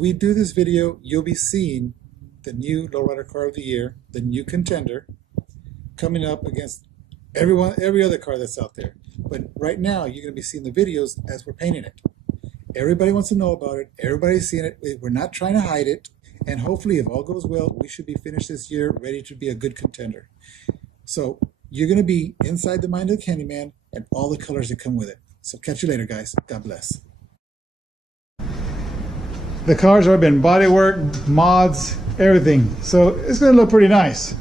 we do this video, you'll be seeing the new Lowrider car of the year, the new contender, coming up against every other car that's out there. But right now, you're going to be seeing the videos as we're painting it. Everybody wants to know about it. Everybody's seeing it. We're not trying to hide it. And hopefully, if all goes well, we should be finished this year, ready to be a good contender. So you're going to be inside the mind of the Candyman and all the colors that come with it. So catch you later, guys. God bless. The car's already been bodywork, mods, everything. So it's going to look pretty nice.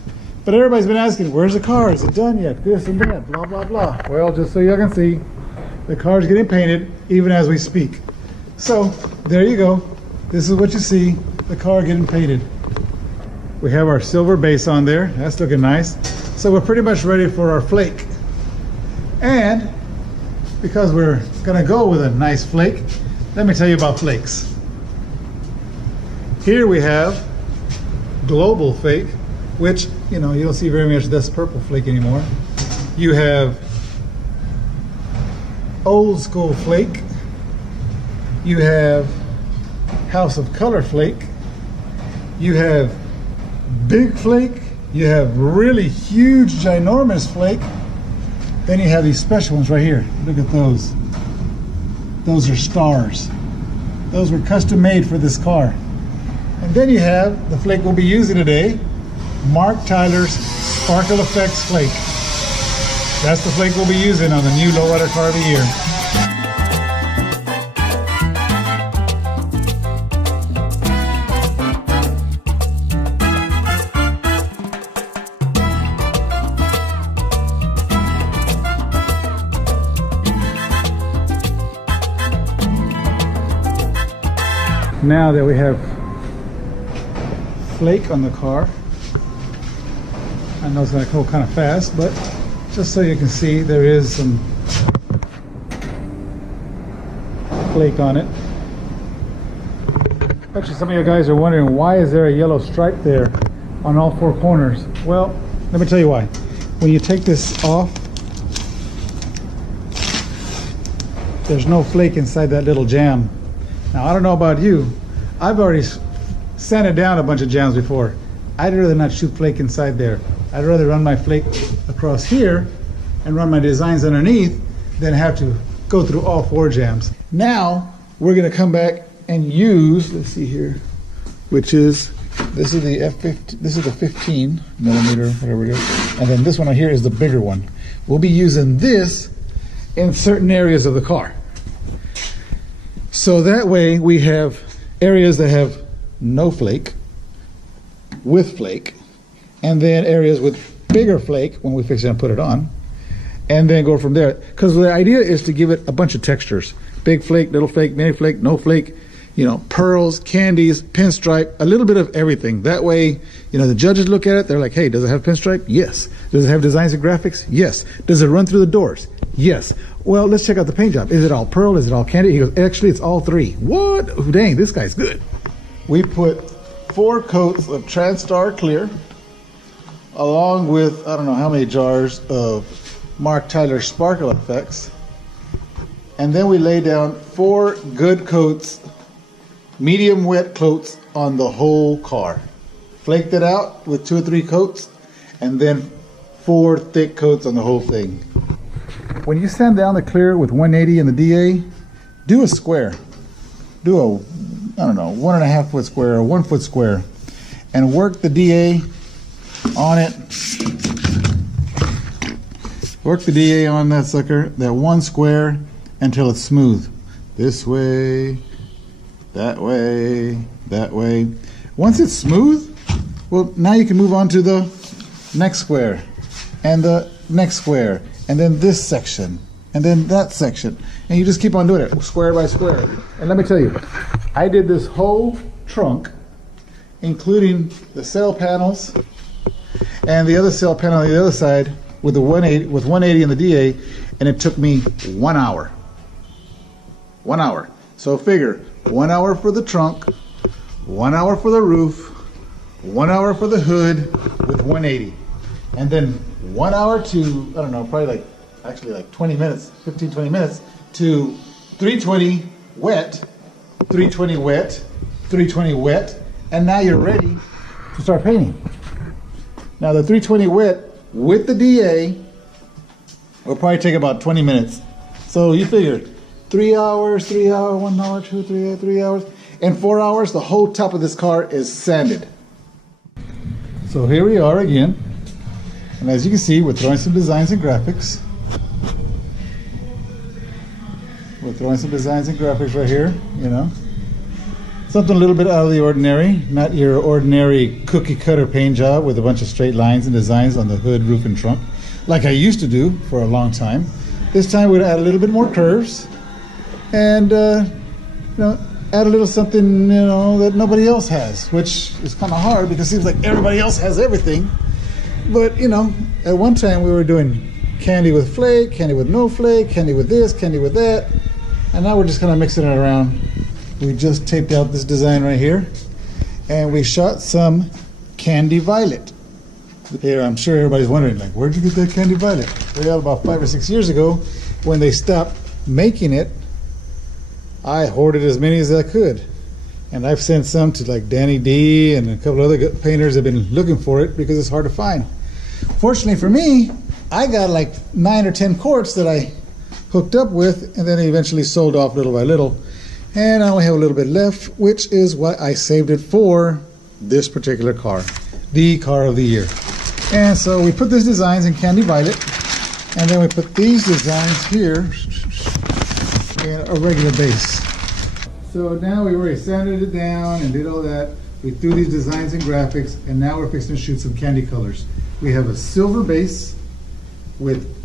But everybody's been asking, where's the car? Is it done yet? This and that, blah, blah, blah. Well, just so you can see, the car's getting painted even as we speak. So there you go. This is what you see, the car getting painted. We have our silver base on there. That's looking nice. So we're pretty much ready for our flake. And because we're gonna go with a nice flake, let me tell you about flakes. Here we have global flake, which, you know, you don't see very much of this purple flake anymore. You have old school flake. You have House of Color flake. You have big flake. You have really huge, ginormous flake. Then you have these special ones right here. Look at those. Those are stars. Those were custom made for this car. And then you have the flake we'll be using today, Mark Tyler's Sparkle Effects flake. That's the flake we'll be using on the new Lowrider car of the year. Now that we have flake on the car, I know it's going to go kind of fast, but just so you can see, there is some flake on it. Actually, some of you guys are wondering, why is there a yellow stripe there on all four corners? Well, let me tell you why. When you take this off, there's no flake inside that little jam. Now, I don't know about you, I've already sanded down a bunch of jams before. I'd rather not shoot flake inside there. I'd rather run my flake across here and run my designs underneath than have to go through all four jams. Now, we're gonna come back and use, let's see here, which is, this is the F15, this is the 15 millimeter, whatever it is. And then this one right here is the bigger one. We'll be using this in certain areas of the car. So that way we have areas that have no flake, with flake, and then areas with bigger flake when we fix it and put it on, and then go from there. Because the idea is to give it a bunch of textures. Big flake, little flake, mini flake, no flake, you know, pearls, candies, pinstripe, a little bit of everything. That way, you know, the judges look at it, they're like, hey, does it have pinstripe? Yes. Does it have designs and graphics? Yes. Does it run through the doors? Yes. Well, let's check out the paint job. Is it all pearl? Is it all candy? He goes, actually, it's all three. What? Oh, dang, this guy's good. We put 4 coats of TranStar Clear, along with, I don't know how many jars of Mark Tyler Sparkle Effects. And then we lay down 4 good coats, medium wet coats on the whole car. Flaked it out with 2 or 3 coats, and then 4 thick coats on the whole thing. When you sand down the clear with 180 in the DA, do a square. Do a, I don't know, 1.5 foot square or 1 foot square, and work the DA on it. Work the DA on that sucker, that 1 square, until it's smooth. This way, that way, that way. Once it's smooth, well, now you can move on to the next square, and the next square, and then this section, and then that section. And you just keep on doing it, square by square. And let me tell you, I did this whole trunk, including the sail panels and the other sail panel on the other side with the 180 in the DA, and it took me 1 hour. 1 hour. So figure 1 hour for the trunk, 1 hour for the roof, 1 hour for the hood with 180. And then 1 hour to, I don't know, probably like 20 minutes, 15, 20 minutes to 320 wet, 320 wet, 320 wet, and now you're ready to start painting. Now the 320 wet with the DA will probably take about 20 minutes. So you figure 3 hours, 1 hour, 2, 3 hours. In 4 hours, the whole top of this car is sanded. So here we are again. And as you can see, we're throwing some designs and graphics. We're throwing some designs and graphics right here, you know. Something a little bit out of the ordinary, not your ordinary cookie cutter paint job with a bunch of straight lines and designs on the hood, roof, and trunk, like I used to do for a long time. This time we're gonna add a little bit more curves and you know, add a little something, you know, that nobody else has, which is kind of hard because it seems like everybody else has everything. But you know, at one time we were doing candy with flake, candy with no flake, candy with this, candy with that, and now we're just kind of mixing it around. We just taped out this design right here, and we shot some candy violet. Here, I'm sure everybody's wondering, like, where'd you get that candy violet? Well, about 5 or 6 years ago, when they stopped making it, I hoarded as many as I could. And I've sent some to like Danny D and a couple other painters have been looking for it because it's hard to find. Fortunately for me, I got like 9 or 10 quarts that I hooked up with, and then eventually sold off little by little. And I only have a little bit left, which is why I saved it for this particular car, the car of the year. And so we put these designs in candy violet, and then we put these designs here in a regular base. So now we already sanded it down and did all that. We threw these designs and graphics, and now we're fixing to shoot some candy colors. We have a silver base with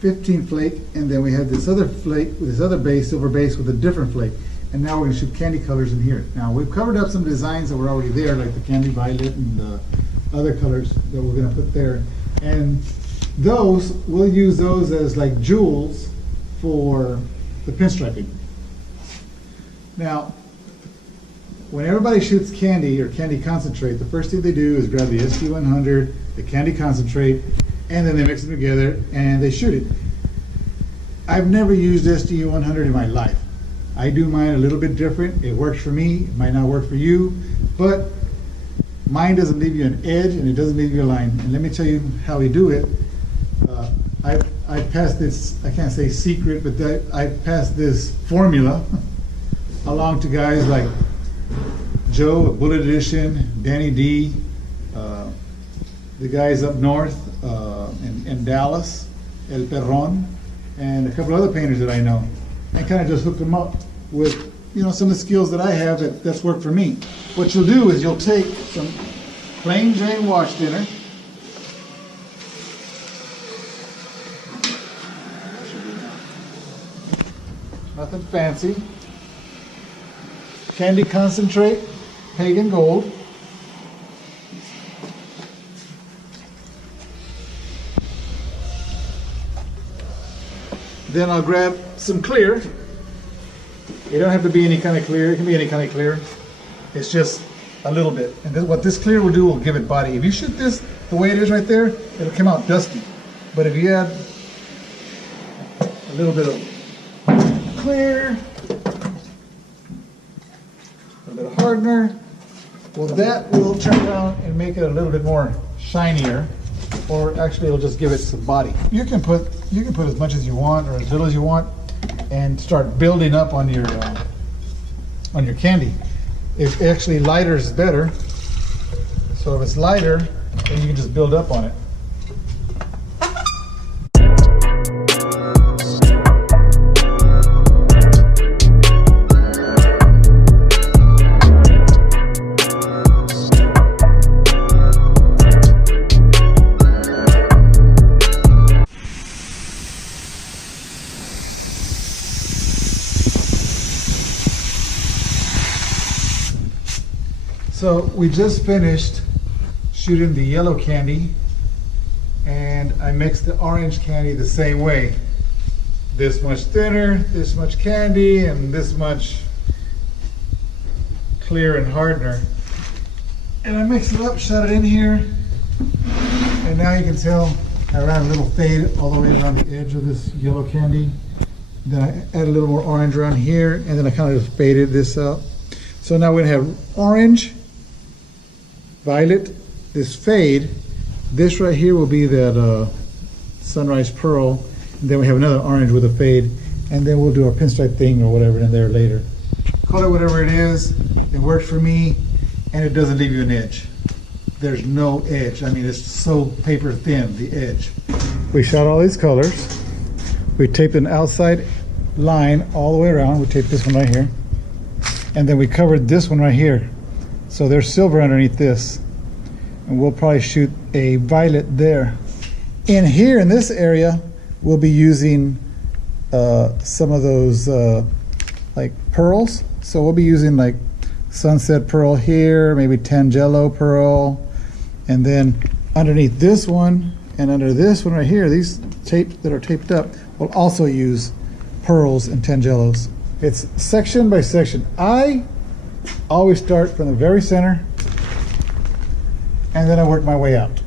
15 flake, and then we have this other flake with this other base, silver base with a different flake. And now we're going to shoot candy colors in here. Now we've covered up some designs that were already there, like the candy violet and the other colors that we're going to put there. And those, we'll use those as like jewels for the pinstriping. Now, when everybody shoots candy or candy concentrate, the first thing they do is grab the SD100, the candy concentrate, and then they mix them together and they shoot it. I've never used SD100 in my life. I do mine a little bit different. It works for me, it might not work for you, but mine doesn't leave you an edge and it doesn't leave you a line. And let me tell you how we do it. I passed this, I can't say secret, but I passed this formula along to guys like Joe at Bullet Edition, Danny D, the guys up north in Dallas, El Perron, and a couple other painters that I know, and kind of just hook them up with, you know, some of the skills that I have that's worked for me. What you'll do is you'll take some plain Jane wash thinner, nothing fancy, candy concentrate, pagan gold, then I'll grab some clear. You don't have to be any kind of clear, it can be any kind of clear. It's just a little bit. And then what this clear will do will give it body. If you shoot this the way it is right there, it'll come out dusty. But if you add a little bit of clear, a little bit of hardener, well, that will turn around and make it a little bit more shinier, or actually it'll just give it some body. You can put as much as you want or as little as you want and start building up on your candy. If actually lighter is better, so if it's lighter, then you can just build up on it. So we just finished shooting the yellow candy, and I mixed the orange candy the same way. This much thinner, this much candy, and this much clear and hardener. And I mixed it up, shot it in here, and now you can tell I ran a little fade all the way around the edge of this yellow candy. Then I add a little more orange around here, and then I kind of just faded this up. So now we're gonna have orange, violet, this fade. This right here will be that sunrise pearl. And then we have another orange with a fade. And then we'll do our pinstripe thing or whatever in there later. Call it whatever it is. It works for me, and it doesn't leave you an edge. There's no edge. I mean, it's so paper thin, the edge. We shot all these colors. We taped an outside line all the way around. We taped this one right here. And then we covered this one right here. So there's silver underneath this. And we'll probably shoot a violet there. In here, in this area, we'll be using some of those like pearls. So we'll be using like sunset pearl here, maybe tangelo pearl. And then underneath this one and under this one right here, these tapes that are taped up, we'll also use pearls and tangelos. It's section by section. I always start from the very center and then I work my way out.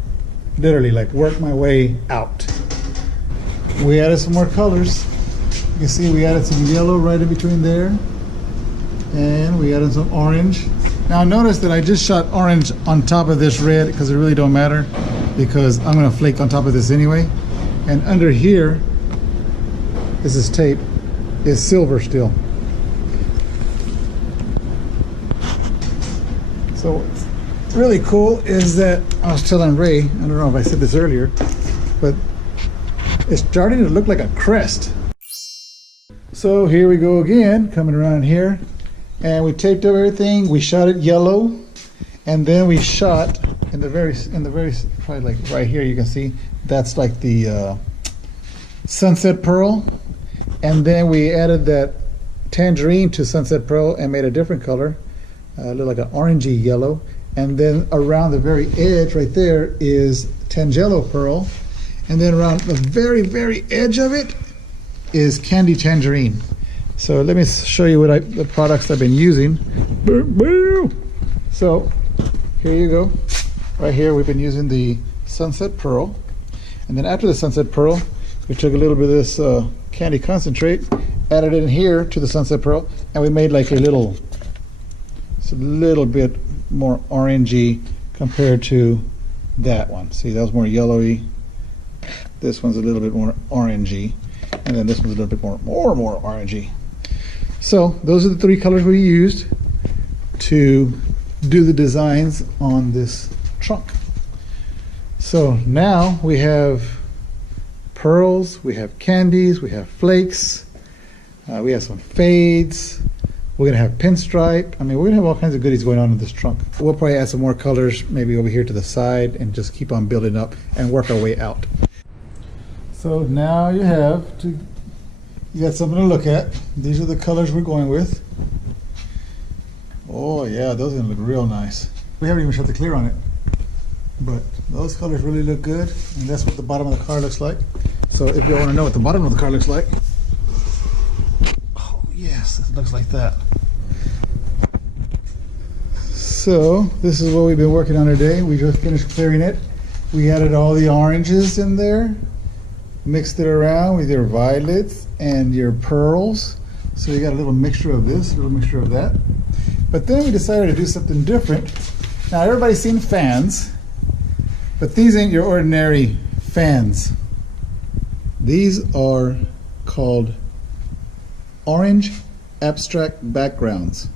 Literally, like work my way out. We added some more colors. You can see we added some yellow right in between there. And we added some orange. Now notice that I just shot orange on top of this red because it really don't matter because I'm gonna flake on top of this anyway. And under here, this is tape, is silver still. So what's really cool is that, I was telling Ray, I don't know if I said this earlier, but it's starting to look like a crest. So here we go again, coming around here. And we taped up everything. We shot it yellow, and then we shot in the very probably like right here. You can see that's like the sunset pearl, and then we added that tangerine to sunset pearl and made a different color, look like an orangey yellow. And then around the very edge right there is tangelo pearl, and then around the very edge of it is candy tangerine. So let me show you what the products I've been using. So here you go. Right here we've been using the sunset pearl. And then after the sunset pearl, we took a little bit of this candy concentrate, added it in here to the sunset pearl, and we made like it's a little bit more orangey compared to that one. See, that was more yellowy. This one's a little bit more orangey. And then this one's a little bit more orangey. So those are the three colors we used to do the designs on this trunk. So now we have pearls, we have candies, we have flakes, we have some fades, we're gonna have pinstripe. I mean, we're gonna have all kinds of goodies going on in this trunk. We'll probably add some more colors maybe over here to the side and just keep on building up and work our way out. So now you got something to look at. These are the colors we're going with. Oh yeah, those are gonna look real nice. We haven't even shut the clear on it, but those colors really look good, and that's what the bottom of the car looks like. So if you want to know what the bottom of the car looks like, oh yes, it looks like that. So this is what we've been working on today. We just finished clearing it. We added all the oranges in there, mixed it around with your violets and your pearls. So you got a little mixture of this, a little mixture of that. But then we decided to do something different. Now everybody's seen fans, but these ain't your ordinary fans. These are called orange abstract backgrounds.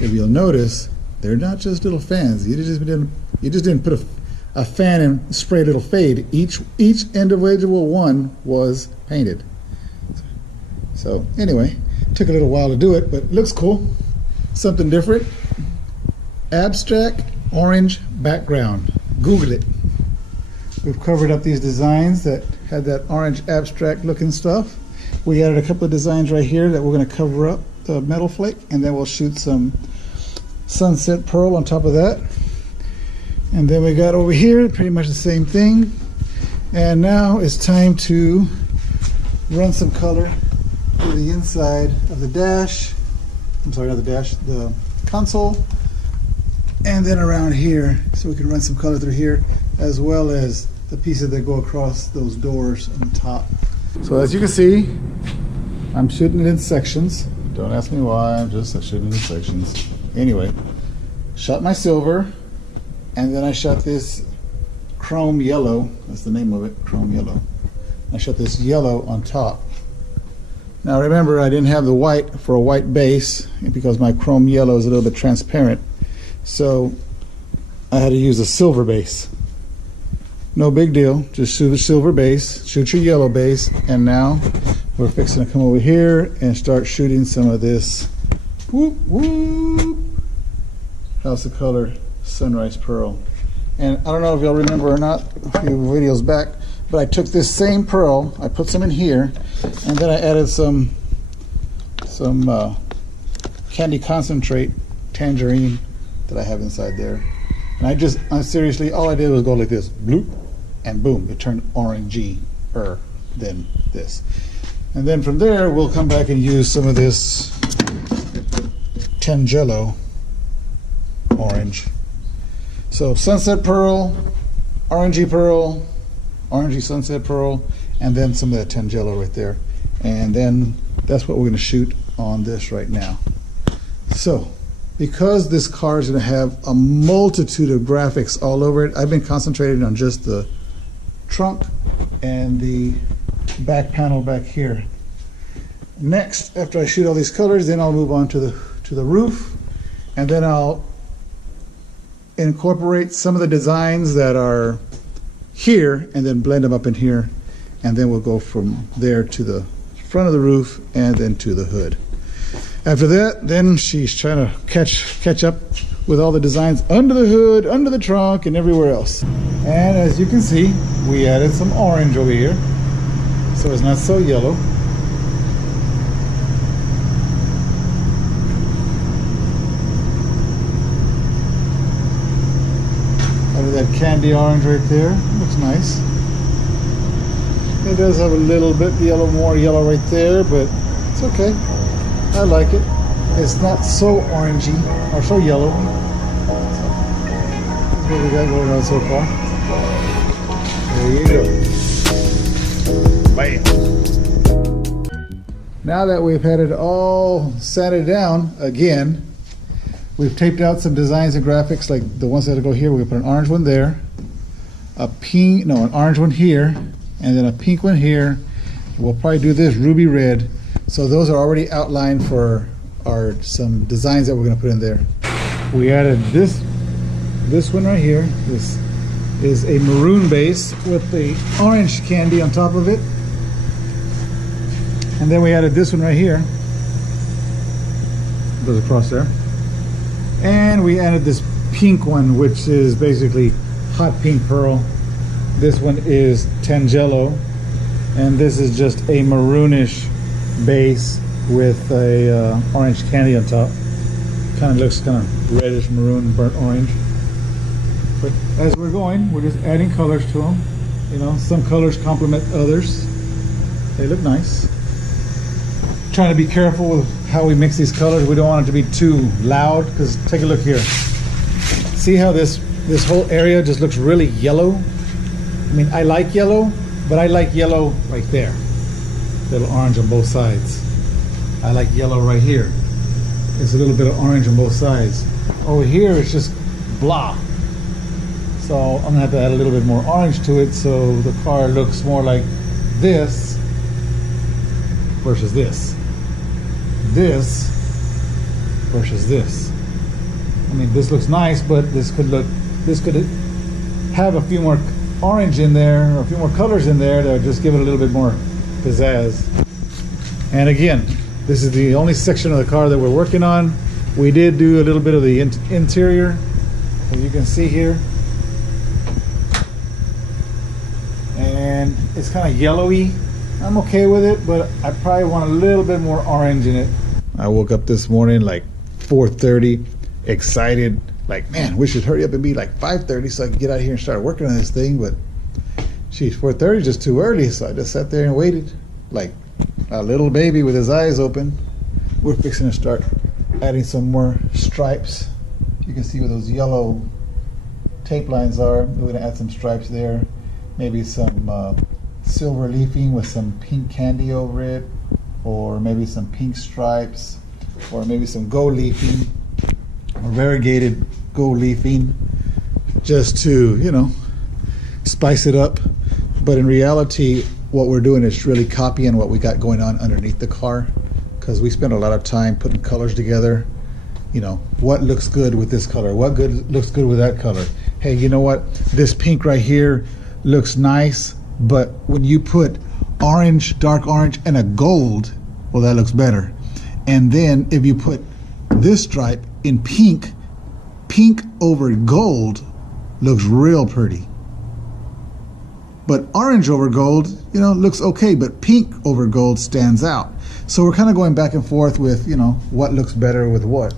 If you'll notice, they're not just little fans. You just didn't put a fan and spray a little fade. Each individual one was painted. So anyway, took a little while to do it, but it looks cool. Something different. Abstract orange background. Google it. We've covered up these designs that had that orange abstract looking stuff. We added a couple of designs right here that we're going to cover up the metal flake, and then we'll shoot some sunset pearl on top of that. And then we got over here pretty much the same thing. And now it's time to run some color to the inside of the dash. I'm sorry, not the dash, the console. And then around here, so we can run some color through here, as well as the pieces that go across those doors on the top. So as you can see, I'm shooting it in sections. Don't ask me why, I'm just shooting the sections. Anyway, shot my silver, and then I shot this chrome yellow. That's the name of it, chrome yellow. I shot this yellow on top. Now remember, I didn't have the white for a white base because my chrome yellow is a little bit transparent. So I had to use a silver base. No big deal, just shoot a silver base, shoot your yellow base, and now we're fixing to come over here and start shooting some of this whoop whoop House of Color Sunrise Pearl. And I don't know if y'all remember or not, a few videos back, but I took this same pearl, I put some in here, and then I added some candy concentrate, tangerine, that I have inside there. And I seriously, all I did was go like this, bloop, and boom, it turned orangey-er than this. And then from there, we'll come back and use some of this Tangelo orange. So sunset pearl, orangey sunset pearl, and then some of that Tangelo right there. And then that's what we're going to shoot on this right now. So because this car is going to have a multitude of graphics all over it, I've been concentrating on just the trunk and the back panel back here. Next, after I shoot all these colors, then I'll move on to the roof, and then I'll incorporate some of the designs that are here and then blend them up in here, and then we'll go from there to the front of the roof and then to the hood. After that, then she's trying to catch up with all the designs under the hood, under the trunk, and everywhere else. And as you can see, we added some orange over here, so it's not so yellow. Added that candy orange right there, looks nice. It does have a little bit yellow, more yellow right there, but it's okay. I like it. It's not so orangey or so yellow. That's what we got going on so far. There you go. Bam. Now that we've had it all sanded down again, we've taped out some designs and graphics like the ones that go here. We're gonna put an orange one there, an orange one here, and then a pink one here. We'll probably do this ruby red. So those are already outlined for some designs that we're going to put in there. We added this one right here. This is a maroon base with the orange candy on top of it. And then we added this one right here. Goes across there. And we added this pink one, which is basically hot pink pearl. This one is Tangelo. And this is just a maroonish base with a orange candy on top. Kind of looks kind of reddish maroon, burnt orange. But as we're going, we're just adding colors to them. You know, some colors complement others. They look nice. Trying to be careful with how we mix these colors. We don't want it to be too loud, because take a look here. See how this whole area just looks really yellow? I mean, I like yellow, but I like yellow right there. Little orange on both sides. I like yellow right here. It's a little bit of orange on both sides. Over here it's just blah. So I'm gonna have to add a little bit more orange to it so the car looks more like this versus this. This versus this. I mean, this looks nice, but this could have a few more orange in there, or a few more colors in there that just give it a little bit more pizzazz. And again, this is the only section of the car that we're working on. We did do a little bit of the interior, as you can see here. And it's kind of yellowy. I'm okay with it, but I probably want a little bit more orange in it. I woke up this morning like 4:30, excited, like, man, we should hurry up and be like 5:30 so I can get out here and start working on this thing. But geez, 4:30 is just too early, so I just sat there and waited like a little baby with his eyes open. We're fixing to start adding some more stripes. You can see where those yellow tape lines are. We're going to add some stripes there, maybe some silver leafing with some pink candy over it, or maybe some pink stripes, or maybe some gold leafing or variegated gold leafing, just to, you know, spice it up. But in reality, what we're doing is really copying what we got going on underneath the car, because we spend a lot of time putting colors together. You know, what looks good with this color, what looks good with that color. Hey, you know what, this pink right here looks nice, but when you put orange, dark orange, and a gold, well, that looks better. And then if you put this stripe in pink, pink over gold looks real pretty. But orange over gold, you know, looks okay, but pink over gold stands out. So we're kind of going back and forth with, you know, what looks better with what.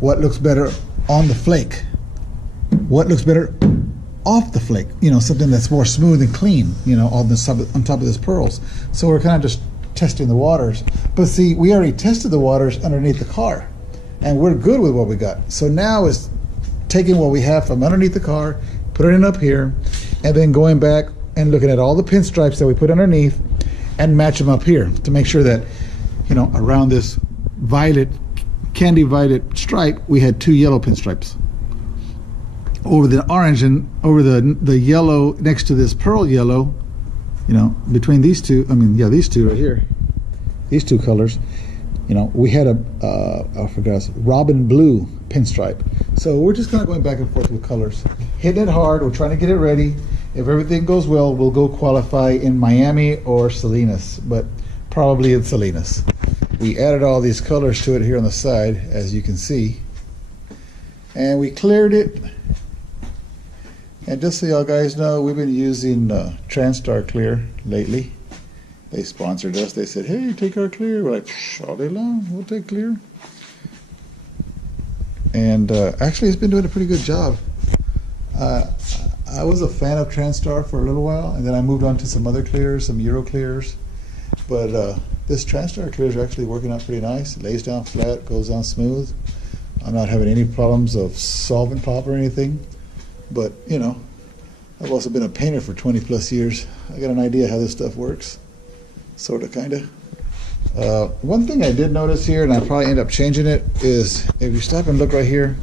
What looks better on the flake? What looks better off the flake? You know, something that's more smooth and clean, you know, on top of this pearls. So we're kind of just testing the waters. But see, we already tested the waters underneath the car, and we're good with what we got. So now is taking what we have from underneath the car, putting it up here, and then going back and looking at all the pinstripes that we put underneath and match them up here to make sure that, you know, around this violet, candy violet stripe, we had 2 yellow pinstripes. Over the orange and over the yellow next to this pearl yellow, you know, between these two, I mean, yeah, these two right here, these 2 colors, you know, we had I forgot, robin blue pinstripe. So we're just kind of going back and forth with colors, hitting it hard. We're trying to get it ready. If everything goes well, we'll go qualify in Miami or Salinas, but probably in Salinas. We added all these colors to it here on the side, as you can see, and we cleared it. And just so y'all guys know, we've been using TranStar Clear lately. They sponsored us. They said, hey, take our clear. We're like, all day long, we'll take clear. And actually, it's been doing a pretty good job. I was a fan of TranStar for a little while, and then I moved on to some other clears, some Euro clears. But this TranStar clear is actually working out pretty nice. It lays down flat, goes down smooth. I'm not having any problems of solvent pop or anything. But, you know, I've also been a painter for 20 plus years. I got an idea how this stuff works, sort of, kind of. One thing I did notice here, and I'll probably end up changing it, is if you stop and look right here,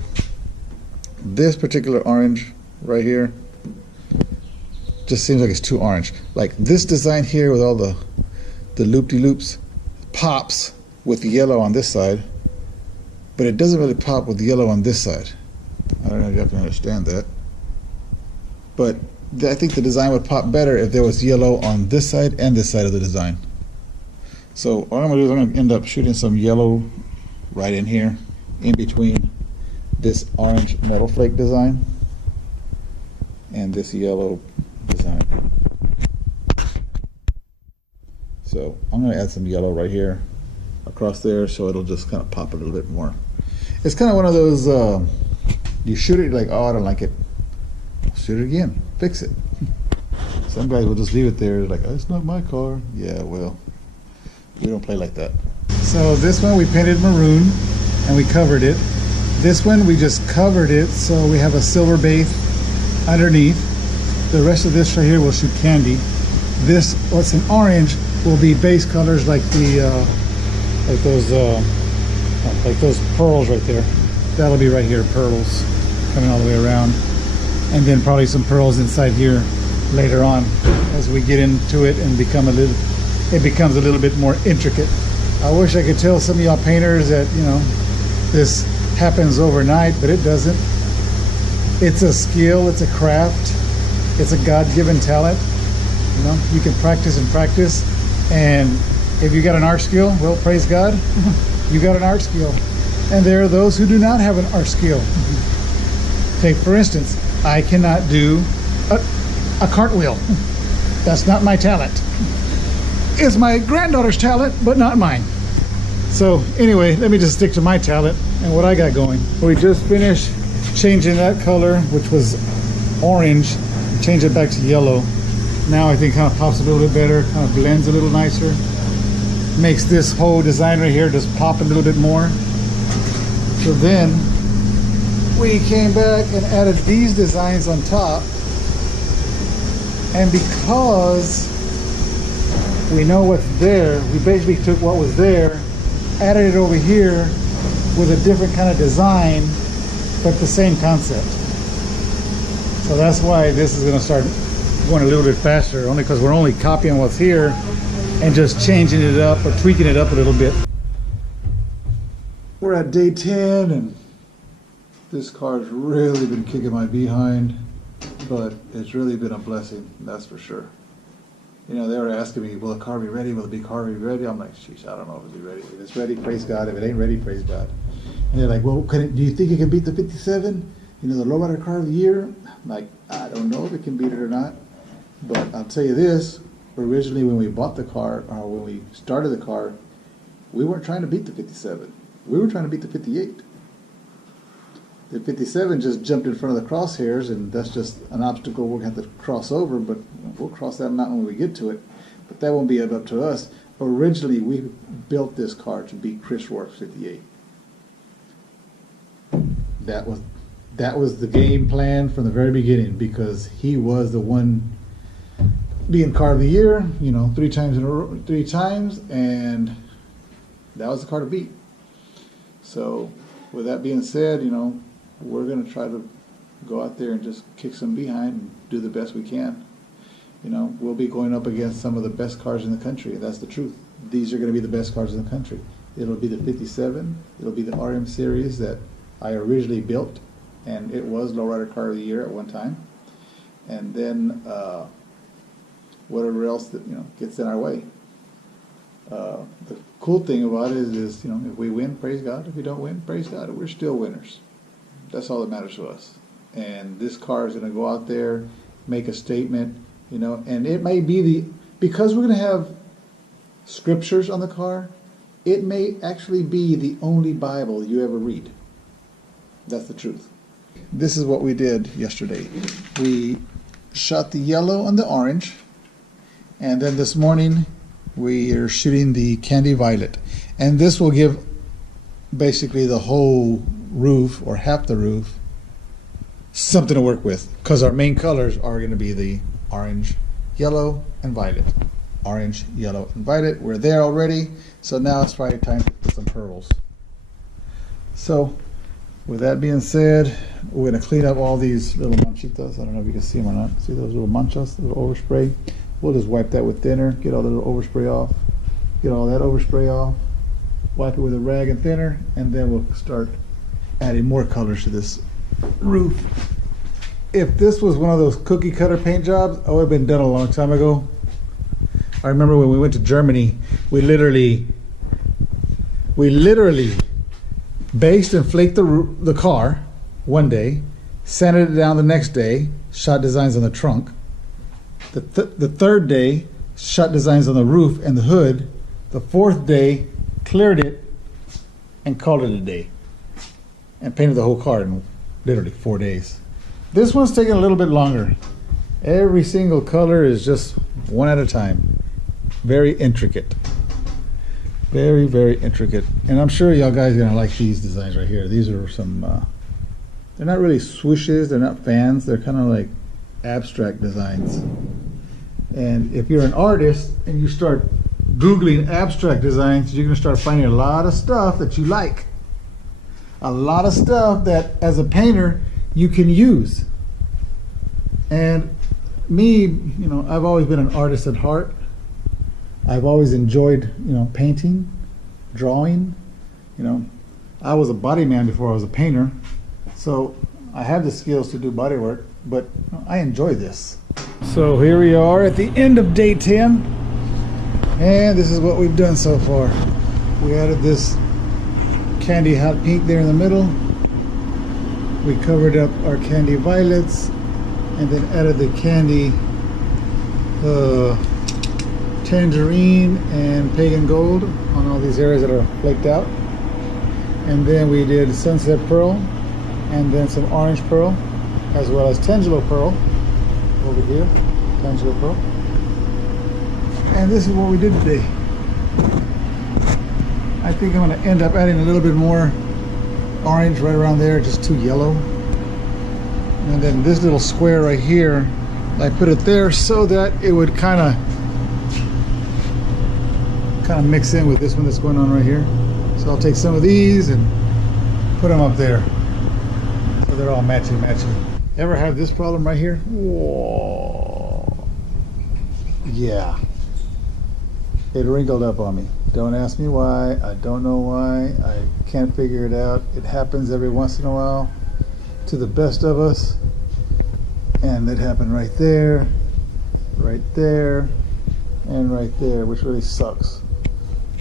this particular orange right here just seems like it's too orange. Like this design here with all the loop-de-loops pops with the yellow on this side, but it doesn't really pop with the yellow on this side. I don't know if you have to understand that. But I think the design would pop better if there was yellow on this side and this side of the design. So what I'm going to do is I'm going to end up shooting some yellow right in here, in between this orange metal flake design and this yellow design. So I'm going to add some yellow right here across there, so it'll just kind of pop a little bit more. It's kind of one of those, you shoot it, you're like, oh, I don't like it. Shoot it again, fix it. Some guys will just leave it there, like, oh, it's not my car. Yeah, well, we don't play like that. So this one we painted maroon and we covered it. This one we just covered it, so we have a silver base underneath. The rest of this right here will shoot candy. This, what's in orange, will be base colors like the like those pearls right there. That'll be right here, pearls coming all the way around. And then probably some pearls inside here later on as we get into it and it becomes a little bit more intricate. I wish I could tell some of y'all painters that, you know, this happens overnight, but it doesn't. It's a skill, it's a craft, it's a God-given talent. You know, you can practice and practice, and if you got an art skill, well, praise God, you got an art skill. And there are those who do not have an art skill. Take, for instance, I cannot do a cartwheel. That's not my talent. It's my granddaughter's talent, but not mine. So anyway, let me just stick to my talent and what I got going. We just finished changing that color, which was orange, change it back to yellow. Now I think kind of pops a little bit better, kind of blends a little nicer. Makes this whole design right here just pop a little bit more. So then we came back and added these designs on top. And because we know what's there, we basically took what was there, added it over here with a different kind of design, but the same concept. So that's why this is going to start going a little bit faster, only because we're only copying what's here and just changing it up or tweaking it up a little bit. We're at day 10 and this car's really been kicking my behind, but it's really been a blessing, that's for sure. You know, they were asking me, will the car be ready? Will the car be ready? I'm like, sheesh, I don't know if it'll be ready. If it's ready, praise God. If it ain't ready, praise God. And they're like, well, do you think it can beat the 57? You know, the Lowrider car of the year? I'm like, I don't know if it can beat it or not. But I'll tell you this, originally when we bought the car, or when we started the car, we weren't trying to beat the 57. We were trying to beat the 58. The 57 just jumped in front of the crosshairs, and that's just an obstacle we're going to have to cross over, but we'll cross that mountain when we get to it. But that won't be up to us. Originally, we built this car to beat Chris Rourke's 58. That was the game plan from the very beginning, because he was the one being car of the year, you know, 3 times in a row, 3 times, and that was the car to beat. So with that being said, you know, we're going to try to go out there and just kick some behind and do the best we can. You know, we'll be going up against some of the best cars in the country. That's the truth. These are going to be the best cars in the country. It'll be the 57. It'll be the RM series that I originally built, and it was Lowrider Car of the Year at one time. And then whatever else that, you know, gets in our way. The cool thing about it is, you know, if we win, praise God. If we don't win, praise God. We're still winners. That's all that matters to us. And this car is going to go out there, make a statement, you know, and it may be because we're going to have scriptures on the car, it may actually be the only Bible you ever read. That's the truth. This is what we did yesterday. We shot the yellow on the orange, and then this morning we are shooting the candy violet. And this will give basically the whole roof, or half the roof, something to work with, because our main colors are going to be the orange, yellow, and violet. Orange, yellow, and violet. We're there already, so now it's probably time to put some pearls. So with that being said, we're going to clean up all these little manchitas. I don't know if you can see them or not. See those little manchas, little overspray? We'll just wipe that with thinner, get all the little overspray off, get all that overspray off, wipe it with a rag and thinner, and then we'll start adding more colors to this roof. If this was one of those cookie cutter paint jobs, I would have been done a long time ago. I remember when we went to Germany, we literally based and flaked the car one day, sanded it down the next day, shot designs on the trunk. The third day, shot designs on the roof and the hood. The fourth day, cleared it and called it a day. And painted the whole car in literally 4 days. This one's taking a little bit longer. Every single color is just one at a time. Very intricate. Very, very intricate. And I'm sure y'all guys are gonna like these designs right here. These are some, they're not really swooshes, they're not fans, they're kind of like abstract designs. And if you're an artist and you start Googling abstract designs, you're gonna start finding a lot of stuff that you like. A lot of stuff that as a painter you can use. And me, you know, I've always been an artist at heart. I've always enjoyed, you know, painting, drawing. You know, I was a body man before I was a painter, so I have the skills to do body work, but you know, I enjoy this. So here we are at the end of day 10, and this is what we've done so far. We added this candy hot pink there in the middle. We covered up our candy violets, and then added the candy tangerine and pagan gold on all these areas that are flaked out. And then we did sunset pearl, and then some orange pearl, as well as Tangelo pearl over here. Tangelo pearl. And this is what we did today. I think I'm going to end up adding a little bit more orange right around there, just too yellow. And then this little square right here, I put it there so that it would kind of mix in with this one that's going on right here. So I'll take some of these and put them up there so they're all matchy. Ever have this problem right here? Whoa. Yeah. It wrinkled up on me. Don't ask me why. I don't know why. I can't figure it out. It happens every once in a while to the best of us. And it happened right there, and right there, which really sucks.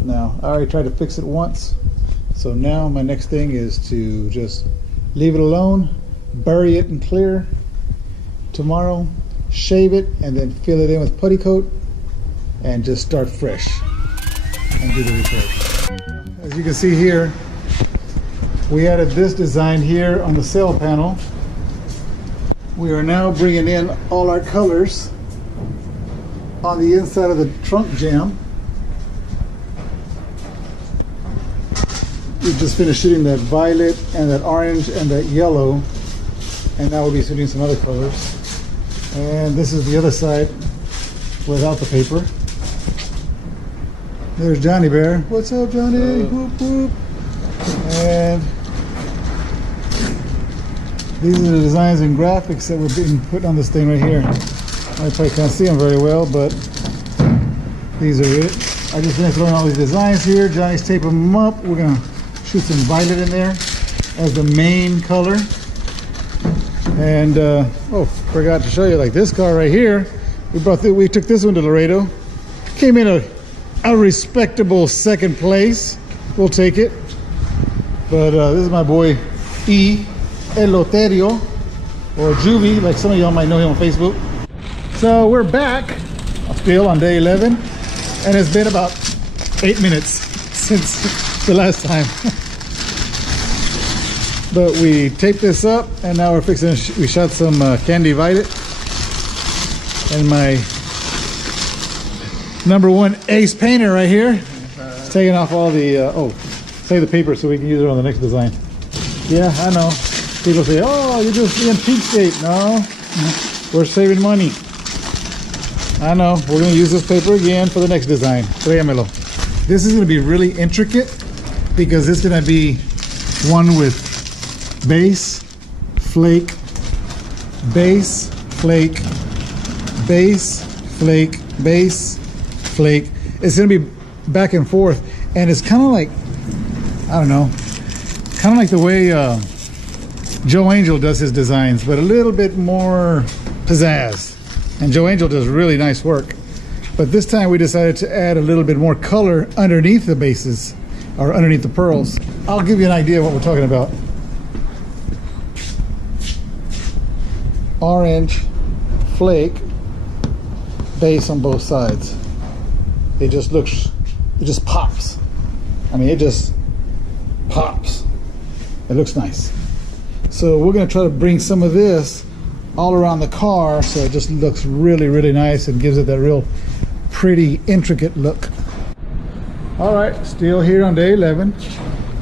Now, I already tried to fix it once. So now my next thing is to just leave it alone, bury it in clear. Tomorrow, shave it, and then fill it in with putty coat, and just start fresh and do the repair. As you can see here, we added this design here on the sail panel. We are now bringing in all our colors on the inside of the trunk jamb. We just finished shooting that violet and that orange and that yellow, and now we'll be shooting some other colors. And this is the other side without the paper. There's Johnny Bear. What's up, Johnny? Whoop, whoop. And these are the designs and graphics that were being put on this thing right here. I probably can't see them very well, but these are it. I just finished learning all these designs here. Johnny's taping them up. We're gonna shoot some violet in there as the main color. And oh, forgot to show you, like this car right here. We took this one to Laredo. Came in a respectable second place. We'll take it. But this is my boy E. Eloterio, or Juvie, like some of y'all might know him on Facebook. So we're back, still on day 11, and it's been about 8 minutes since the last time. But we taped this up, and now we're fixing we shot some candy violet, and my #1 ace painter right here is taking off all the oh, save the paper so we can use it on the next design. Yeah, I know. People say, oh, you're just being cheapskate. No, we're saving money. I know. We're going to use this paper again for the next design. Créamelo. This is going to be really intricate because it's going to be one with base, flake, base, flake, base, flake, base, flake. It's going to be back and forth. And it's kind of like, I don't know, kind of like the way Joe Angel does his designs, but a little bit more pizzazz. And Joe Angel does really nice work. But this time we decided to add a little bit more color underneath the bases, or underneath the pearls. I'll give you an idea of what we're talking about. Orange, flake, base on both sides. It just looks, it just pops. I mean, it just pops. It looks nice. So we're going to try to bring some of this all around the car so it just looks really, really nice and gives it that real pretty, intricate look. All right, still here on day 11.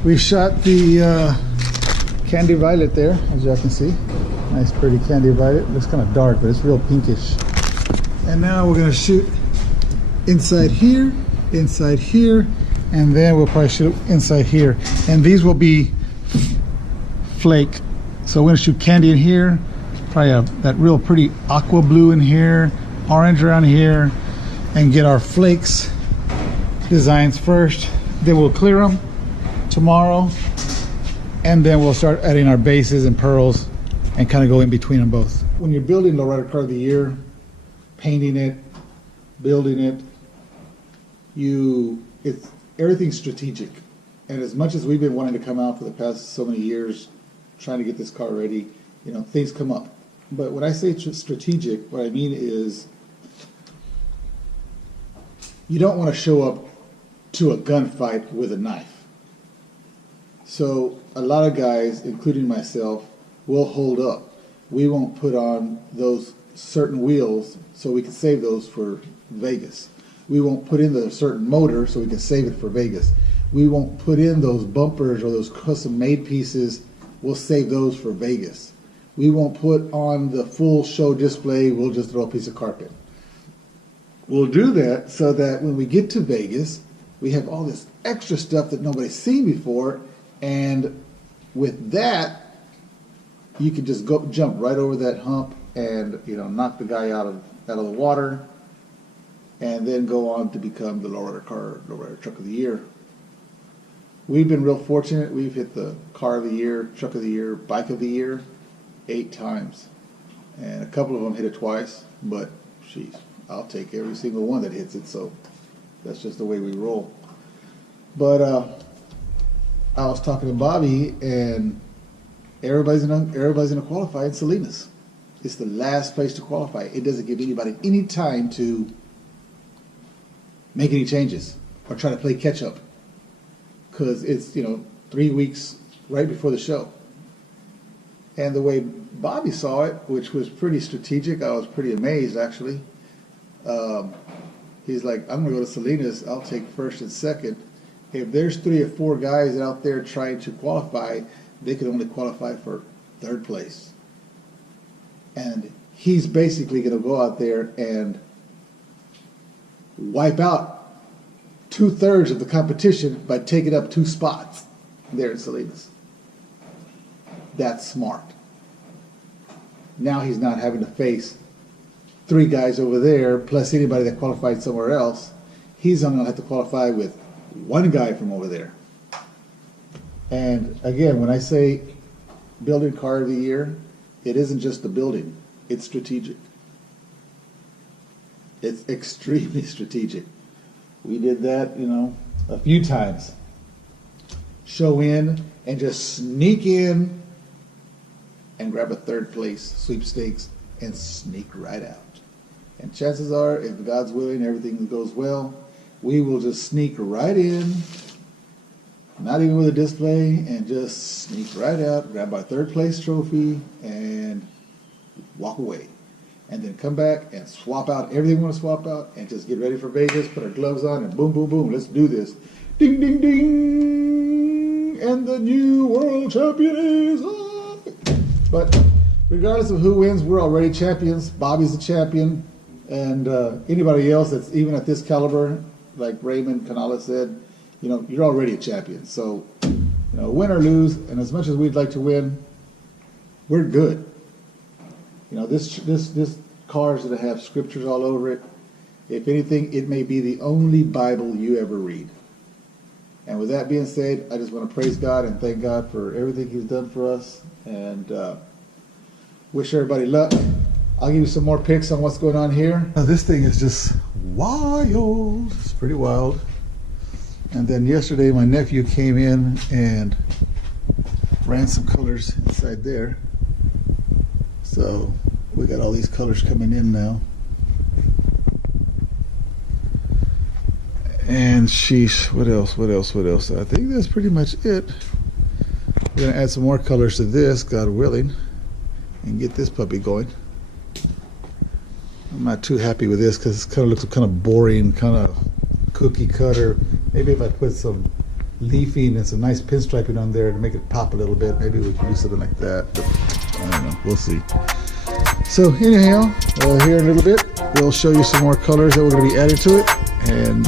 We shot the candy violet there, as y'all can see. Nice, pretty candy violet. It looks kind of dark, but it's real pinkish. And now we're going to shoot inside here, and then we'll probably shoot inside here. And these will be flake. So we're going to shoot candy in here, probably that real pretty aqua blue in here, orange around here, and get our flakes designs first. Then we'll clear them tomorrow, and then we'll start adding our bases and pearls and kind of go in between them both. When you're building Lowrider Car of the Year, painting it, building it, it's everything's strategic. And as much as we've been wanting to come out for the past so many years, trying to get this car ready, you know, things come up. But when I say strategic, what I mean is you don't want to show up to a gunfight with a knife. So a lot of guys, including myself, will hold up. We won't put on those certain wheels so we can save those for Vegas. We won't put in the certain motor so we can save it for Vegas. We won't put in those bumpers or those custom made pieces. We'll save those for Vegas. We won't put on the full show display. We'll just throw a piece of carpet. We'll do that so that when we get to Vegas, we have all this extra stuff that nobody's seen before, and With that, you can just jump right over that hump and, you know, knock the guy out of the water, and then go on to become the Lowrider Truck of the Year. We've been real fortunate. We've hit the Car of the Year, Truck of the Year, Bike of the Year 8 times. And a couple of them hit it twice, but geez, I'll take every single one that hits it, so that's just the way we roll. But I was talking to Bobby, and everybody's gonna qualify in Salinas. It's the last place to qualify. It doesn't give anybody any time to make any changes or try to play catch up, because it's, you know, 3 weeks right before the show. And the way Bobby saw it, which was pretty strategic, I was pretty amazed actually. He's like, I'm gonna go to Salinas, I'll take first and second. If there's 3 or 4 guys out there trying to qualify, they could only qualify for 3rd place. And he's basically gonna go out there and wipe out 2/3 of the competition by taking up 2 spots there in Salinas. That's smart. Now he's not having to face 3 guys over there plus anybody that qualified somewhere else. He's only going to have to qualify with 1 guy from over there. And again, when I say building car of the year, it isn't just the building, it's strategic. It's extremely strategic. We did that, you know, a few times. Show in and just sneak in and grab a 3rd place sweepstakes and sneak right out. And chances are, if God's willing, everything goes well, we will just sneak right in, not even with a display, and just sneak right out, grab our 3rd place trophy, and walk away. And then come back and swap out everything we want to swap out, and just get ready for Vegas, put our gloves on, and boom, boom, boom, let's do this. Ding, ding, ding! And the new world champion is on! But regardless of who wins, we're already champions. Bobby's the champion, and anybody else that's even at this caliber, like Raymond Canales said, you know, you're already a champion. So, you know, win or lose, and as much as we'd like to win, we're good. You know, this cars that have scriptures all over it, if anything, it may be the only Bible you ever read. And with that being said, I just want to praise God and thank God for everything He's done for us, and wish everybody luck. I'll give you some more pics on what's going on here. Now, this thing is just wild. It's pretty wild. And then yesterday, my nephew came in and ran some colors inside there. So we got all these colors coming in now. And sheesh, what else? I think that's pretty much it. We're gonna add some more colors to this, God willing, and get this puppy going. I'm not too happy with this because it kind of looks kind of boring, kind of cookie cutter. Maybe if I put some leafing and some nice pinstriping on there to make it pop a little bit, maybe we can do something like that. But I don't know, we'll see. So anyhow, here in a little bit, we'll show you some more colors that we're going to be adding to it, and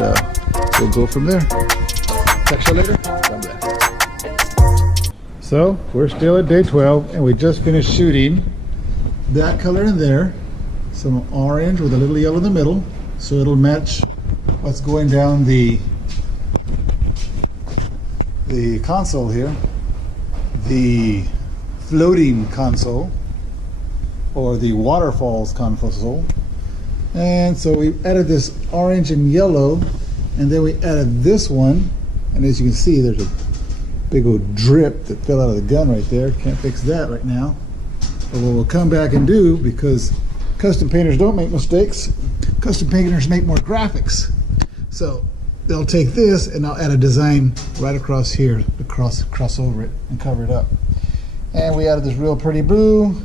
we'll go from there. Catch you later. God bless. So we're still at day 12, and we just finished shooting that color in there, some orange with a little yellow in the middle, so it'll match what's going down the console here, the floating console, or the waterfalls console. And so we added this orange and yellow, and then we added this one, and as you can see, there's a big old drip that fell out of the gun right there. Can't fix that right now. But what we'll come back and do, because custom painters don't make mistakes, custom painters make more graphics. So they'll take this and I'll add a design right across here to cross over it and cover it up. And we added this real pretty blue,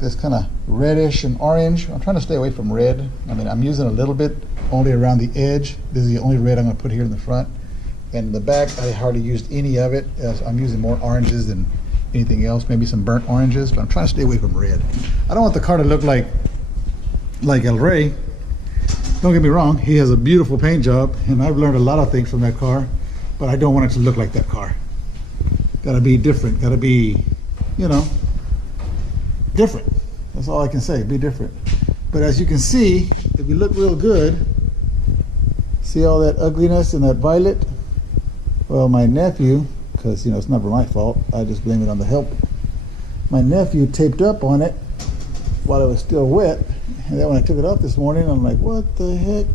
this kind of reddish and orange. I'm trying to stay away from red. I mean, I'm using a little bit only around the edge. This is the only red I'm going to put here in the front. And in the back, I hardly used any of it. I'm using more oranges than anything else, maybe some burnt oranges, but I'm trying to stay away from red. I don't want the car to look like El Rey. Don't get me wrong, he has a beautiful paint job, and I've learned a lot of things from that car, but I don't want it to look like that car. Gotta be different. Gotta be, you know, different. That's all I can say. Be different. But as you can see, if you look real good, see all that ugliness in that violet? Well, my nephew, because you know it's never my fault, I just blame it on the help. My nephew taped up on it while it was still wet, and then when I took it off this morning, I'm like, what the heck?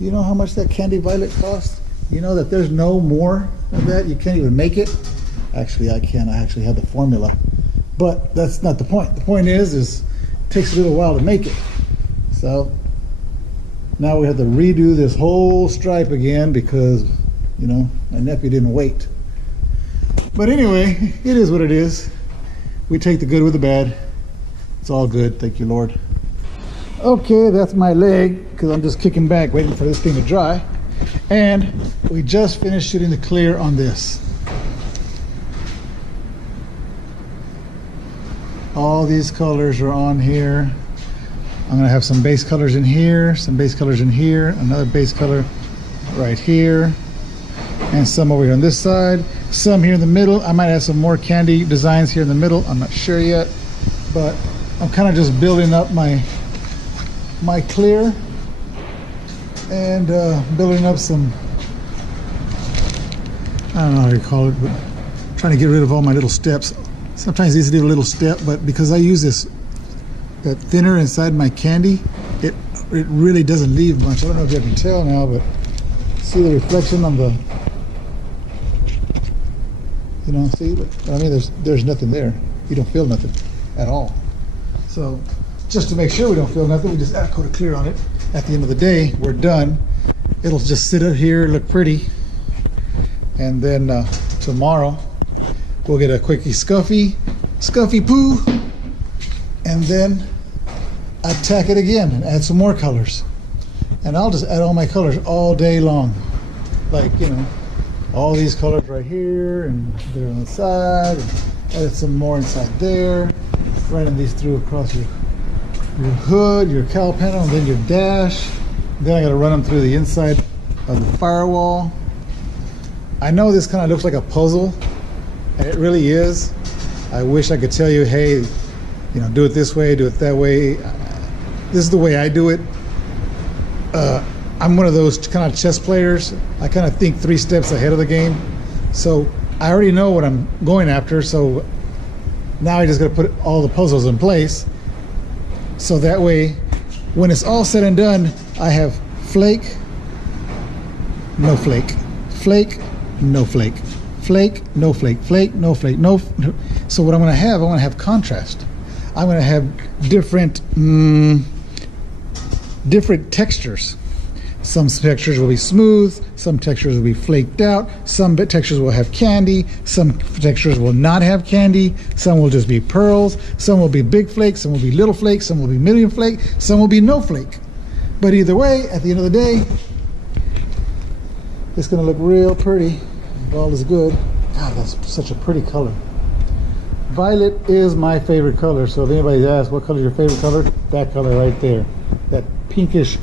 You know how much that candy violet costs? You know that there's no more of that? You can't even make it? Actually, I can. I actually have the formula. But that's not the point. The point is it takes a little while to make it. So now we have to redo this whole stripe again because, you know, my nephew didn't wait. But anyway, it is what it is. We take the good with the bad. It's all good, thank you, Lord. Okay, that's my leg because I'm just kicking back waiting for this thing to dry. And we just finished shooting the clear on this. All these colors are on here. I'm gonna have some base colors in here, some base colors in here, another base color right here, and some over here on this side, some here in the middle. I might have some more candy designs here in the middle. I'm not sure yet, but I'm kind of just building up my clear and building up some, I don't know how you call it, but trying to get rid of all my little steps. Sometimes it's a little step, but because I use that thinner inside my candy, it really doesn't leave much. I don't know if you can tell now, but see the reflection on the, you know, see, I mean, there's nothing there. You don't feel nothing at all. So just to make sure we don't feel nothing, we just add a coat of clear on it. At the end of the day, we're done. It'll just sit up here, look pretty. And then tomorrow, we'll get a quickie scuffy poo, and then attack it again and add some more colors. And I'll just add all my colors all day long. Like, you know, all these colors right here and there on the side, and add some more inside there, running these through across your hood, your cowl panel, and then your dash. Then I gotta run them through the inside of the firewall. I know this kind of looks like a puzzle, and it really is. I wish I could tell you, hey, you know, do it this way, do it that way. This is the way I do it. I'm one of those kind of chess players. I kind of think 3 steps ahead of the game. So I already know what I'm going after. So now I just got to put all the puzzles in place. So that way, when it's all said and done, I have flake, no flake, flake, no flake, flake, no flake, flake, no flake, no. So what I'm going to have contrast. I'm going to have different textures. Some textures will be smooth, some textures will be flaked out, some textures will have candy, some textures will not have candy, some will just be pearls, some will be big flakes, some will be little flakes, some will be medium flake, some will be no flake. But either way, at the end of the day, it's going to look real pretty. All is good. God, that's such a pretty color. Violet is my favorite color, so if anybody asks what color is your favorite color, that color right there. That pinkish,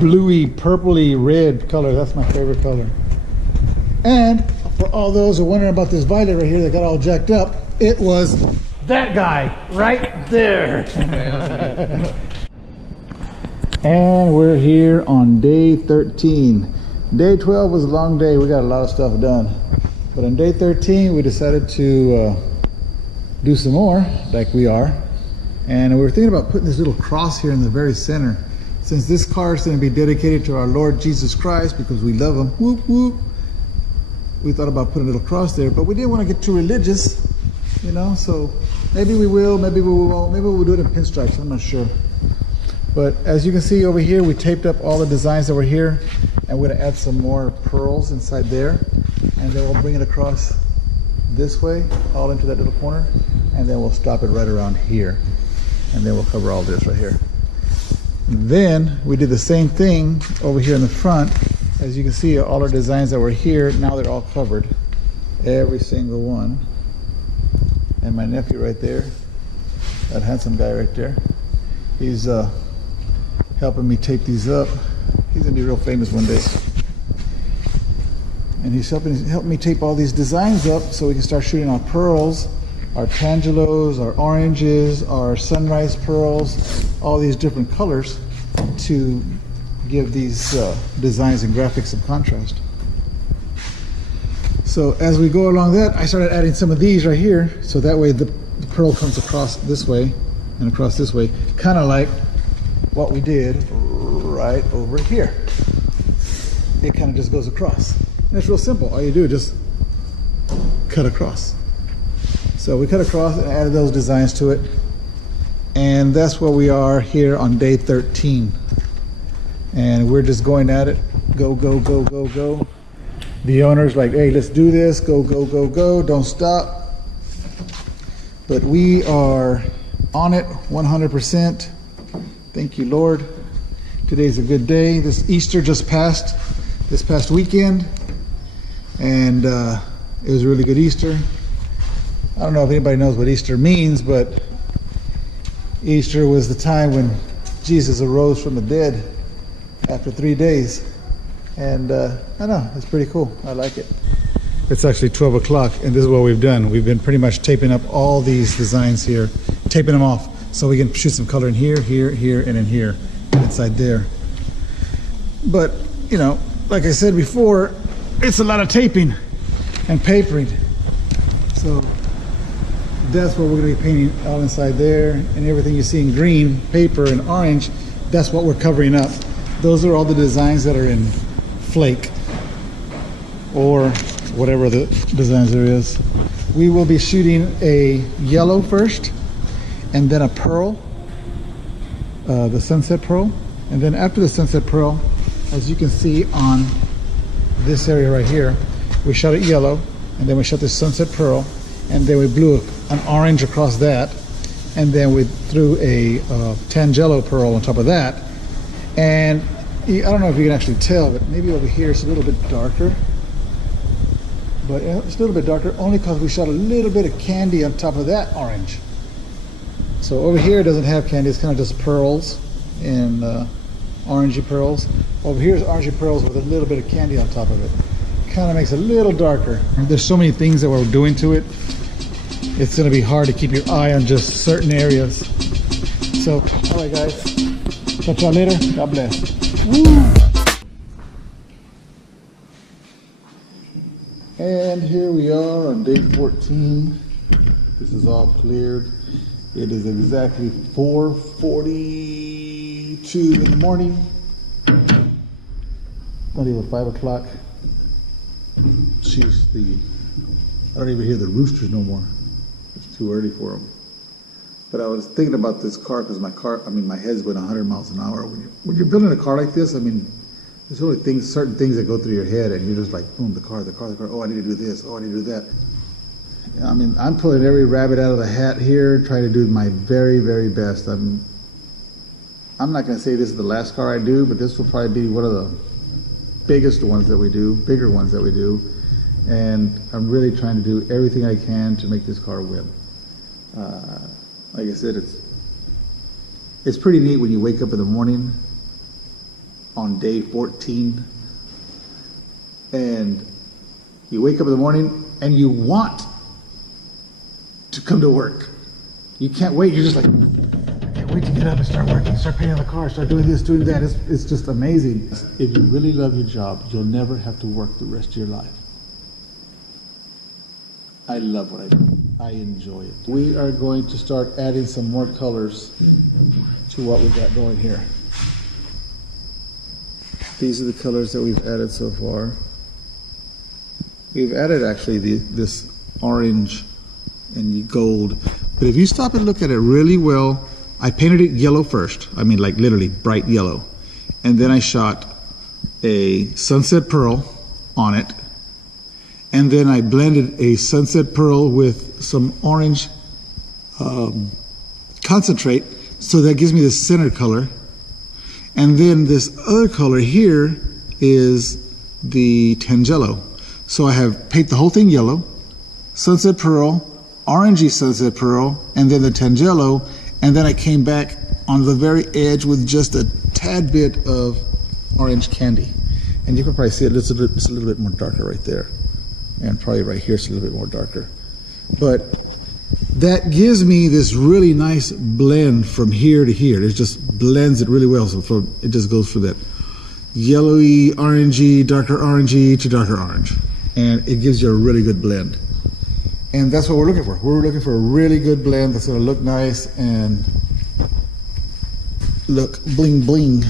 bluey, purpley red color, that's my favorite color. And for all those who are wondering about this violet right here that got all jacked up, it was that guy right there. And we're here on day 13. Day 12 was a long day. We got a lot of stuff done. But on day 13, we decided to do some more, like we are. And we were thinking about putting this little cross here in the very center. Since this car is going to be dedicated to our Lord Jesus Christ because we love him, whoop, whoop, we thought about putting a little cross there, but we didn't want to get too religious, you know, so maybe we will, maybe we won't, maybe we'll do it in pinstripes, I'm not sure. But as you can see over here, we taped up all the designs that were here, and we're going to add some more pearls inside there, and then we'll bring it across this way, all into that little corner, and then we'll stop it right around here, and then we'll cover all this right here. Then we did the same thing over here in the front. As you can see, all our designs that were here, now they're all covered, every single one. And my nephew right there, that handsome guy right there, he's helping me tape these up. He's gonna be real famous one day. And he's helping me tape all these designs up so we can start shooting our pearls, our tangelos, our oranges, our sunrise pearls, all these different colors to give these designs and graphics some contrast. So as we go along that, I started adding some of these right here, so that way the pearl comes across this way and across this way, kind of like what we did right over here. It kind of just goes across. And it's real simple. All you do is just cut across. So we cut across and added those designs to it. And that's where we are here on day 13. And we're just going at it. Go, go, go, go, go. The owner's like, hey, let's do this. Go, go, go, go. Don't stop. But we are on it 100%. Thank you, Lord. Today's a good day. This Easter just passed, this past weekend. And it was a really good Easter. I don't know if anybody knows what Easter means, but Easter was the time when Jesus arose from the dead after 3 days. And I don't know, it's pretty cool. I like it. It's actually 12 o'clock, and this is what we've done. We've been pretty much taping up all these designs here, taping them off so we can shoot some color in here, here, here, and in here, inside there. But, you know, like I said before, it's a lot of taping and papering. So that's what we're going to be painting all inside there, and everything you see in green, paper, and orange, that's what we're covering up. Those are all the designs that are in flake or whatever the designs there is. We will be shooting a yellow first and then a pearl, the sunset pearl, and then after the sunset pearl, as you can see on this area right here, we shot it yellow and then we shot the sunset pearl and then we blew an orange across that, and then we threw a tangelo pearl on top of that. And I don't know if you can actually tell, but maybe over here it's a little bit darker. But it's a little bit darker only because we shot a little bit of candy on top of that orange. So over here it doesn't have candy, it's kind of just pearls and orangey pearls. Over here is orangey pearls with a little bit of candy on top of it. Kind of makes it a little darker. There's so many things that we're doing to it. It's going to be hard to keep your eye on just certain areas. So, all right guys, catch y'all later. God bless. Woo. And here we are on day 14. This is all cleared. It is exactly 4:42 in the morning. Not even 5 o'clock. Jeez, I don't even hear the roosters no more. It's too early for them. But I was thinking about this car because my head's going 100 miles an hour. When you're building a car like this, I mean, there's only certain things that go through your head, and you're just like, boom, the car. Oh, I need to do this. Oh, I need to do that. I mean, I'm pulling every rabbit out of the hat here, trying to do my very, very best. I'm not going to say this is the last car I do, but this will probably be one of the biggest ones that we do, bigger ones that we do. And I'm really trying to do everything I can to make this car win. Like I said, it's pretty neat when you wake up in the morning on day 14 and you wake up in the morning and you want to come to work. You can't wait. You're just like, I can't wait to get up and start working, start painting the car, start doing this, doing that. It's just amazing. If you really love your job, you'll never have to work the rest of your life. I love what I do. I enjoy it. We are going to start adding some more colors to what we've got going here. These are the colors that we've added so far. We've added actually this orange and gold. But if you stop and look at it really well, I painted it yellow first. I mean, like literally bright yellow. And then I shot a sunset pearl on it. And then I blended a sunset pearl with some orange concentrate, so that gives me the center color. And then this other color here is the tangelo. So I have paint the whole thing yellow, sunset pearl, orangey sunset pearl, and then the tangelo, and then I came back on the very edge with just a tad bit of orange candy. And you can probably see it, it's a little bit more darker right there. And probably right here it's a little bit more darker. But that gives me this really nice blend from here to here. It just blends it really well. So it just goes from that yellowy, orangey, darker orangey to darker orange. And it gives you a really good blend. And that's what we're looking for. We're looking for a really good blend that's going to look nice and look bling bling.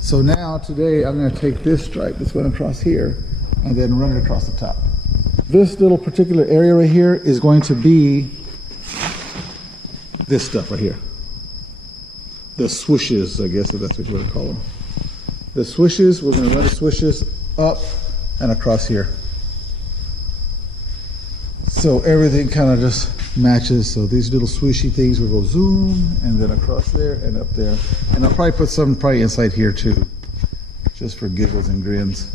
So now today I'm going to take this stripe that's going across here and then run it across the top. This little particular area right here is going to be this stuff right here. The swooshes, I guess if that's what you want to call them. The swooshes, we're going to run the swooshes up and across here. So everything kind of just matches. So these little swooshy things will go zoom and then across there and up there. And I'll probably put some inside here too, just for giggles and grins.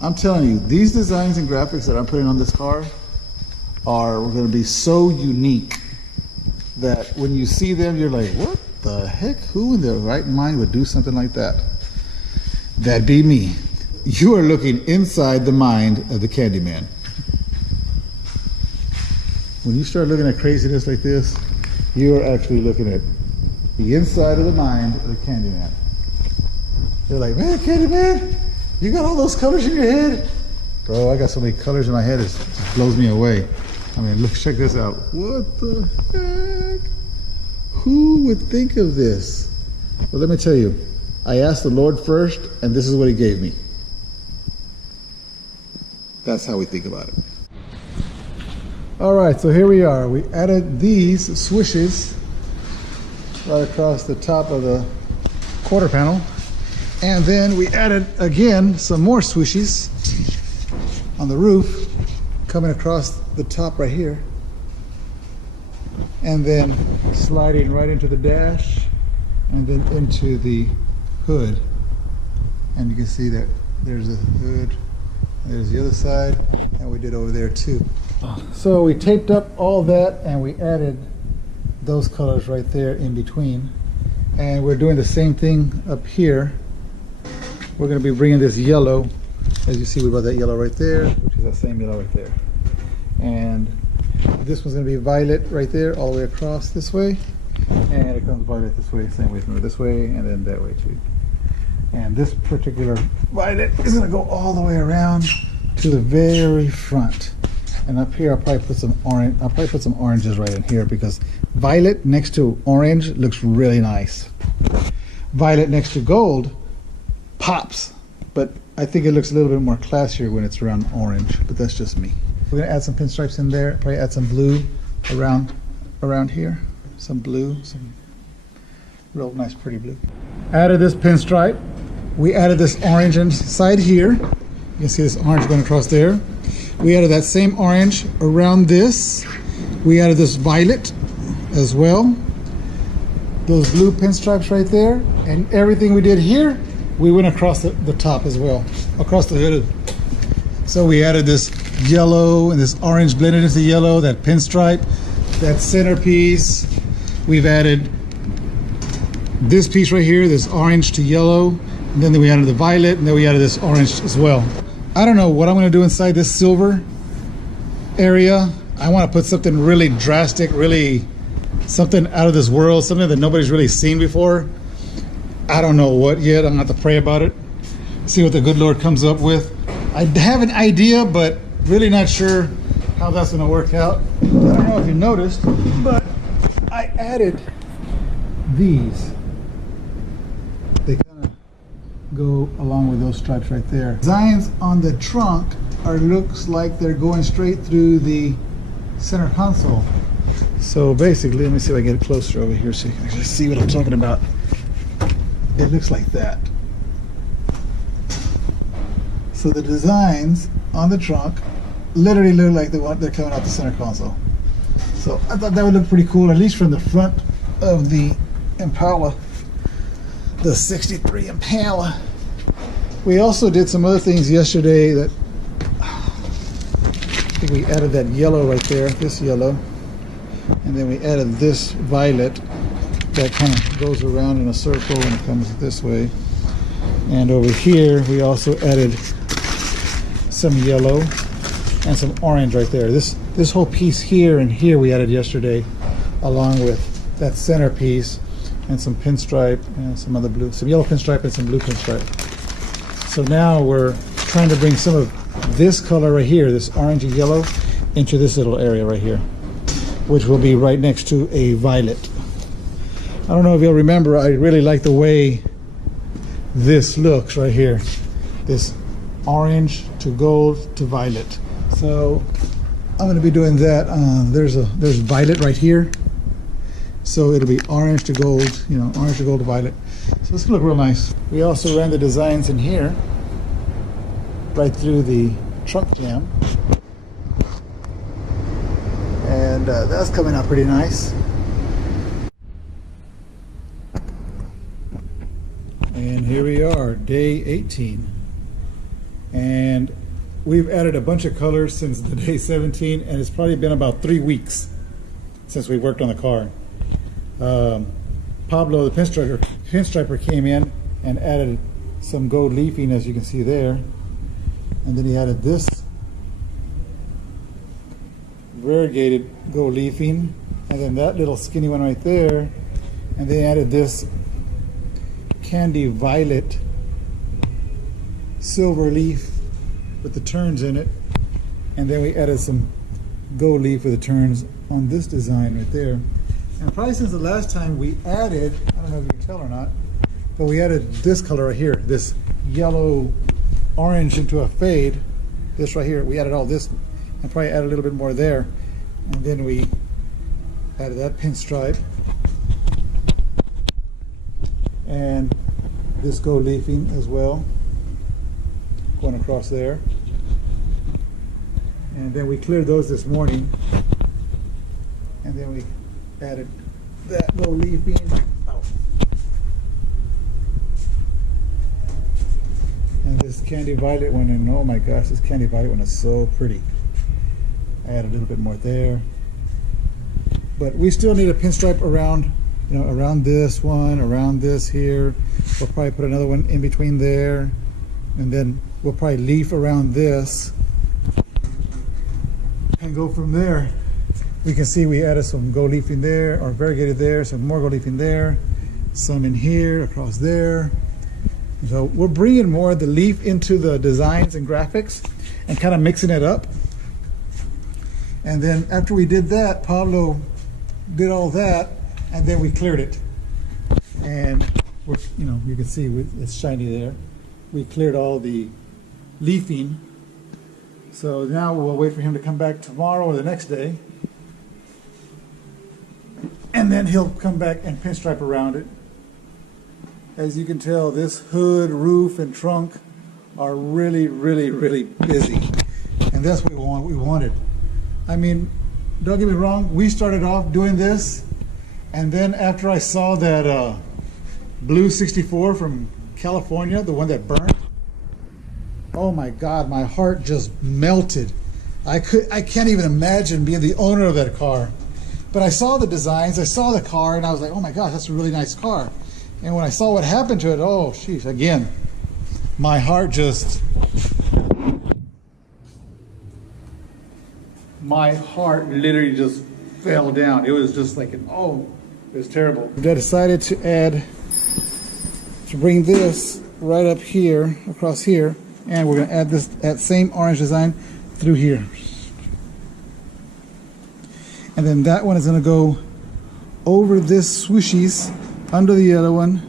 I'm telling you, these designs and graphics that I'm putting on this car are going to be so unique that when you see them, you're like, what the heck? Who in their right mind would do something like that? That'd be me. You are looking inside the mind of the CANDYMAN. When you start looking at craziness like this, you are actually looking at the inside of the mind of the CANDYMAN. They're like, man, CANDYMAN, you got all those colors in your head? Bro, I got so many colors in my head, it blows me away. I mean, look, check this out. What the heck? Who would think of this? Well, let me tell you, I asked the Lord first, and this is what he gave me. That's how we think about it. All right, so here we are. We added these swishes right across the top of the quarter panel. And then we added, again, some more swishes on the roof coming across the top right here. And then sliding right into the dash and then into the hood. And you can see that there's the hood, there's the other side, and we did over there too. So we taped up all that and we added those colors right there in between. And we're doing the same thing up here. We're going to be bringing this yellow. As you see, we brought that yellow right there, which is that same yellow right there. And this one's going to be violet right there, all the way across this way. And it comes violet this way, same way from this way, and then that way too. And this particular violet is going to go all the way around to the very front. And up here, I'll probably put some orange. I'll probably put some oranges right in here because violet next to orange looks really nice. Violet next to gold pops, but I think it looks a little bit more classier when it's around orange. But that's just me. We're gonna add some pinstripes in there. Probably add some blue around here. Some blue, some real nice, pretty blue. Added this pinstripe. We added this orange inside here. You can see this orange going across there. We added that same orange around this. We added this violet as well. Those blue pinstripes right there. And everything we did here, we went across the top as well, across the hood. So we added this yellow and this orange blended into yellow, that pinstripe, that centerpiece. We've added this piece right here, this orange to yellow. And then we added the violet, and then we added this orange as well. I don't know what I'm going to do inside this silver area. I want to put something really drastic, really something out of this world, something that nobody's really seen before. I don't know what yet. I'm going to have to pray about it, see what the good Lord comes up with. I have an idea, but really not sure how that's going to work out. I don't know if you noticed, but I added these. They kind of go along with those stripes right there. Designs on the trunk looks like they're going straight through the center console. So basically, let me see if I get it closer over here so you can actually see what I'm talking about. It looks like that. So the designs on the trunk literally look like they're coming out the center console. So I thought that would look pretty cool, at least from the front of the Impala, the 63 Impala. We also did some other things yesterday that I think we added that yellow right there, this yellow, and then we added this violet that kind of goes around in a circle and it comes this way. And over here, we also added some yellow and some orange right there. This whole piece here and here we added yesterday, along with that center piece and some pinstripe and some other blue, some yellow pinstripe and some blue pinstripe. So now we're trying to bring some of this color right here, this orangey yellow, into this little area right here, which will be right next to a violet. I don't know if you'll remember, I really like the way this looks right here. This orange to gold to violet. So I'm going to be doing that. There's violet right here. So it'll be orange to gold, you know, orange to gold to violet. So it's going to look real nice. We also ran the designs in here, right through the trunk jam. And that's coming out pretty nice. And here we are, day 18. And we've added a bunch of colors since the day 17, and it's probably been about 3 weeks since we worked on the car. Pablo, the pinstriper, came in and added some gold leafing, as you can see there. And then he added this variegated gold leafing, and then that little skinny one right there. And they added this candy violet silver leaf with the turns in it, and then we added some gold leaf with the turns on this design right there. And probably since the last time we added, I don't know if you can tell or not, but we added this color right here, this yellow orange into a fade, this right here. We added all this and probably added a little bit more there, and then we added that pinstripe and this gold leafing as well, going across there. And then we cleared those this morning, and then we added that gold leafing. Oh. And this candy violet one, and oh my gosh, this candy violet one is so pretty. I added a little bit more there, but we still need a pinstripe around, you know, around this one, around this here. We'll probably put another one in between there, and then we'll probably leaf around this and go from there. We can see we added some gold leafing there, or variegated there, some more gold leafing there, some in here, across there. So we're bringing more of the leaf into the designs and graphics and kind of mixing it up. And then after we did that, Pablo did all that, and then we cleared it. And we're, you know, you can see it's shiny there. We cleared all the leafing. So now we'll wait for him to come back tomorrow or the next day. And then he'll come back and pinstripe around it. As you can tell, this hood, roof, and trunk are really, really, really busy. And that's what we wanted. I mean, don't get me wrong, we started off doing this, and then after I saw that blue 64 from California, the one that burned, oh my God, my heart just melted. I can't even imagine being the owner of that car. But I saw the designs, I saw the car, and I was like, oh my gosh, that's a really nice car. And when I saw what happened to it, oh, sheesh, again, my heart just, my heart literally just fell down. It was just like, oh, it was terrible. I decided to bring this right up here, across here, and we're gonna add that same orange design through here. And then that one is gonna go over this swooshies, under the yellow one,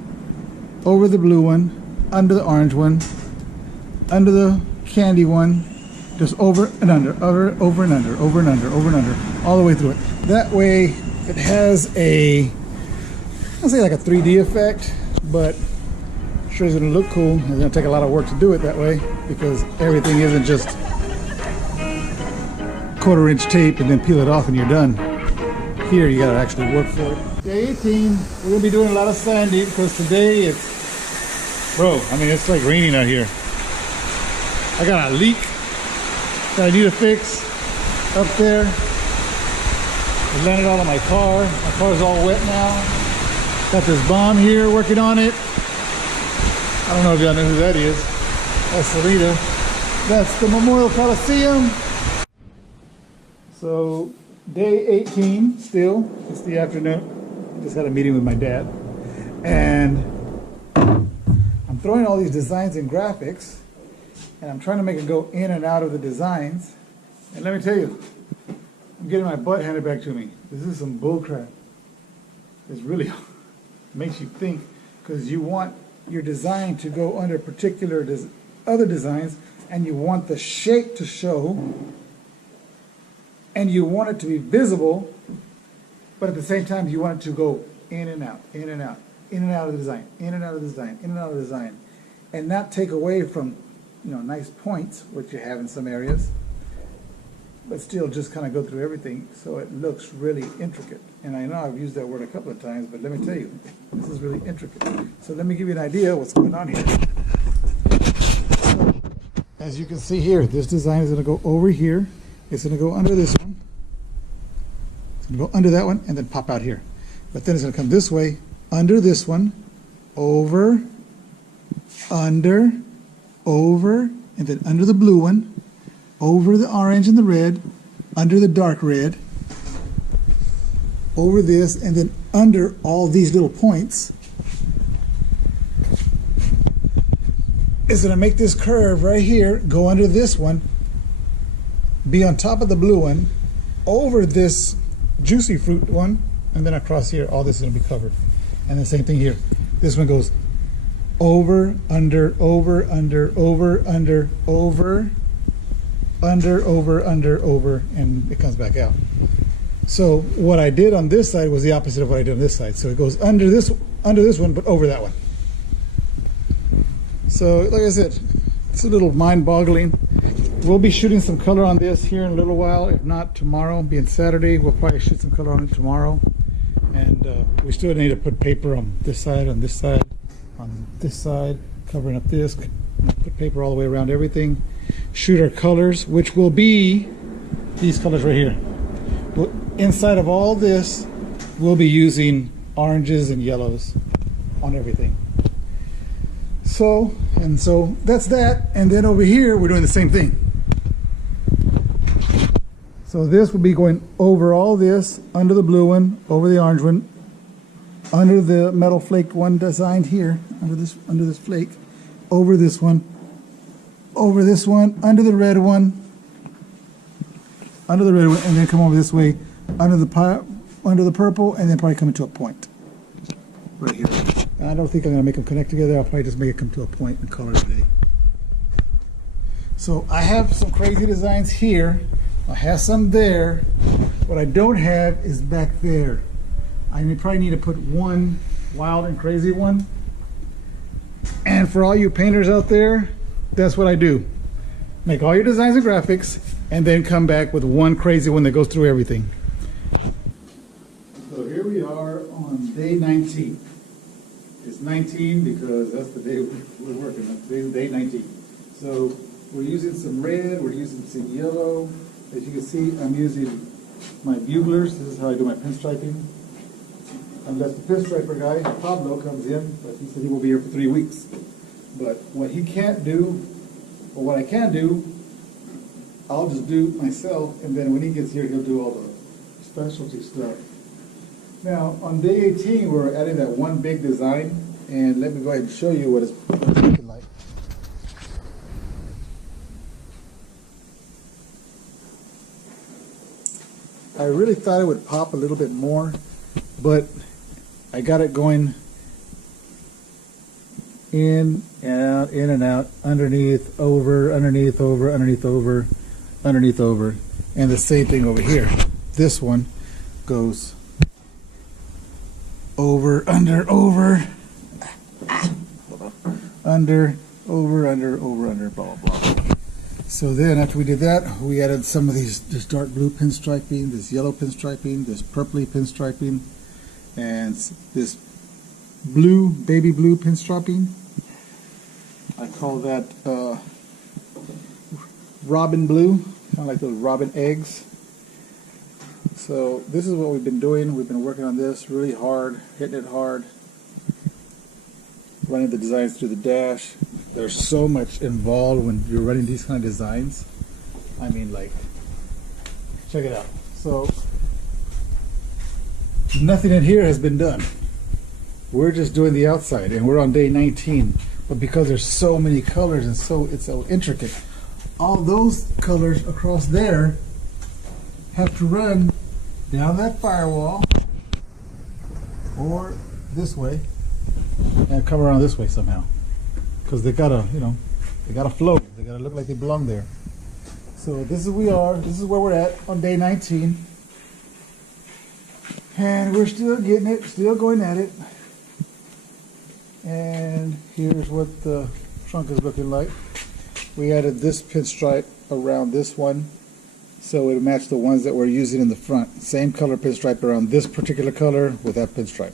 over the blue one, under the orange one, under the candy one, just over and under, over and under, over and under, over and under, all the way through it. That way it has a, I'll say like a 3D effect, but sure it's gonna look cool. It's gonna take a lot of work to do it that way because everything isn't just 1/4 inch tape and then peel it off and you're done. Here you gotta actually work for it. Day 18, we're gonna be doing a lot of sanding because today it's, bro, I mean it's like raining out here. I got a leak that I need to fix up there. It landed all on my car. My car's all wet now. Got this bomb here working on it. I don't know if y'all know who that is. That's Lowrider. That's the Memorial Coliseum. So day 18 still. It's the afternoon. I just had a meeting with my dad. And I'm throwing all these designs and graphics. And I'm trying to make it go in and out of the designs. And let me tell you, I'm getting my butt handed back to me. This is some bull crap. It's really makes you think, because you want your design to go under particular other designs, and you want the shape to show, and you want it to be visible, but at the same time you want it to go in and out, in and out, in and out of the design, in and out of the design, in and out of the design, and not take away from, you know, nice points, which you have in some areas, but still just kind of go through everything so it looks really intricate. And I know I've used that word a couple of times, but let me tell you, this is really intricate. So let me give you an idea of what's going on here. So, as you can see here, this design is going to go over here. It's going to go under this one. It's going to go under that one and then pop out here. But then it's going to come this way, under this one, over, under, over, and then under the blue one, over the orange and the red, under the dark red, over this, and then under all these little points. It's going to make this curve right here go under this one, be on top of the blue one, over this juicy fruit one, and then across here, all this is going to be covered. And the same thing here. This one goes over, under, over, under, over, under, over, under, over, under, over, and it comes back out. So what I did on this side was the opposite of what I did on this side. So it goes under this one, but over that one. So like I said, it's a little mind-boggling. We'll be shooting some color on this here in a little while. If not tomorrow, being Saturday, we'll probably shoot some color on it tomorrow. And we still need to put paper on this side, on this side, on this side, covering up this. Put paper all the way around everything. Shoot our colors, which will be these colors right here. Inside of all this, we'll be using oranges and yellows on everything. So that's that. And then over here, we're doing the same thing. So this will be going over all this, under the blue one, over the orange one, under the metal flake one designed here, under this flake, over this one, over this one, under the red one, and then come over this way, under the purple, and then probably come into a point right here. And I don't think I'm going to make them connect together. I'll probably just make it come to a point and call it a day. So I have some crazy designs here. I have some there. What I don't have is back there. I probably need to put one wild and crazy one. And for all you painters out there, that's what I do. Make all your designs and graphics, and then come back with one crazy one that goes through everything. So here we are on day 19. It's 19 because that's the day we're working on. Today's day 19. So we're using some red, we're using some yellow. As you can see, I'm using my buglers. This is how I do my pinstriping. Unless the pinstriper guy, Pablo, comes in, but he said he will be here for 3 weeks. But what he can't do, or what I can do, I'll just do myself, and then when he gets here, he'll do all the specialty stuff. Now, on day 18, we're adding that one big design, and let me go ahead and show you what it's looking like. I really thought it would pop a little bit more, but I got it going in and out, in and out, underneath, over, underneath, over, underneath, over, underneath, over, and the same thing over here. This one goes over, under, over, under, over, under, blah, blah, blah. So then after we did that, we added some of this dark blue pinstriping, this yellow pinstriping, this purpley pinstriping, and this blue, baby blue pinstriping. I call that robin blue, kind of like those robin eggs. So this is what we've been doing. We've been working on this really hard, hitting it hard. running the designs through the dash. There's so much involved when you're running these kind of designs. I mean, like, check it out. So nothing in here has been done. We're just doing the outside, and we're on day 19. But because there's so many colors and it's so intricate, all those colors across there have to run down that firewall or this way and come around this way somehow, because they gotta, you know, they gotta flow. They gotta look like they belong there. So this is this is where we're at on day 19, and we're still getting it, still going at it. And here's what the trunk is looking like. We added this pinstripe around this one, so it matched the ones that we're using in the front. Same color pinstripe around this particular color with that pinstripe.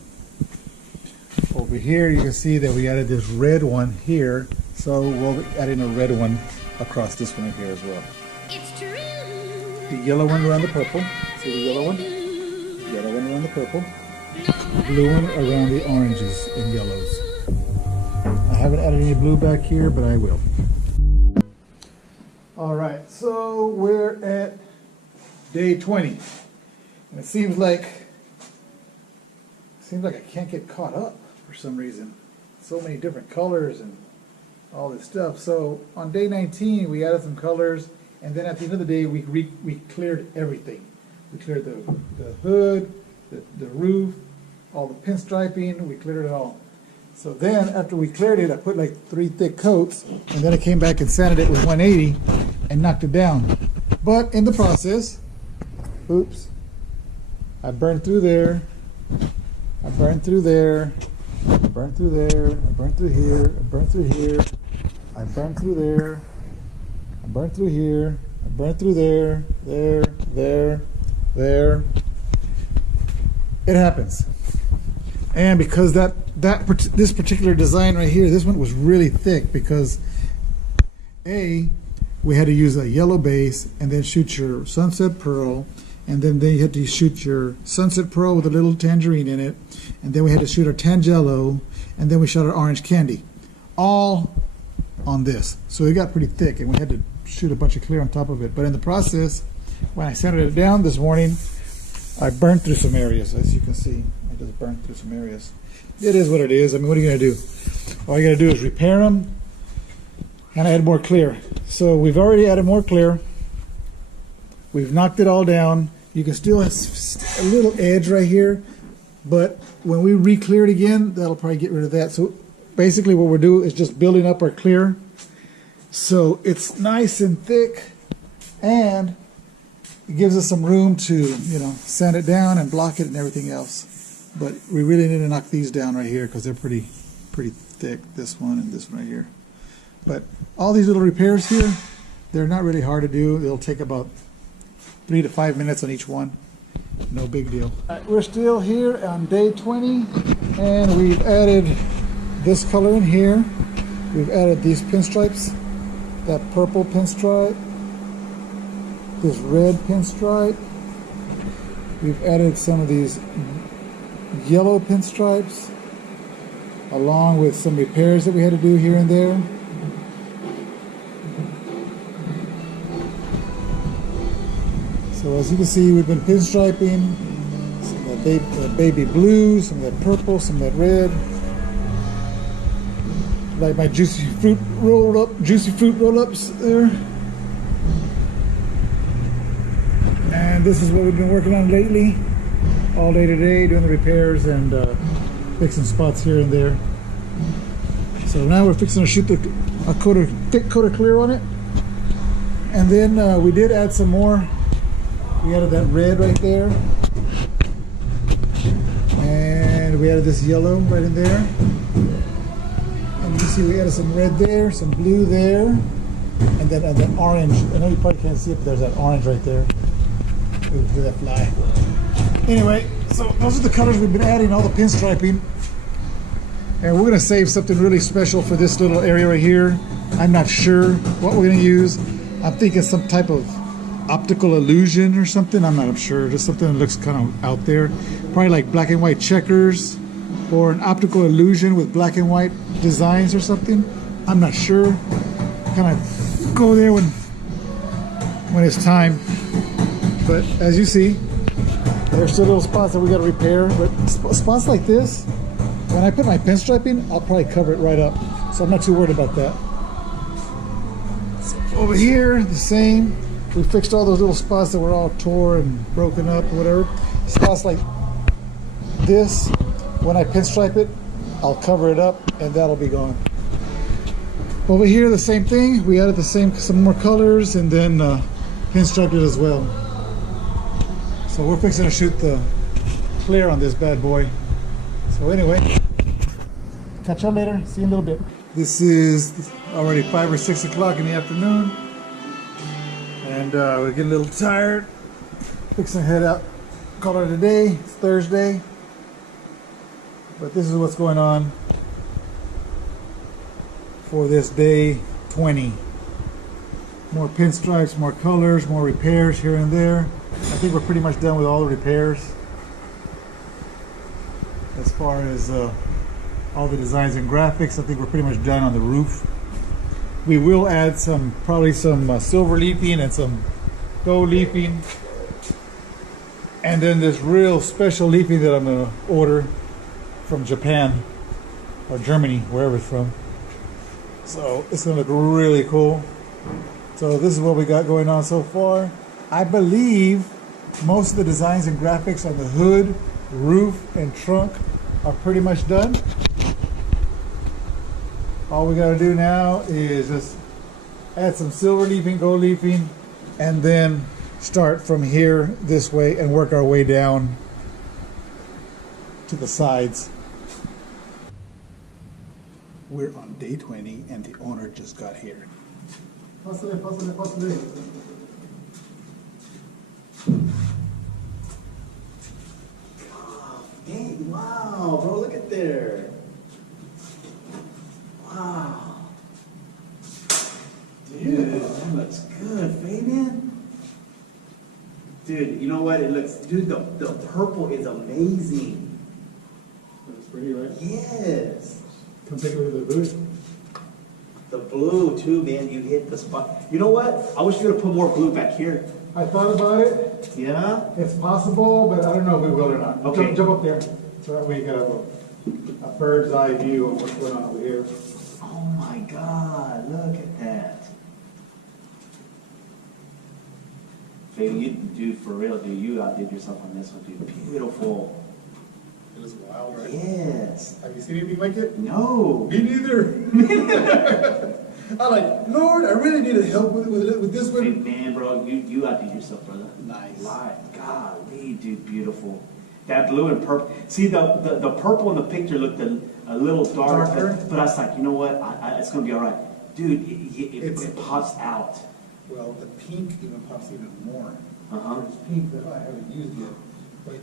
Over here you can see that we added this red one here, so we'll be adding a red one across this one here as well. It's true. The yellow one around the purple. See the yellow one? The yellow one around the purple. The blue one around the oranges and yellows. I haven't added any blue back here, but I will. Alright, so we're at day 20. And it seems like I can't get caught up for some reason. So many different colors and all this stuff. So on day 19 we added some colors, and then at the end of the day we cleared everything. We cleared the hood, the roof, all the pinstriping, we cleared it all. So then after we cleared it, I put like 3 thick coats, and then I came back and sanded it with 180 and knocked it down. But in the process, oops, I burned through there, I burned through there, I burned through there, I burned through here, I burned through here, I burned through there, I burned through here, I burned through there, there. It happens. And because this particular design right here, this one was really thick, because we had to use a yellow base and then shoot your sunset pearl, and then you had to shoot your sunset pearl with a little tangerine in it, and then we had to shoot our tangelo, and then we shot our orange candy, all on this. So it got pretty thick, and we had to shoot a bunch of clear on top of it. But in the process, when I sanded it down this morning, I burned through some areas. As you can see, I just burned through some areas. It is what it is. I mean, what are you going to do? All you got to do is repair them and add more clear. So we've already added more clear. We've knocked it all down. You can still have a little edge right here, but when we re-clear it again, that'll probably get rid of that. So basically what we're doing is just building up our clear so it's nice and thick, and it gives us some room to, you know, sand it down and block it and everything else. But we really need to knock these down right here because they're pretty thick, this one and this one right here. But all these little repairs here, they're not really hard to do. They'll take about 3 to 5 minutes on each one. No big deal. We're still here on day 20, and we've added this color in here. We've added these pinstripes, that purple pinstripe, this red pinstripe. We've added some of these yellow pinstripes, along with some repairs that we had to do here and there. So as you can see, we've been pinstriping some of that baby blue, some of that purple, some of that red. Like my juicy fruit roll-ups there. And this is what we've been working on lately, all day today, doing the repairs and fixing spots here and there. So now we're fixing to shoot a thick coat of clear on it. And then we did add some more. We added that red right there. And we added this yellow right in there. And you see we added some red there, some blue there, and then that orange. I know you probably can't see it, but there's that orange right there. Ooh, look at that fly. Anyway, so those are the colors we've been adding, all the pinstriping. And we're going to save something really special for this little area right here. I'm not sure what we're going to use. I'm thinking some type of optical illusion or something. I'm not sure. Just something that looks kind of out there. Probably like black and white checkers. or an optical illusion with black and white designs or something. I'm not sure. Kind of go there when it's time. But as you see, there's still little spots that we got to repair. But spots like this, when I put my pinstriping, I'll probably cover it right up. So I'm not too worried about that. So over here, the same. We fixed all those little spots that were all tore and broken up or whatever. Spots like this, when I pinstripe it, I'll cover it up and that'll be gone. Over here, the same thing. We added some more colors and then pinstriped it as well. So we're fixing to shoot the flare on this bad boy. So anyway, catch up later. See you in a little bit. This is already 5 or 6 o'clock in the afternoon. And we're getting a little tired. Fixing to head out. Call it a day. It's Thursday. But this is what's going on for this day 20. More pinstripes, more colors, more repairs here and there. I think we're pretty much done with all the repairs. As far as all the designs and graphics, I think we're pretty much done on the roof. We will add probably some silver leafing and some gold leafing. And then this real special leafing that I'm going to order from Japan or Germany, wherever it's from. So it's going to look really cool. So this is what we got going on so far. I believe most of the designs and graphics on the hood, roof, and trunk are pretty much done. All we got to do now is just add some silver leafing, gold leafing, and then start from here this way and work our way down to the sides. We're on day 20 and the owner just got here. Pásale, pásale, pásale. Oh, dang, wow, bro, look at there. Wow. Dude, that looks good, Fabian. Dude, you know what? It looks, dude, the purple is amazing. That's pretty, right? Yes. Come take a look at the hood. The blue, too, man. You hit the spot. You know what? I wish you would have put more blue back here. I thought about it. Yeah? It's possible, but I don't know if we will or not. Okay. Jump up there. So that way you got a bird's eye view of what's going on over here. Oh, my God. Look at that. Fabian, you, dude, for real, dude, you outdid yourself on this one, dude. Beautiful. It was wild, right? Yes. Have you seen anything like it? No. Me neither. I'm like, Lord, I really need help with this Hey, one. man, bro, you outdid yourself, brother. Nice. Golly, dude, beautiful. That blue and purple. See, the purple in the picture looked a little darker. But I was like, you know what? It's going to be all right. Dude, it pops out. Well, the pink even pops even more. Uh-huh. There's pink that I haven't used yet.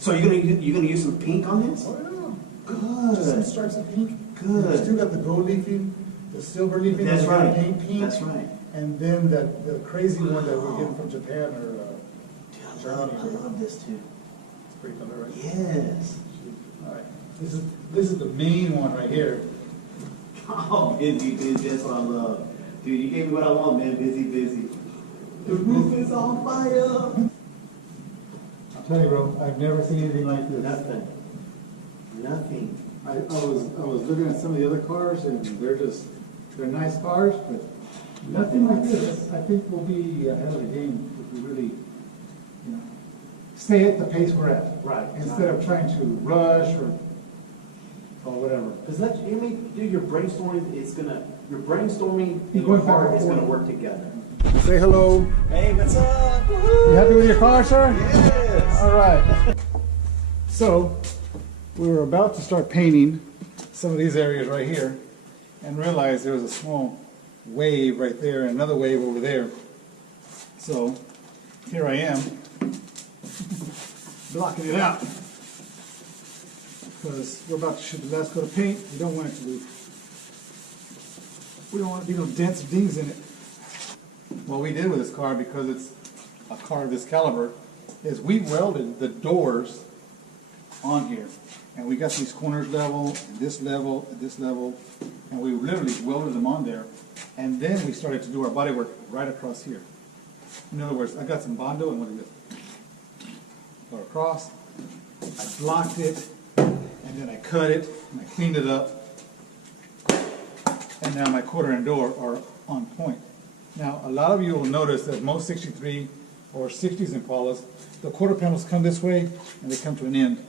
So you're gonna use some pink on this? Oh, yeah. Good. Just some stripes of pink. Good. You still got the gold leafing, the silver leafing. That's right. Pink. That's right. And then the crazy one that we're getting from Japan or Dude, Germany. I love this too. It's pretty color, right? Yes. All right. This is the main one right here. Oh, busy, that's what I love. Dude, you gave me what I want, man. Busy. The roof is on fire. I'll tell you, bro, I've never seen anything like this. Nothing. I was looking at some of the other cars, and they're nice cars, but nothing like this. I think we'll be ahead of the game if we really, stay at the pace we're at. Right. Instead of trying to rush or whatever. Because that, I mean, dude, your brainstorming and You're your going back heart and is forth. going to work together. Say hello. Hey, what's up? You happy with your car, sir? Yes. All right. So, we were about to start painting some of these areas right here and realized there was a small wave right there and another wave over there. So, here I am, blocking it out because we're about to shoot the last coat of paint. We don't want it to leak. We don't want to be no dents or dings in it. What we did with this car, because it's a car of this caliber, is we welded the doors on here. And we got these corners level, and this level, and this level, and we literally welded them on there. And then we started to do our body work right across here. In other words, I got some Bondo and what is this? Go across, I blocked it, and then I cut it, and I cleaned it up. And now my quarter and door are on point. Now, a lot of you will notice that most 63 or 60s Impalas, the quarter panels come this way, and they come to an end.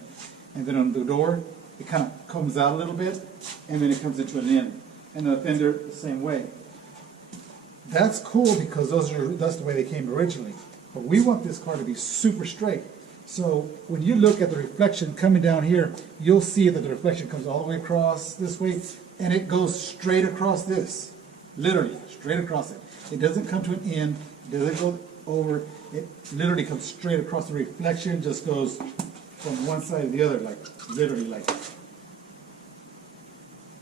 And then on the door, it kind of comes out a little bit, and then it comes into an end. And the fender, the same way. That's cool because that's the way they came originally. But we want this car to be super straight. So when you look at the reflection coming down here, you'll see that the reflection comes all the way across this way, and it goes straight across this. Literally, straight across it. It doesn't come to an end, it doesn't go over, it literally comes straight across. The reflection just goes from one side to the other, like literally like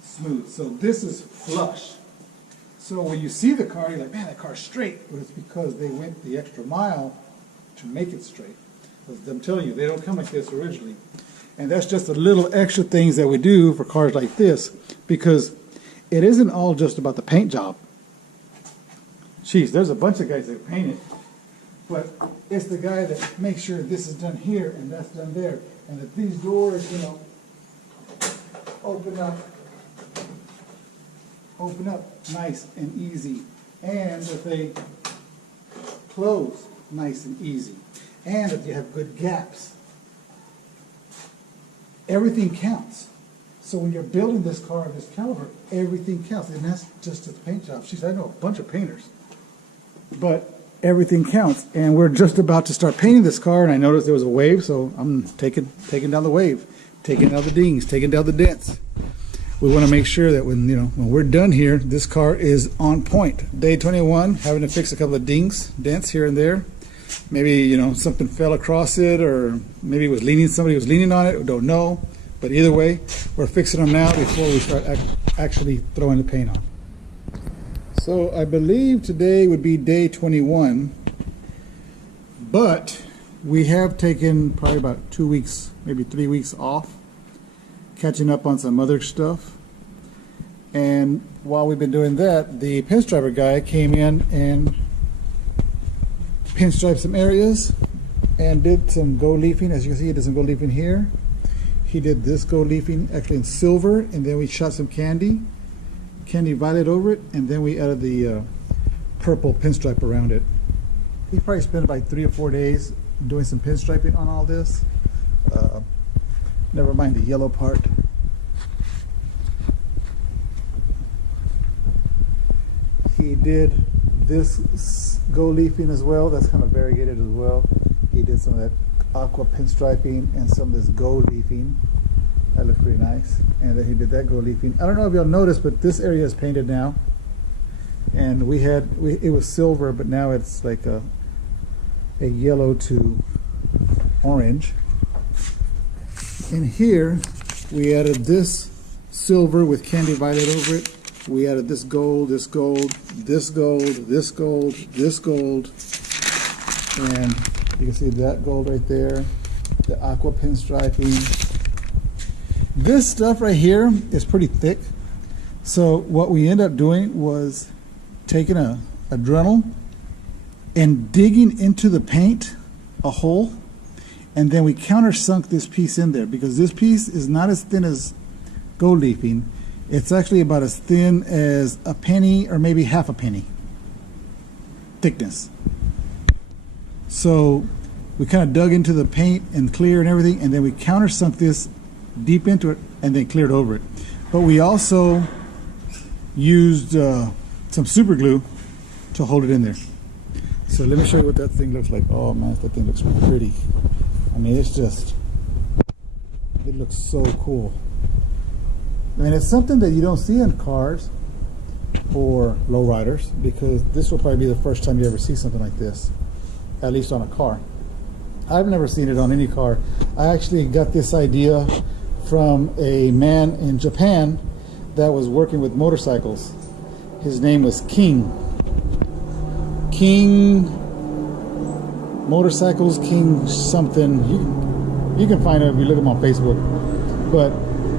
smooth. So this is flush. So when you see the car, you're like, man, that car's straight. But it's because they went the extra mile to make it straight. Because I'm telling you, they don't come like this originally. And that's just a little extra things that we do for cars like this, because it isn't all just about the paint job. Jeez, there's a bunch of guys that paint it, but it's the guy that makes sure this is done here and that's done there, and that these doors, you know, open up nice and easy, and that they close nice and easy, and that you have good gaps. Everything counts. So when you're building this car of this caliber, everything counts, and that's just the paint job. I know a bunch of painters, but everything counts. And we're just about to start painting this car, and I noticed there was a wave, so I'm taking down the wave, taking down the dings, taking down the dents. We want to make sure that when we're done here, this car is on point. Day 21, having to fix a couple of dents here and there. Maybe something fell across it, or maybe somebody was leaning on it. We don't know. But either way, we're fixing them now before we start actually throwing the paint on. So I believe today would be day 21, but we have taken probably about 2 weeks, maybe 3 weeks off, catching up on some other stuff. And while we've been doing that, the pinstriper guy came in and pinstriped some areas and did some gold leafing. As you can see, he did some gold leafing here. He did this gold leafing actually in silver, and then we shot some candy violet over it, and then we added the purple pinstripe around it. He probably spent about 3 or 4 days doing some pinstriping on all this. Never mind the yellow part. He did this gold leafing as well. That's kind of variegated as well. He did some of that aqua pinstriping and some of this gold leafing. That looked pretty nice. And then he did that gold leafing. I don't know if y'all noticed, but this area is painted now. And it was silver, but now it's like a yellow to orange. And here we added this silver with candy violet over it. We added this gold, this gold, this gold, this gold, this gold, and you can see that gold right there, the aqua pinstriping. This stuff right here is pretty thick, so what we ended up doing was taking a Dremel and digging into the paint a hole, and then we countersunk this piece in there, because this piece is not as thin as gold leafing. It's actually about as thin as a penny or maybe half a penny thickness. So we kind of dug into the paint and clear and everything, and then we countersunk this deep into it and then cleared over it. But we also used some super glue to hold it in there. So let me show you what that thing looks like. Oh man, that thing looks pretty. I mean, it looks so cool. I mean, it's something that you don't see in cars or lowriders, because this will probably be the first time you ever see something like this, at least on a car. I've never seen it on any car. I actually got this idea from a man in Japan that was working with motorcycles. His name was King Motorcycles, King something. You can find him if you look him on Facebook. But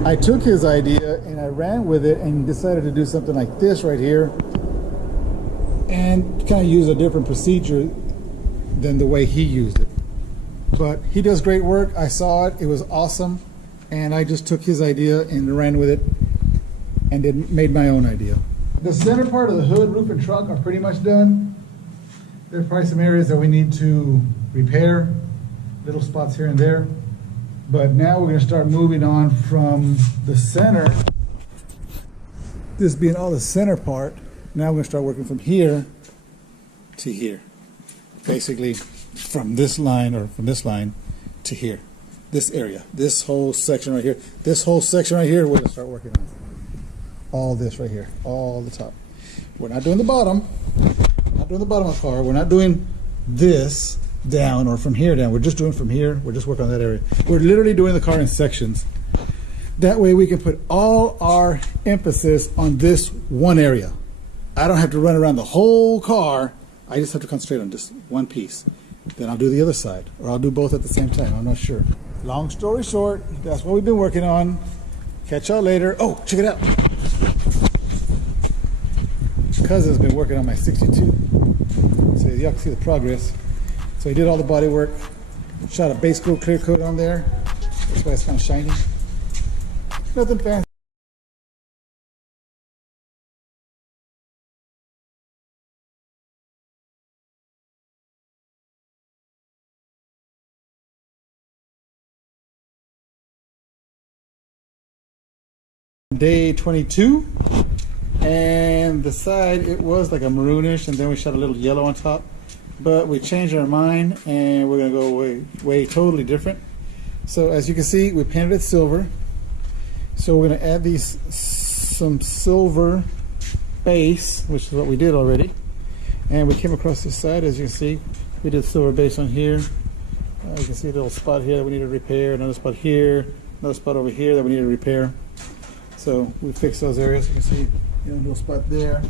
I took his idea and I ran with it and decided to do something like this right here and kind of use a different procedure than the way he used it. But he does great work. I saw it. It was awesome. And I just took his idea and ran with it and made my own idea. The center part of the hood, roof, and trunk are pretty much done. There's probably some areas that we need to repair, little spots here and there. But now we're going to start moving on from the center, this being all the center part. Now we're going to start working from here to here. Basically from this line or from this line to here. This area, this whole section right here. This whole section right here we're going to start working on. All this right here, all the top. We're not doing the bottom. We're not doing the bottom of the car. We're not doing this down or from here down. We're just doing from here. We're just working on that area. We're literally doing the car in sections. That way we can put all our emphasis on this one area. I don't have to run around the whole car. I just have to concentrate on just one piece. Then I'll do the other side, or I'll do both at the same time. I'm not sure. Long story short, that's what we've been working on. Catch y'all later. Oh, check it out. Cousin's been working on my 62. So y'all can see the progress. So he did all the body work, shot a base coat, clear coat on there. That's why it's kind of shiny. Nothing fancy. Day 22, and the side, it was like a maroonish, and then we shot a little yellow on top, but we changed our mind and we're gonna go way totally different. So as you can see, we painted it silver. So we're gonna add some silver base, which is what we did already, and we came across this side. As you can see, we did silver base on here. You can see a little spot here that we need to repair, another spot here, another spot over here that we need to repair. So we fixed those areas. You can see, a little spot there.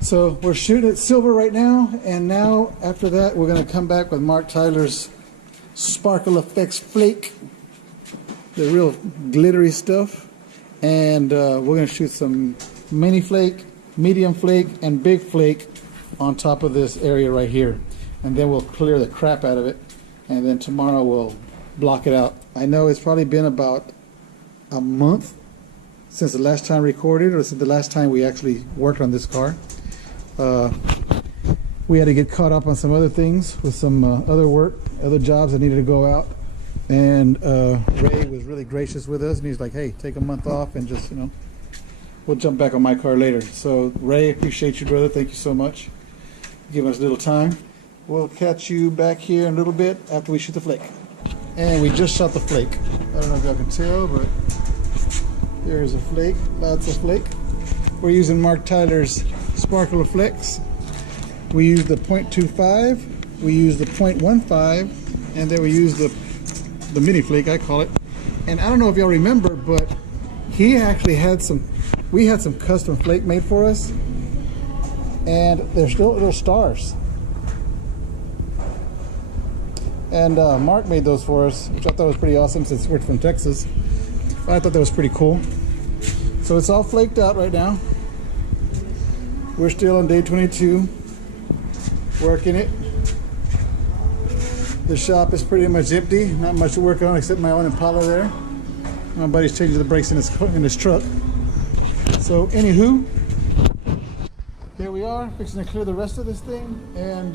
So we're shooting at silver right now, and now after that we're going to come back with Mark Tyler's Sparkle Effects Flake, the real glittery stuff, and we're going to shoot some mini flake, medium flake, and big flake on top of this area right here, and then we'll clear the crap out of it, and then tomorrow we'll block it out. I know it's probably been about a month since the last time recorded, or since the last time we actually worked on this car. We had to get caught up on some other things with some other work, other jobs that needed to go out, and Ray was really gracious with us, and he's like, hey, take a month off and just, we'll jump back on my car later. So Ray, appreciate you, brother. Thank you so much. Give us a little time. We'll catch you back here in a little bit after we shoot the flake. And we just shot the flake. I don't know if y'all can tell, but there's a flake, lots of flake. We're using Mark Tyler's Sparkle Effects. We use the 0.25, we use the 0.15, and then we use the mini flake, I call it. And I don't know if y'all remember, but he actually had we had some custom flake made for us, and they're still little stars. And Mark made those for us, which I thought was pretty awesome since we're from Texas. I thought that was pretty cool. So it's all flaked out right now. We're still on day 22, working it. The shop is pretty much empty. Not much to work on except my own Impala there. My buddy's changing the brakes in his truck. So anywho, here we are, fixing to clear the rest of this thing and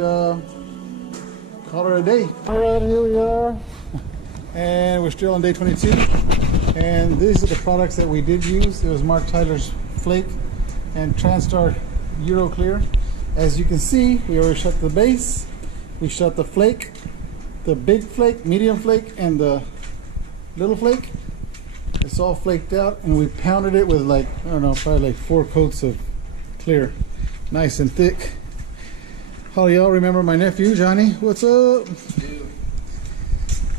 call it a day. All right, here we are. And we're still on day 22. And these are the products that we did use. It was Mark Tyler's Flake and Transtar Euro Clear. As you can see, we already shot the base. We shot the flake, the big flake, medium flake, and the little flake. It's all flaked out, and we pounded it with like, I don't know, probably like 4 coats of clear. Nice and thick. How y'all remember my nephew, Johnny? What's up?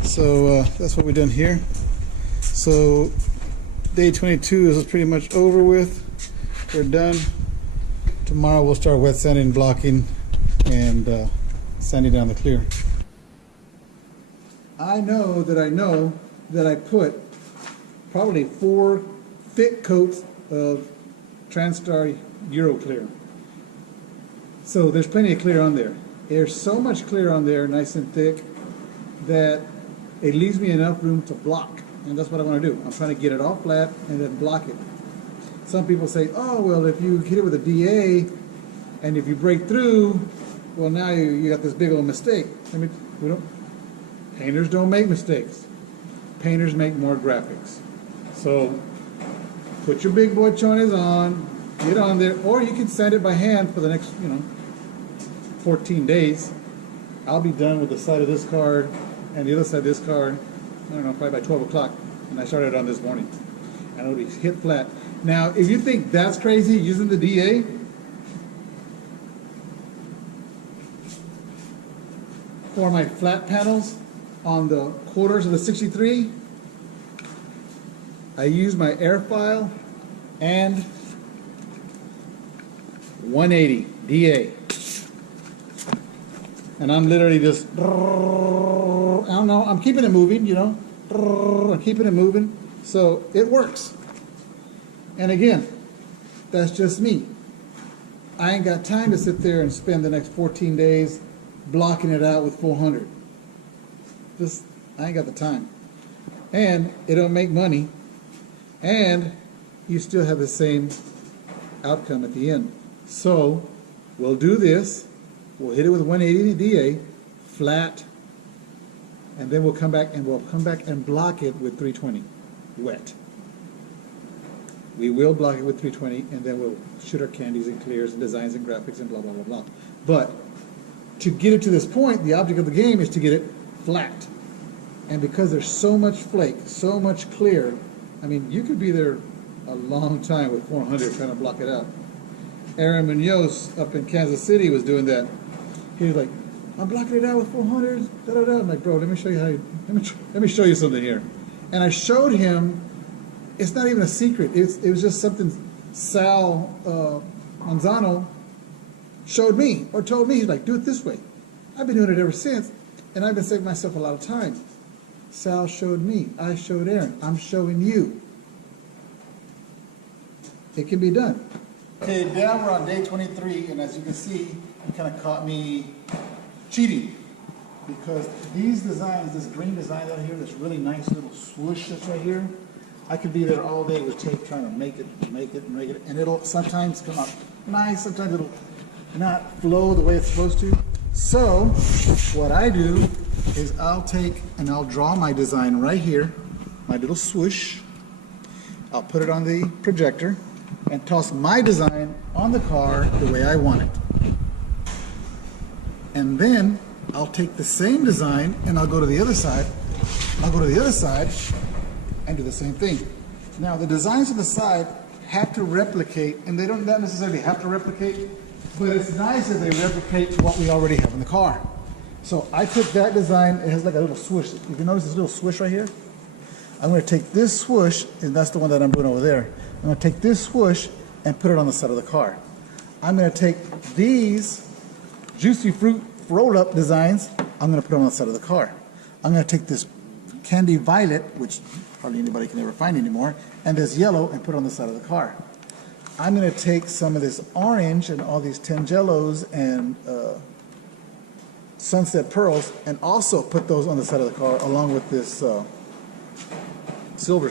So that's what we done here. So day 22 is pretty much over with. We're done. Tomorrow we'll start wet sanding, blocking, and sanding down the clear. I know that I put probably 4 thick coats of TranStar Euro Clear. So there's plenty of clear on there. There's so much clear on there, nice and thick, that it leaves me enough room to block. And that's what I want to do. I'm trying to get it all flat and then block it. Some people say, oh, well, if you hit it with a DA and if you break through, well, now you got this big old mistake. Painters don't make mistakes. Painters make more graphics. So put your big boy chones on, get on there, or you can sand it by hand for the next, 14 days. I'll be done with the side of this card and the other side of this card, I don't know, probably by 12 o'clock. And I started on this morning. And it'll be hit flat. Now, if you think that's crazy using the DA, for my flat panels on the quarters of the 63, I use my airfoil and 180 DA. And I'm literally just, I don't know, I'm keeping it moving, I'm keeping it moving, so it works. And again, that's just me. I ain't got time to sit there and spend the next 14 days blocking it out with 400. I ain't got the time. And it don't make money. And you still have the same outcome at the end. So we'll do this. We'll hit it with 180 DA, flat, and then we'll come back and block it with 320, wet. We will block it with 320, and then we'll shoot our candies and clears and designs and graphics and blah, blah, blah, blah. But to get it to this point, the object of the game is to get it flat. And because there's so much flake, so much clear, I mean, you could be there a long time with 400 trying to block it out. Aaron Munoz up in Kansas City was doing that. He was like, I'm blocking it out with 400, da-da-da. I'm like, bro, let me show you let me show you something here. And I showed him, it's not even a secret. It was just something Sal Manzano showed me, or told me. He's like, do it this way. I've been doing it ever since, and I've been saving myself a lot of time. Sal showed me. I showed Aaron. I'm showing you. It can be done. Okay, now we're on day 23, and as you can see, you kind of caught me cheating. Because these designs, this green design out here, this really nice little swoosh that's right here, I could be there all day with tape trying to make it, and it'll sometimes come out nice, sometimes it'll not flow the way it's supposed to. So, what I do is I'll take and I'll draw my design right here, my little swoosh. I'll put it on the projector and toss my design on the car the way I want it. And then I'll take the same design and I'll go to the other side. I'll go to the other side and do the same thing. Now the designs on the side have to replicate, and they don't necessarily have to replicate, but it's nice if they replicate what we already have in the car. So I took that design, it has like a little swoosh. If you notice this little swoosh right here, I'm going to take this swoosh, and that's the one that I'm doing over there. I'm going to take this swoosh and put it on the side of the car. I'm going to take these juicy fruit roll-up designs, I'm going to put on the side of the car. I'm going to take this candy violet, which hardly anybody can ever find anymore, and this yellow and put it on the side of the car. I'm going to take some of this orange and all these Tangelos and Sunset Pearls and also put those on the side of the car along with this silver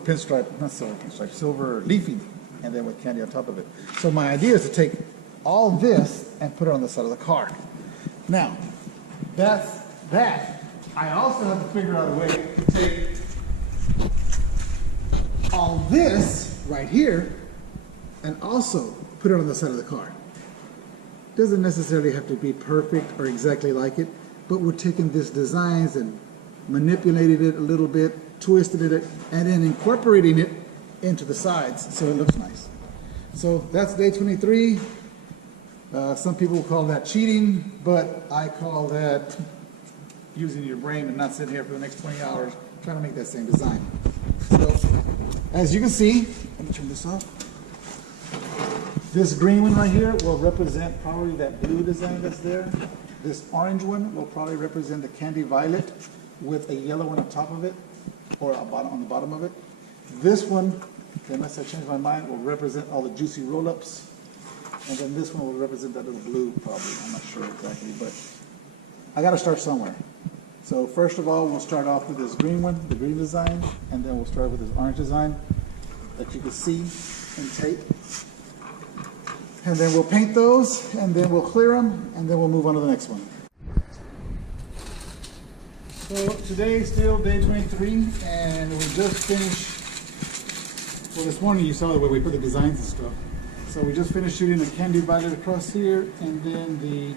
pinstripe, not silver pinstripe, silver leafy, and then with candy on top of it. So my idea is to take all this and put it on the side of the car. Now, that's that. I also have to figure out a way to take all this right here and also put it on the side of the car. Doesn't necessarily have to be perfect or exactly like it, but we're taking this designs and manipulating it a little bit, twisted it, and then incorporating it into the sides so it looks nice. So that's day 23. Some people call that cheating, but I call that using your brain and not sitting here for the next 20 hours trying to make that same design. So, as you can see, let me turn this off. This green one right here will represent probably that blue design that's there. This orange one will probably represent the candy violet with a yellow one on top of it. or on the bottom of it. This one, unless I change my mind, will represent all the juicy roll-ups. And then this one will represent that little blue, probably. I'm not sure exactly, but I got to start somewhere. So first of all, we'll start off with this green one, the green design, and then we'll start with this orange design that you can see in tape. And then we'll paint those, and then we'll clear them, and then we'll move on to the next one. So today is still day 23, and we just finished, well, this morning you saw the way we put the designs and stuff. So we just finished shooting a candy violet across here, and then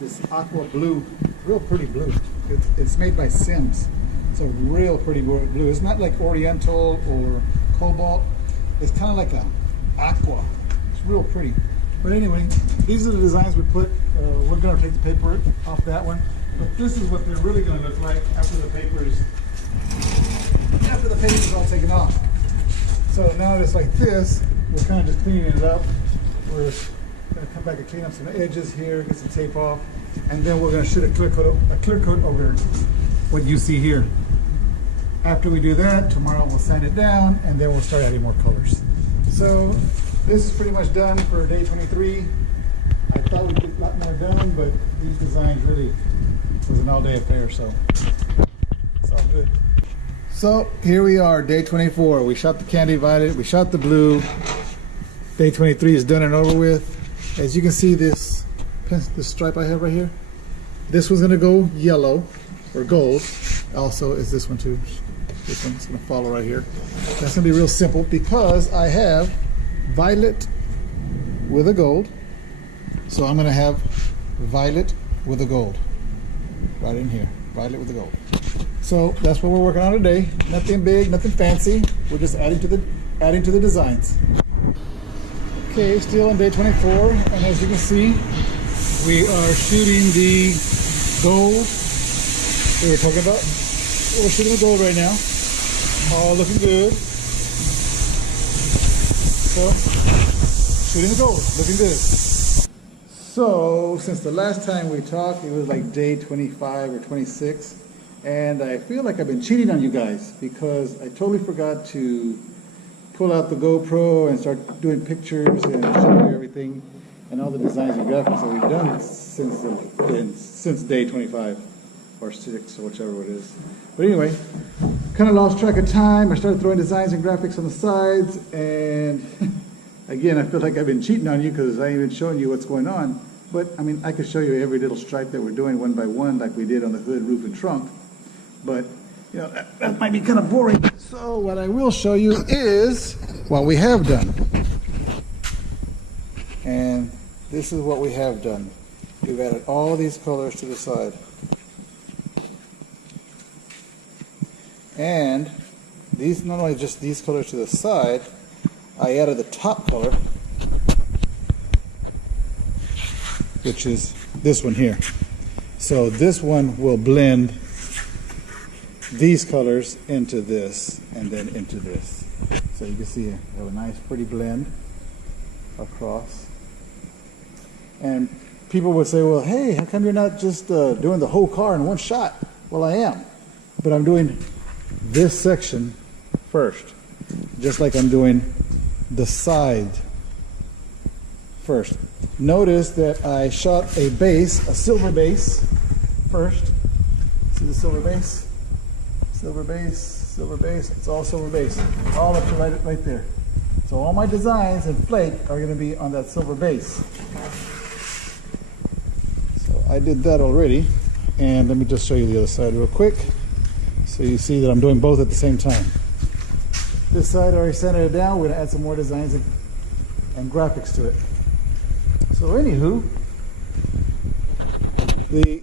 this aqua blue, real pretty blue. It's made by Sims. It's a real pretty blue. It's not like Oriental or Cobalt. It's kind of like a aqua. It's real pretty. But anyway, these are the designs we put. We're going to take the paper off that one. But this is what they're really going to look like after the paper is all taken off. So now it's like this. We're kind of just cleaning it up. We're going to come back and clean up some edges here, get some tape off, and then we're going to shoot a clear coat over what you see here. After we do that, tomorrow we'll sand it down, and then we'll start adding more colors. So this is pretty much done for day 23. I thought we'd get a lot more done, but these designs really was an all-day affair, so it's all good. So here we are, day 24. We shot the candy violet, we shot the blue. Day 23 is done and over with. As you can see, this stripe I have right here, this one's gonna go yellow or gold. Also is this one too. This one's gonna follow right here. That's gonna be real simple because I have violet with a gold. So I'm gonna have violet with a gold. Right in here, violet with the gold. So that's what we're working on today. Nothing big, nothing fancy. We're just adding to the designs. Okay, still on day 24, and as you can see, we are shooting the gold. We were talking about. We're shooting the gold right now. All looking good. So, shooting the gold, looking good. So, since the last time we talked, it was like day 25 or 26, and I feel like I've been cheating on you guys because I totally forgot to pull out the GoPro and start doing pictures and showing you everything and all the designs and graphics that we've done since day 25 or 6 or whichever it is. But anyway, kind of lost track of time. I started throwing designs and graphics on the sides, and again, I feel like I've been cheating on you because I ain't even showing you what's going on. But I mean, I could show you every little stripe that we're doing one by one like we did on the hood, roof, and trunk. But you know, that might be kind of boring. So what I will show you is what we have done. And this is what we have done. We've added all these colors to the side. And these, not only just these colors to the side, I added the top color, which is this one here. So this one will blend these colors into this and then into this. So you can see here, we have a nice pretty blend across. And people would say, well, hey, how come you're not just doing the whole car in one shot? Well, I am, but I'm doing this section first, just like I'm doing the side first. Notice that I shot a base, a silver base first. See the silver base? Silver base, silver base, it's all silver base. All up to right there. So all my designs and flake are going to be on that silver base. So I did that already. And let me just show you the other side real quick. So you see that I'm doing both at the same time. This side I already sanded it down. We're going to add some more designs and graphics to it. So anywho, the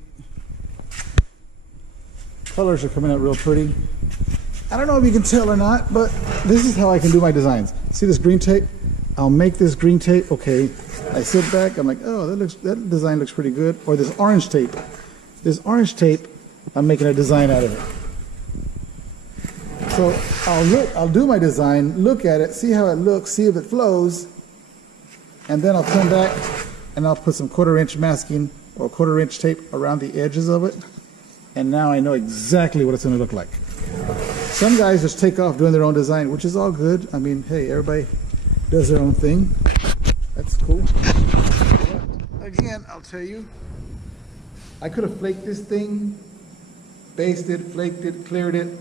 colors are coming out real pretty. I don't know if you can tell or not, but this is how I can do my designs. See this green tape? I'll make this green tape. Okay, I sit back, I'm like, oh, that design looks pretty good. Or this orange tape. This orange tape, I'm making a design out of it. So I'll do my design, look at it, see how it looks, see if it flows, and then I'll come back and I'll put some 1/4 inch masking or 1/4 inch tape around the edges of it. And now I know exactly what it's going to look like. Some guys just take off doing their own design, which is all good. I mean, hey, everybody does their own thing. That's cool. But again, I'll tell you, I could have flaked this thing, based it, flaked it, cleared it.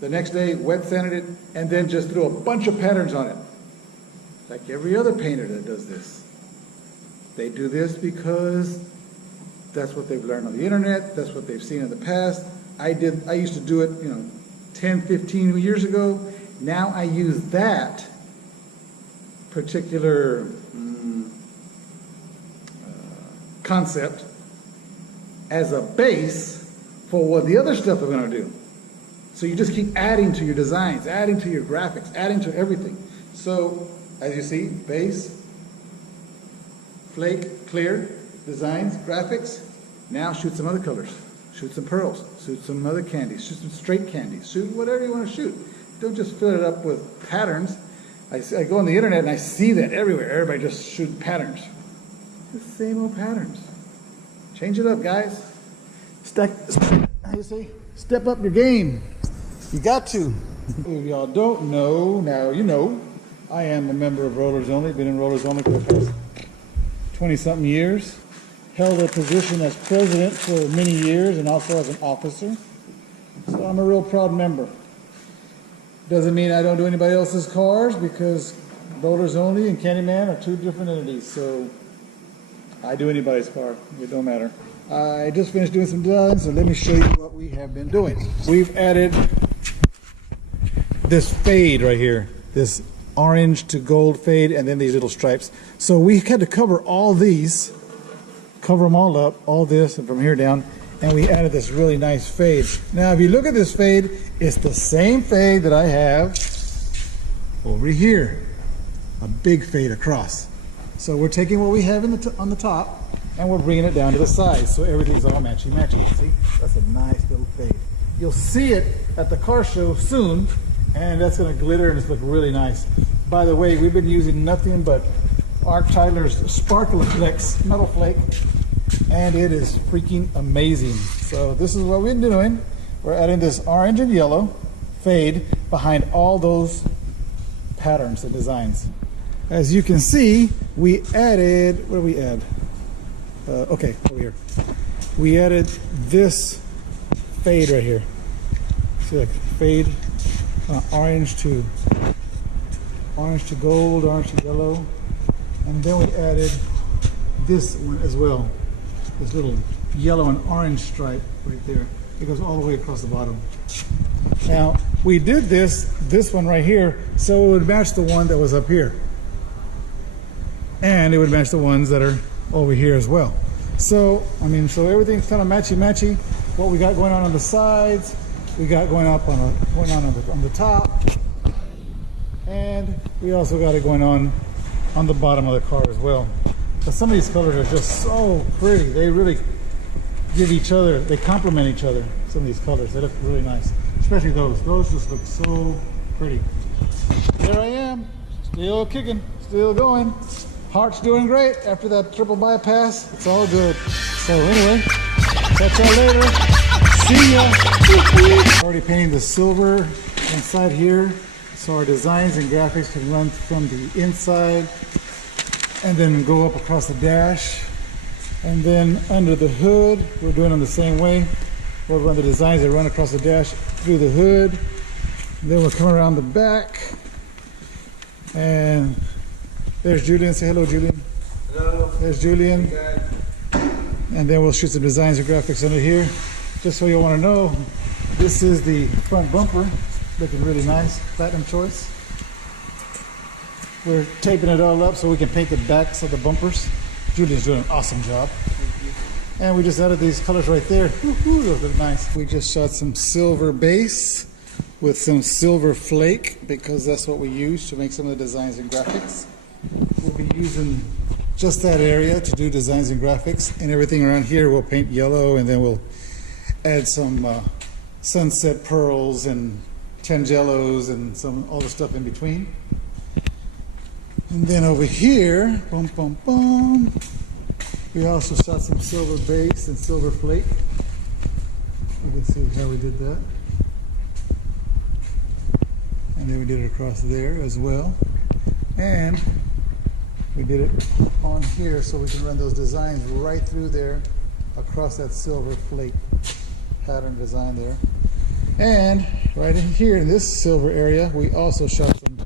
The next day, wet sanded it, and then just threw a bunch of patterns on it. Like every other painter that does this. They do this because that's what they've learned on the internet, that's what they've seen in the past. I used to do it, 10, 15 years ago. Now I use that particular concept as a base for what the other stuff we're going to do. So you just keep adding to your designs, adding to your graphics, adding to everything. So as you see, base, flake, clear, designs, graphics. Now shoot some other colors. Shoot some pearls, shoot some other candies, shoot some straight candies, shoot whatever you want to shoot. Don't just fill it up with patterns. I go on the internet and I see that everywhere. Everybody just shoot patterns. The same old patterns. Change it up, guys. How you say? Step up your game. You got to. If y'all don't know, now you know. I am a member of Rollers Only. Been in Rollers Only for the past 20-something years. Held a position as president for many years and also as an officer. So I'm a real proud member. Doesn't mean I don't do anybody else's cars because Rollers Only and CANDYMAN are two different entities. So I do anybody's car. It don't matter. I just finished doing some designs, so let me show you what we have been doing. We've added this fade right here. This orange to gold fade and then these little stripes. So we had to cover all these. Cover them all up, all this, and from here down, and we added this really nice fade. Now, if you look at this fade, it's the same fade that I have over here, a big fade across. So we're taking what we have on the top, and we're bringing it down to the sides, so everything's all matchy-matchy. See, that's a nice little fade. You'll see it at the car show soon, and that's going to glitter and it's look really nice. By the way, we've been using nothing but Art Tyler's Sparkle Flex Metal Flake, and it is freaking amazing. So this is what we've been doing. We're adding this orange and yellow fade behind all those patterns and designs. As you can see, we added, what did we add? Okay, over here. We added this fade right here. See, like fade, orange to gold, orange to yellow. And then we added this one as well. This little yellow and orange stripe right there. It goes all the way across the bottom. Now, we did this one right here, so it would match the one that was up here. And it would match the ones that are over here as well. So, so everything's kind of matchy-matchy. What we got going on the sides, we got going on the top. And we also got it going on the bottom of the car as well. But some of these colors are just so pretty. They really give each other, they complement each other. Some of these colors, they look really nice. Especially those. Those just look so pretty. There I am, still kicking, still going. Heart's doing great after that triple bypass. It's all good. So anyway, catch y'all later. See ya. Already painting the silver inside here. So our designs and graphics can run from the inside and then go up across the dash. And then under the hood, we're doing them the same way. We'll run the designs that run across the dash through the hood. And then we'll come around the back. And there's Julian. Say hello, Julian. Hello. There's Julian. Hey, and then we'll shoot some designs and graphics under here. Just so you want to know, this is the front bumper. Looking really nice, Platinum choice. We're taping it all up so we can paint the backs of the bumpers. Julian's doing an awesome job. And we just added these colors right there. Those look nice. We just shot some silver base with some silver flake because that's what we use to make some of the designs and graphics. We'll be using just that area to do designs and graphics, and everything around here we'll paint yellow, and then we'll add some sunset pearls and tangelos and all the stuff in between. And then over here, boom, boom, boom, we also shot some silver base and silver flake. You can see how we did that. And then we did it across there as well. And we did it on here so we can run those designs right through there across that silver flake pattern design there. And right in here in this silver area, we also shot some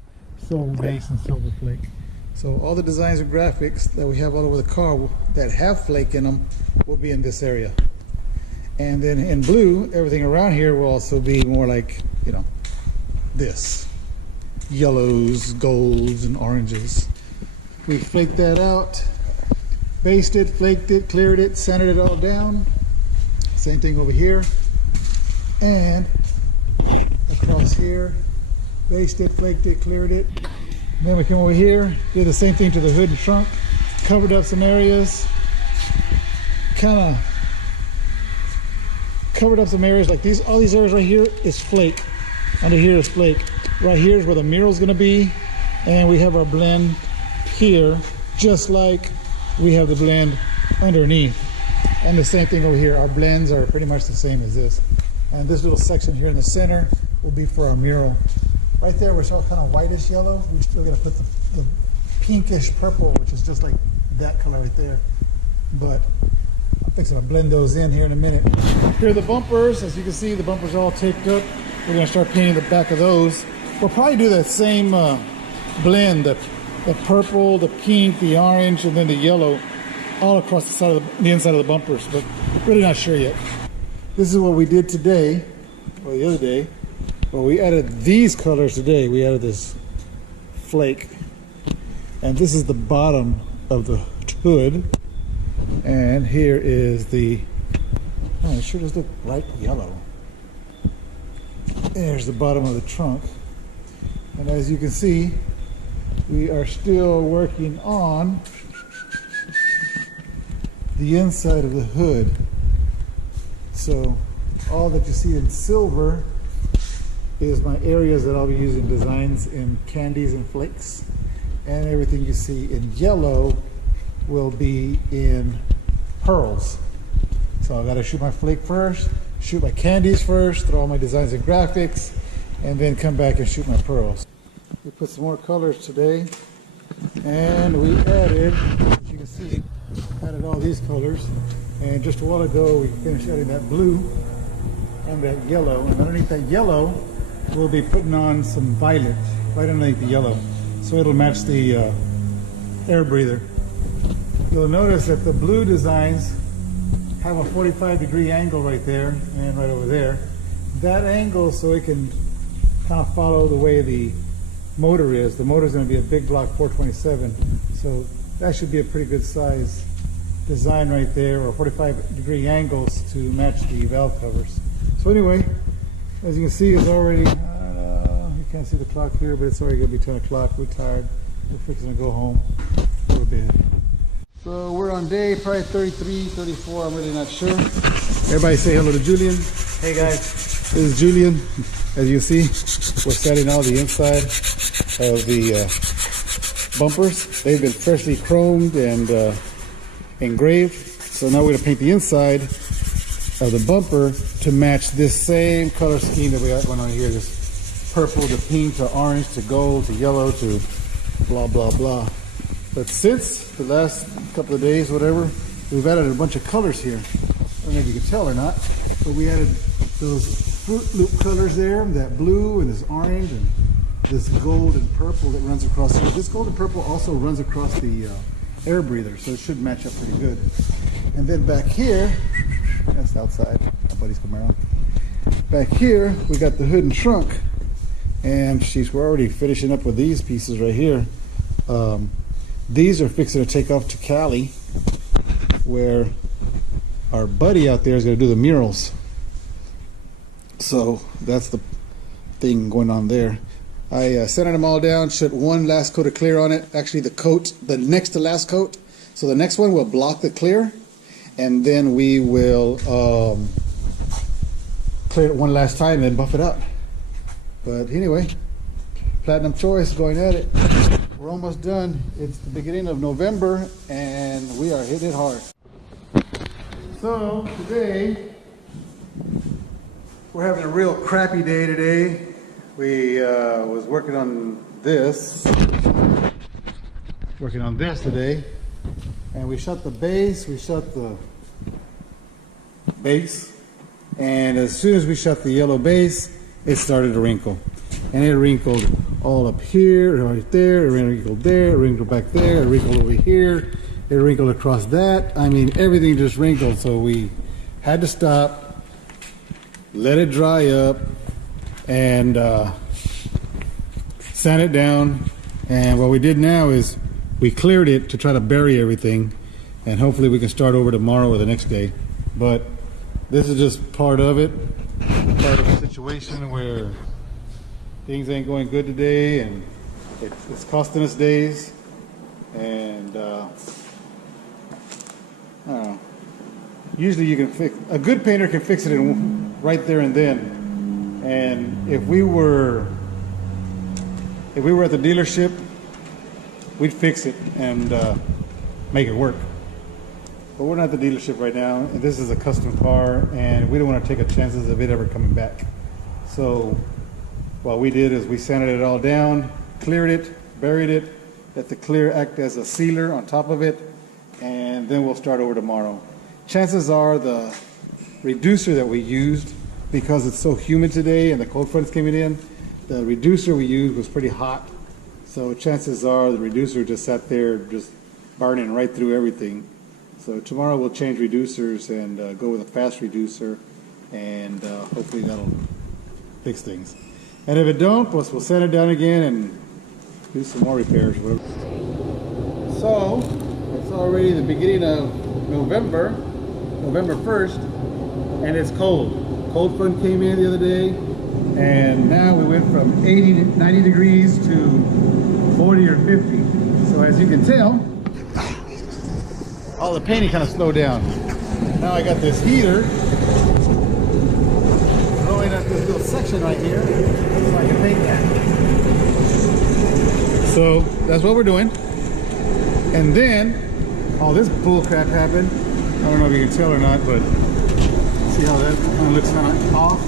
silver base and silver flake. So all the designs and graphics that we have all over the car that have flake in them will be in this area. And then in blue, everything around here will also be more like, you know, this. Yellows, golds, and oranges. We flaked that out, based it, flaked it, cleared it, centered it all down. Same thing over here. And across here, based it, flaked it, cleared it. And then we came over here, did the same thing to the hood and trunk, covered up some areas, kind of covered up some areas like these. All these areas right here is flake. Under here is flake. Right here is where the mural's gonna be. And we have our blend here, just like we have the blend underneath. And the same thing over here. Our blends are pretty much the same as this. And this little section here in the center will be for our mural. Right there, we're still kind of whitish yellow. We're still gonna put the pinkish purple, which is just like that color right there. But I'm fixing to blend those in here in a minute. Here are the bumpers. As you can see, the bumpers are all taped up. We're gonna start painting the back of those. We'll probably do that same blend, the purple, the pink, the orange, and then the yellow, all across the side of the inside of the bumpers, but really not sure yet. This is what we did today, or the other day. Well, we added these colors today. We added this flake, and this is the bottom of the hood. And here is the, oh, it sure does look bright yellow. There's the bottom of the trunk. And as you can see, we are still working on the inside of the hood. So all that you see in silver is my areas that I'll be using designs in candies and flakes. And everything you see in yellow will be in pearls. So I gotta shoot my flake first, shoot my candies first, throw all my designs and graphics, and then come back and shoot my pearls. We put some more colors today, and we added, as you can see, added all these colors. And just a while ago, we finished adding that blue and that yellow. And underneath that yellow, we'll be putting on some violet right underneath the yellow, so it'll match the air breather. You'll notice that the blue designs have a 45-degree angle right there and right over there. That angle so it can kind of follow the way the motor is. The motor is going to be a big block 427, so that should be a pretty good size design right there, or 45-degree angles to match the valve covers. So anyway, as you can see, it's already, you can't see the clock here, but it's already going to be 10 o'clock. We're tired. We're fixing to go home for bed. So we're on day probably 33, 34, I'm really not sure. Everybody say hello to Julian. Hey guys. This is Julian. As you see, we're setting all the inside of the bumpers. They've been freshly chromed and engraved. So now we're going to paint the inside of the bumper to match this same color scheme that we got going on here. This purple to pink to orange to gold to yellow to blah, blah, blah. But since the last couple of days, whatever, we've added a bunch of colors here. I don't know if you can tell or not, but we added those Fruit Loop colors there, that blue and this orange and this gold and purple that runs across here. This gold and purple also runs across the air breather, so it should match up pretty good. And then back here, that's outside, my buddy's Camaro. Back here, we got the hood and trunk, and we're already finishing up with these pieces right here. These are fixing to take off to Cali, where our buddy out there is going to do the murals. So that's the thing going on there. I centered them all down, shot one last coat of clear on it. Actually, the next to last coat. So the next one will block the clear, and then we will clear it one last time and buff it up. But anyway, Platinum Choice going at it. We're almost done. It's the beginning of November and we are hitting it hard. So today, we're having a real crappy day today. We was working on this today, and we shut the base, and as soon as we shut the yellow base, it started to wrinkle. And it wrinkled all up here, right there, it wrinkled there, it wrinkled back there, it wrinkled over here, it wrinkled across that. I mean, everything just wrinkled, so we had to stop, let it dry up, and sand it down. And what we did now is we cleared it to try to bury everything, and hopefully we can start over tomorrow or the next day. But this is just part of it, part of a situation where things ain't going good today, and it's costing us days. And I don't know. Usually you can fix, a good painter can fix it right there and then. And if we were at the dealership, we'd fix it and make it work. But we're not at the dealership right now, and this is a custom car, and we don't want to take a chances of it ever coming back. So what we did is we sanded it all down, cleared it, buried it, let the clear act as a sealer on top of it, and then we'll start over tomorrow. Chances are the reducer that we used, because it's so humid today and the cold front's coming in, the reducer we used was pretty hot. So chances are the reducer just sat there just burning right through everything. So tomorrow we'll change reducers and go with a fast reducer, and hopefully that'll fix things. And if it don't, we'll sand it down again and do some more repairs. So it's already the beginning of November 1st, and it's cold. Cold front came in the other day, and now we went from 80 to 90 degrees to 40 or 50. So as you can tell, all the painting kind of slowed down. Now I got this heater rolling up this little section right here so I can paint that. So that's what we're doing. And then all this bull crap happened. I don't know if you can tell or not, but see how that kind of looks kind of off?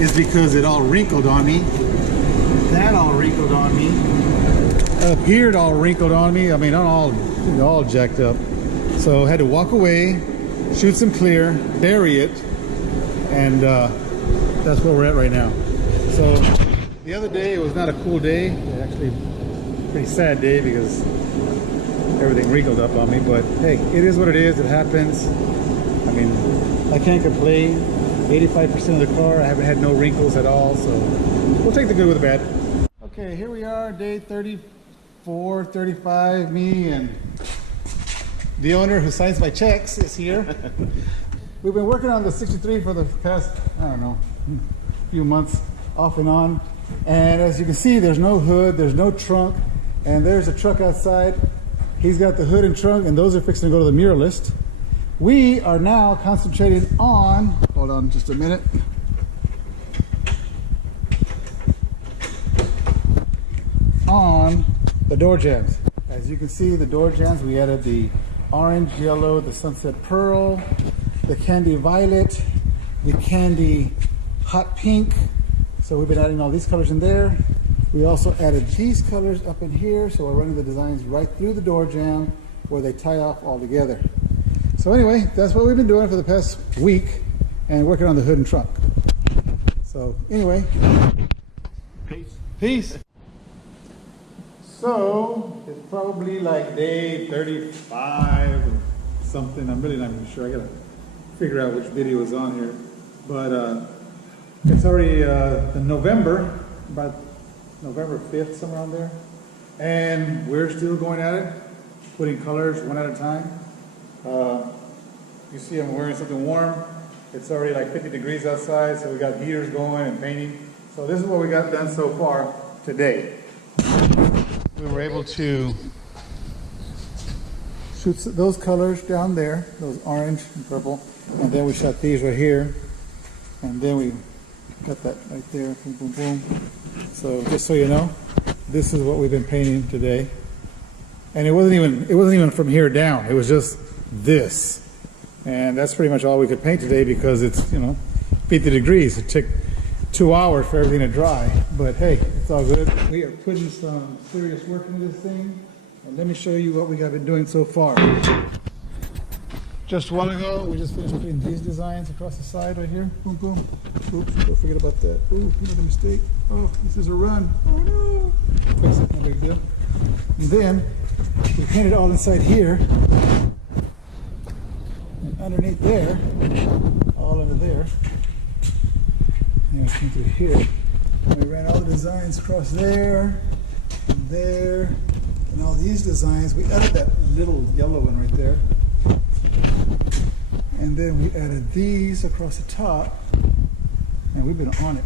Is because it all wrinkled on me. That all wrinkled on me. Up here it all wrinkled on me. I mean, all jacked up. So I had to walk away, shoot some clear, bury it, and that's where we're at right now. So the other day it was not a cool day. Actually, a pretty sad day because everything wrinkled up on me. But hey, it is what it is. It happens. I mean, I can't complain. 85% of the car, I haven't had no wrinkles at all. So we'll take the good with the bad. Okay, here we are, day 34, 35. Me and the owner who signs my checks is here. We've been working on the 63 for the past, I don't know, few months, off and on. And as you can see, there's no hood, there's no trunk, and there's a truck outside. He's got the hood and trunk, and those are fixing to go to the muralist. We are now concentrating on, hold on just a minute. On the door jambs. As you can see, the door jambs, we added the orange, yellow, the sunset pearl, the candy violet, the candy hot pink. So we've been adding all these colors in there. We also added these colors up in here, so we're running the designs right through the door jamb where they tie off all together. So anyway, that's what we've been doing for the past week, and working on the hood and trunk. So anyway, peace. So it's probably like day 35 or something. I'm really not even sure. I gotta figure out which video is on here. But it's already November, about November 5th, somewhere around there. And we're still going at it, putting colors one at a time. You see I'm wearing something warm. It's already like 50 degrees outside, so we got heaters going and painting. So this is what we got done so far today. We were able to shoot those colors down there, those orange and purple, and then we shot these right here, and then we got that right there, boom, boom, boom. So just so you know, this is what we've been painting today, and it wasn't even from here down. It was just this, and that's pretty much all we could paint today because it's 50 degrees. It took 2 hours for everything to dry, but hey, it's all good. We are putting some serious work into this thing, and let me show you what we have been doing so far. Just a while ago, we just finished putting these designs across the side right here. Boom, boom. Oops, don't forget about that. Ooh, another mistake. Oh, this is a run. Oh no. Fix it, no big deal. And then we painted all inside here, and underneath there, all under there. And we came through here. And we ran all the designs across there, and there, and all these designs. We added that little yellow one right there. And then we added these across the top, and we've been on it.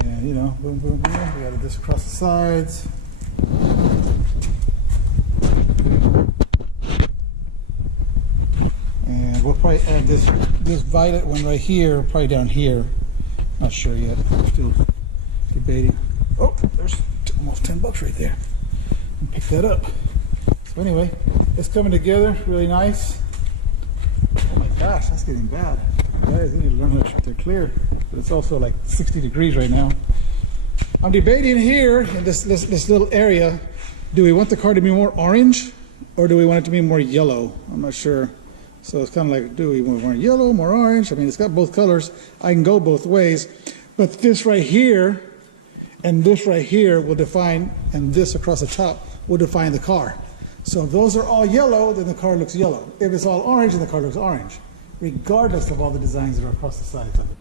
And you know, boom, boom, boom. We added this across the sides. And we'll probably add this violet one right here, probably down here. Not sure yet. Still debating. Oh, there's almost $10 right there. Pick that up. So anyway, it's coming together really nice. Oh my gosh, that's getting bad. Guys, they need to learn how to shoot their clear. But it's also like 60 degrees right now. I'm debating here in this little area, do we want the car to be more orange or do we want it to be more yellow? I'm not sure. So it's kind of like, do we want more yellow, more orange? I mean, it's got both colors. I can go both ways. But this right here and this right here will define, and this across the top will define the car. So if those are all yellow, then the car looks yellow. If it's all orange, then the car looks orange, regardless of all the designs that are across the sides of it.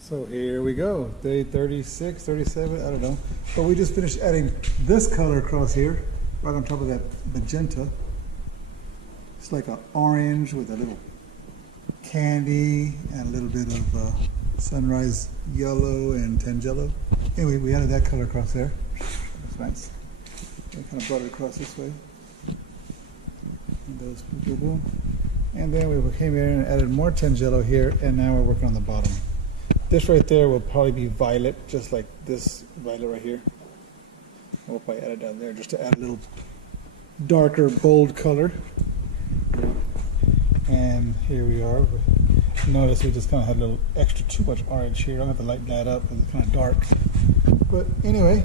So here we go, day 36, 37, I don't know. But we just finished adding this color across here, right on top of that magenta. It's like an orange with a little candy and a little bit of sunrise yellow and tangelo. Anyway, we added that color across there. That's nice. We kind of brought it across this way. And those boom, boom, boom. And then we came in and added more tangelo here, and now we're working on the bottom. This right there will probably be violet, just like this violet right here. We'll probably add it down there just to add a little darker, bold color. And here we are. Notice we just kind of had a little extra too much orange here. I don't have to lighten that up because it's kind of dark. But anyway,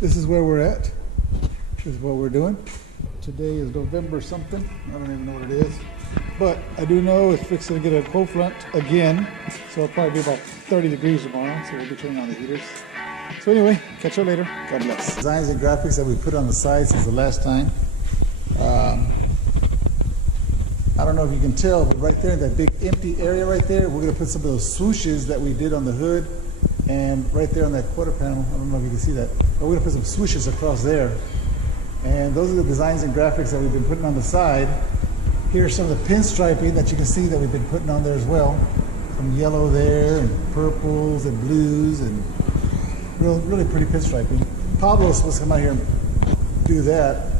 this is where we're at. This is what we're doing. Today is November something. I don't even know what it is. But I do know it's fixing to get a cold front again. So it'll probably be about 30 degrees tomorrow. So we'll be turning on the heaters. So anyway, catch you later. God bless. Designs and graphics that we put on the side since the last time. I don't know if you can tell, but right there, that big empty area right there, we're going to put some of those swooshes that we did on the hood. And right there on that quarter panel, I don't know if you can see that, but we're going to put some swooshes across there. And those are the designs and graphics that we've been putting on the side. Here's some of the pinstriping that you can see that we've been putting on there as well. Some yellow there, and purples, and blues, and really pretty pinstriping. Pablo's supposed to come out here and do that.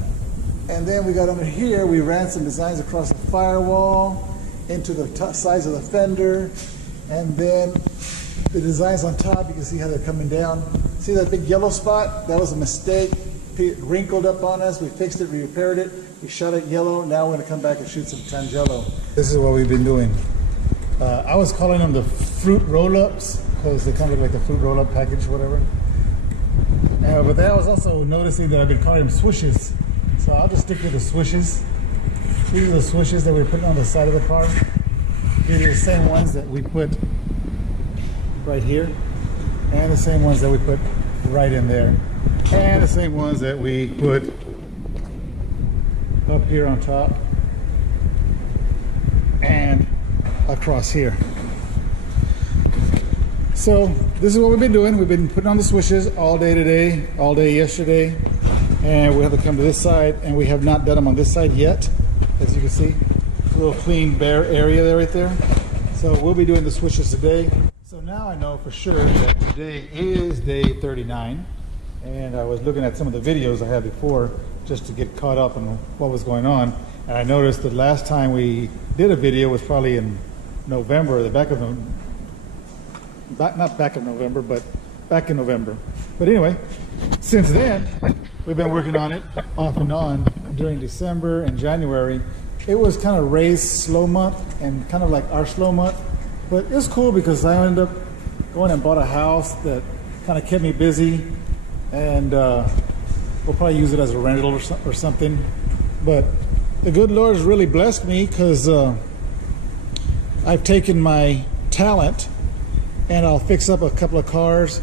And then we got under here, we ran some designs across the firewall, into the sides of the fender, and then the designs on top, you can see how they're coming down. See that big yellow spot? That was a mistake. It wrinkled up on us. We fixed it, we repaired it, we shot it yellow. Now we're going to come back and shoot some tangelo. This is what we've been doing. I was calling them the fruit roll-ups because they kind of look like the fruit roll-up package, whatever. But then I was also noticing that I've been calling them swooshes. So I'll just stick with the swooshes. These are the swooshes that we're putting on the side of the car. These are the same ones that we put right here, and the same ones that we put right in there, and the same ones that we put up here on top and across here. So this is what we've been doing. We've been putting on the swooshes all day today, all day yesterday. And we have to come to this side, and we have not done them on this side yet, as you can see. A little clean, bare area there right there. So we'll be doing the swooshes today. So now I know for sure that today is day 39. And I was looking at some of the videos I had before just to get caught up on what was going on. And I noticed that last time we did a video was probably in November, back in November. But anyway, since then, we've been working on it off and on during December and January. It was kind of Ray's slow month and kind of like our slow month, But it's cool because I ended up going and bought a house that kind of kept me busy, and we'll probably use it as a rental or something. But the good Lord's really blessed me because I've taken my talent and I'll fix up a couple of cars,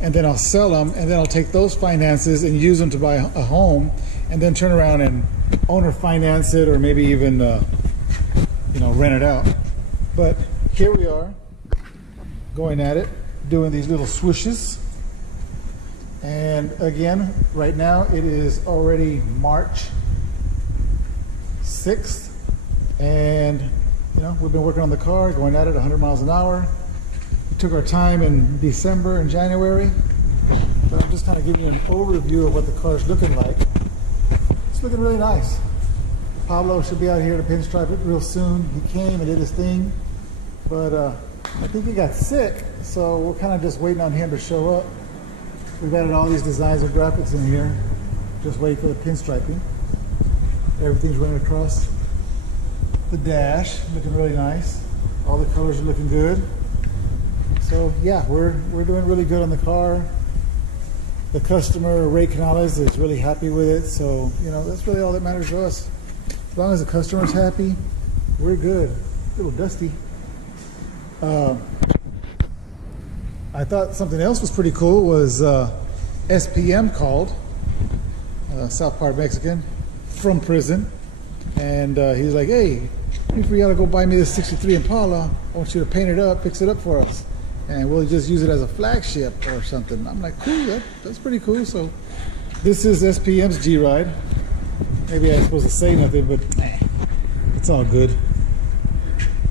and then I'll sell them, and then I'll take those finances and use them to buy a home, and then turn around and owner finance it, or maybe even rent it out. But here we are, going at it, doing these little swishes. And again, right now it is already March 6th, and we've been working on the car, going at it 100 miles an hour. We took our time in December and January, but I'm just kind of giving you an overview of what the car is looking like. It's looking really nice. Pablo should be out here to pinstripe it real soon. He came and did his thing, but I think he got sick, so we're kind of just waiting on him to show up. We've added all these designs and graphics in here, just waiting for the pinstriping. Everything's running across the dash, looking really nice. All the colors are looking good. So yeah, we're doing really good on the car. The customer, Ray Canales, is really happy with it, so that's really all that matters to us. As long as the customer's happy, we're good. A little dusty. I thought something else was pretty cool was SPM called, South Park Mexican, from prison, and he's like, hey, if you gotta go buy me this 63 Impala, I want you to paint it up, fix it up for us, and we'll just use it as a flagship or something. I'm like, cool, that's pretty cool. So this is SPM's G-Ride. Maybe I was supposed to say nothing, but it's all good.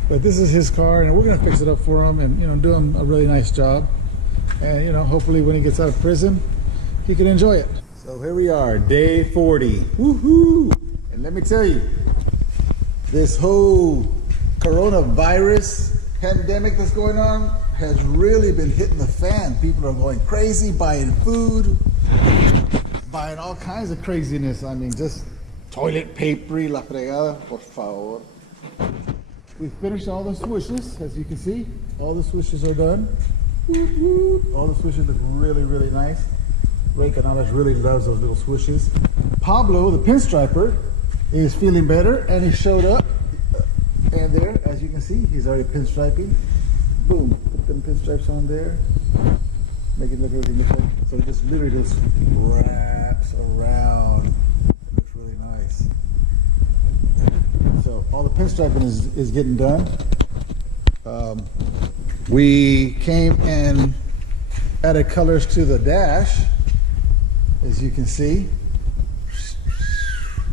But this is his car, and we're gonna fix it up for him, and do him a really nice job. And hopefully when he gets out of prison, he can enjoy it. So here we are, day 40. Woohoo! And let me tell you, this whole coronavirus pandemic that's going on has really been hitting the fan. People are going crazy, buying food, buying all kinds of craziness. I mean, just toilet paper y la fregada, por favor. We finished all the swishes, as you can see. All the swishes are done. All the swishes look really, really nice. Ray Canales really loves those little swishes. Pablo, the pinstriper, is feeling better, and he showed up. And there, as you can see, he's already pinstriping. Boom, put them pinstripes on there. Make it look everything looks like. So it just literally just wraps around. It looks really nice. So all the pinstriping is getting done. We came and added colors to the dash, as you can see.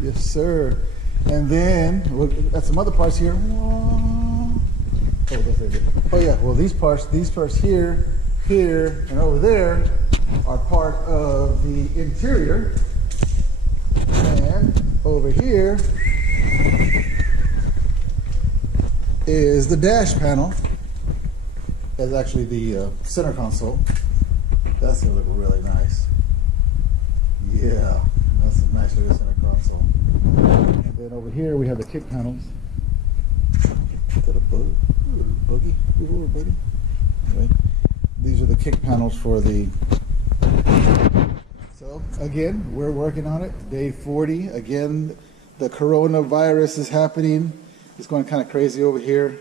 Yes, sir. And then we'll got some other parts here. Oh, yeah. Well, these parts here, and over there are part of the interior. And over here is the dash panel. That's actually the center console. That's gonna look really nice. Yeah, that's a nice little center console. And then over here we have the kick panels. Is that a bug? Buggy? Move over, buddy. Anyway, these are the kick panels for the. So again, we're working on it. Day 40. Again, the coronavirus is happening. It's going kind of crazy over here.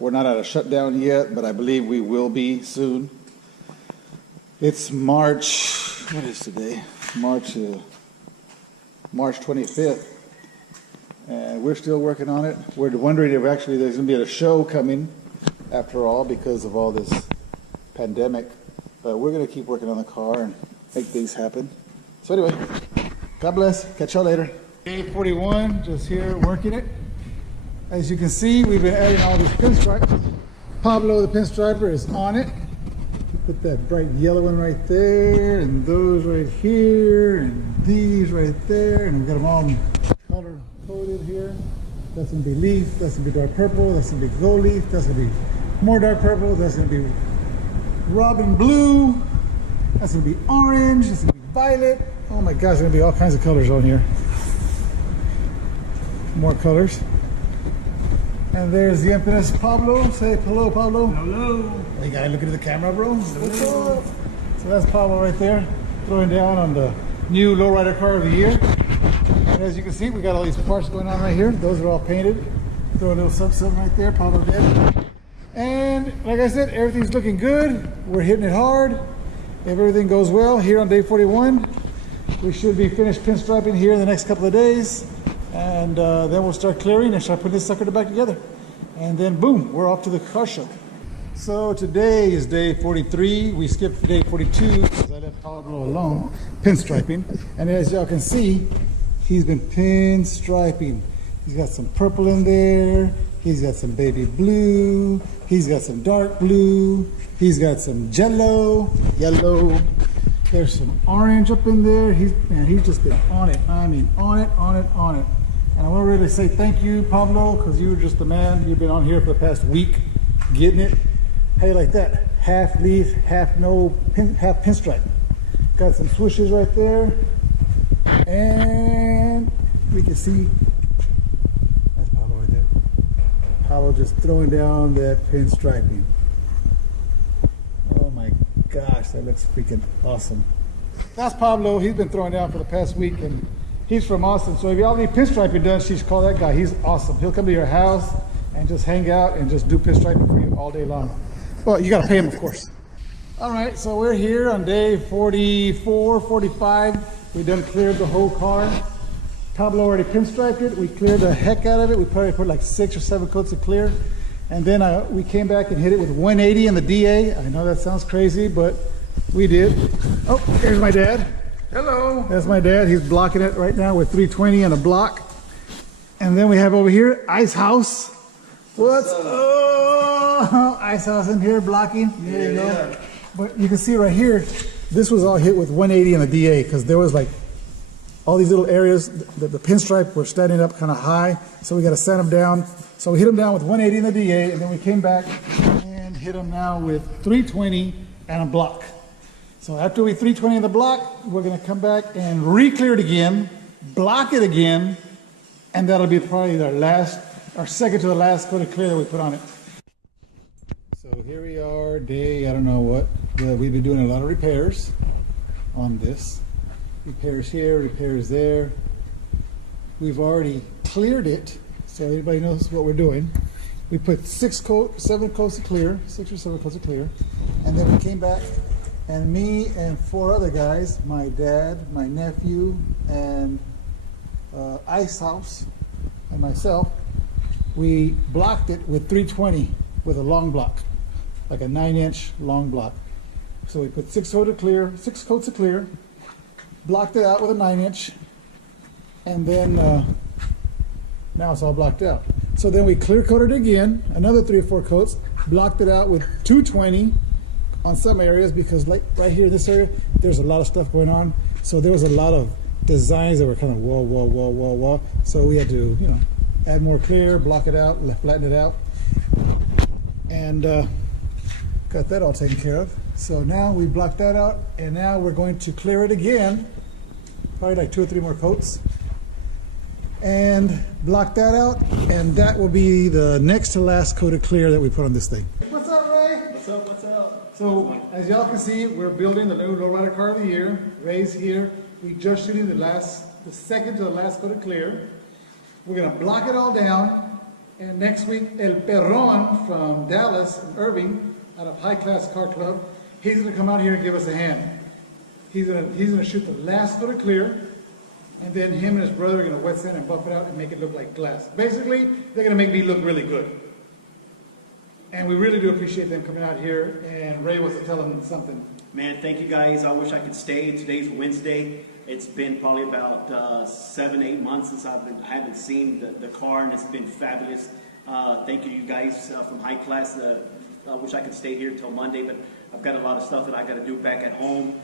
We're not at a shutdown yet, but I believe we will be soon. It's March, what is today? March 25th. And we're still working on it. We're wondering if actually there's going to be a show coming after all because of all this pandemic. But we're going to keep working on the car and make things happen. So anyway, God bless. Catch y'all later. Day 41, just here working it. As you can see, we've been adding all these pinstripes. Pablo, the pinstriper, is on it. Put that bright yellow one right there, and those right here, and these right there, and we've got them all color coded here. That's gonna be leaf, that's gonna be dark purple, that's gonna be gold leaf, that's gonna be more dark purple, that's gonna be robin blue, that's gonna be orange, that's gonna be violet. Oh my gosh, there's gonna be all kinds of colors on here. More colors. And there's the infamous Pablo. Say hello, Pablo. Hello. You gotta look into the camera, bro. What's up? So that's Pablo right there, throwing down on the new Lowrider car of the year. And as you can see, we got all these parts going on right here. Those are all painted. Throw a little something right there, Pablo did. And like I said, everything's looking good. We're hitting it hard. If everything goes well here on day 41, we should be finished pinstriping here in the next couple of days. And then we'll start clearing and start putting this sucker back together. And then boom, we're off to the car show. So today is day 43. We skipped day 42 because I left Pablo alone pinstriping. And as y'all can see, he's been pinstriping. He's got some purple in there. He's got some baby blue. He's got some dark blue. He's got some yellow. There's some orange up in there. He's just been on it. I mean, on it. And I want to really say thank you, Pablo, because you were just the man. You've been on here for the past week, getting it. How you like that? Half leaf, half pinstripe. Got some swooshes right there. And we can see, that's Pablo right there. Pablo just throwing down that pinstriping. Oh my gosh, that looks freaking awesome. That's Pablo. He's been throwing down for the past week, and he's from Austin. So if y'all need pinstriping done, she's call that guy. He's awesome. He'll come to your house and just hang out and just do pinstriping for you all day long. Well, you got to pay him, of course. All right, so we're here on day 44, 45. We done cleared the whole car. Pablo already pinstriped it. We cleared the heck out of it. We probably put like 6 or 7 coats of clear. And then we came back and hit it with 180 in the DA. I know that sounds crazy, but we did. Oh, here's my dad. Hello. That's my dad. He's blocking it right now with 320 and a block. And then we have over here, Ice House. What's up? Ice House in here blocking. There you go. Yeah. But you can see right here, this was all hit with 180 in the DA because there was like all these little areas that the pinstripe were standing up kind of high. So we got to sand them down. So we hit them down with 180 in the DA, and then we came back and hit them now with 320 and a block. So after we 320 in the block, we're going to come back and re-clear it again, block it again, and that'll be probably our second to the last coat of clear that we put on it. So here we are, day, I don't know what. We've been doing a lot of repairs on this. Repairs here, repairs there. We've already cleared it, so everybody knows what we're doing. We put 7 coats of clear, 6 or 7 coats of clear, and then we came back, and me and 4 other guys, my dad, my nephew, and Ice House, and myself, we blocked it with 320 with a long block, like a 9-inch long block. So we put 6 coats of clear, blocked it out with a 9-inch, and then now it's all blocked out. So then we clear coated it again, another 3 or 4 coats, blocked it out with 220 on some areas because like right here in this area, there's a lot of stuff going on. So there was a lot of designs that were kind of whoa. So we had to, add more clear, block it out, flatten it out, and got that all taken care of. So now we blocked that out, and now we're going to clear it again, probably like 2 or 3 more coats, and block that out, and that will be the next to last coat of clear that we put on this thing. What's up, Ray? What's up? So as y'all can see, we're building the new Lowrider car of the year. Ray's here. We just shooting the second to the last coat of clear. We're gonna block it all down, and next week El Perron from Dallas and Irving out of High Class Car Club, he's gonna come out here and give us a hand. He's gonna shoot the last coat of clear, and then him and his brother are gonna wet sand and buff it out and make it look like glass. Basically, they're gonna make me look really good. And we really do appreciate them coming out here, and Ray wants to tell them something. Man, thank you guys. I wish I could stay. Today's Wednesday. It's been probably about 7, 8 months since I haven't seen the car, and it's been fabulous. Thank you guys from High Class. I wish I could stay here until Monday, but I've got a lot of stuff that I got to do back at home.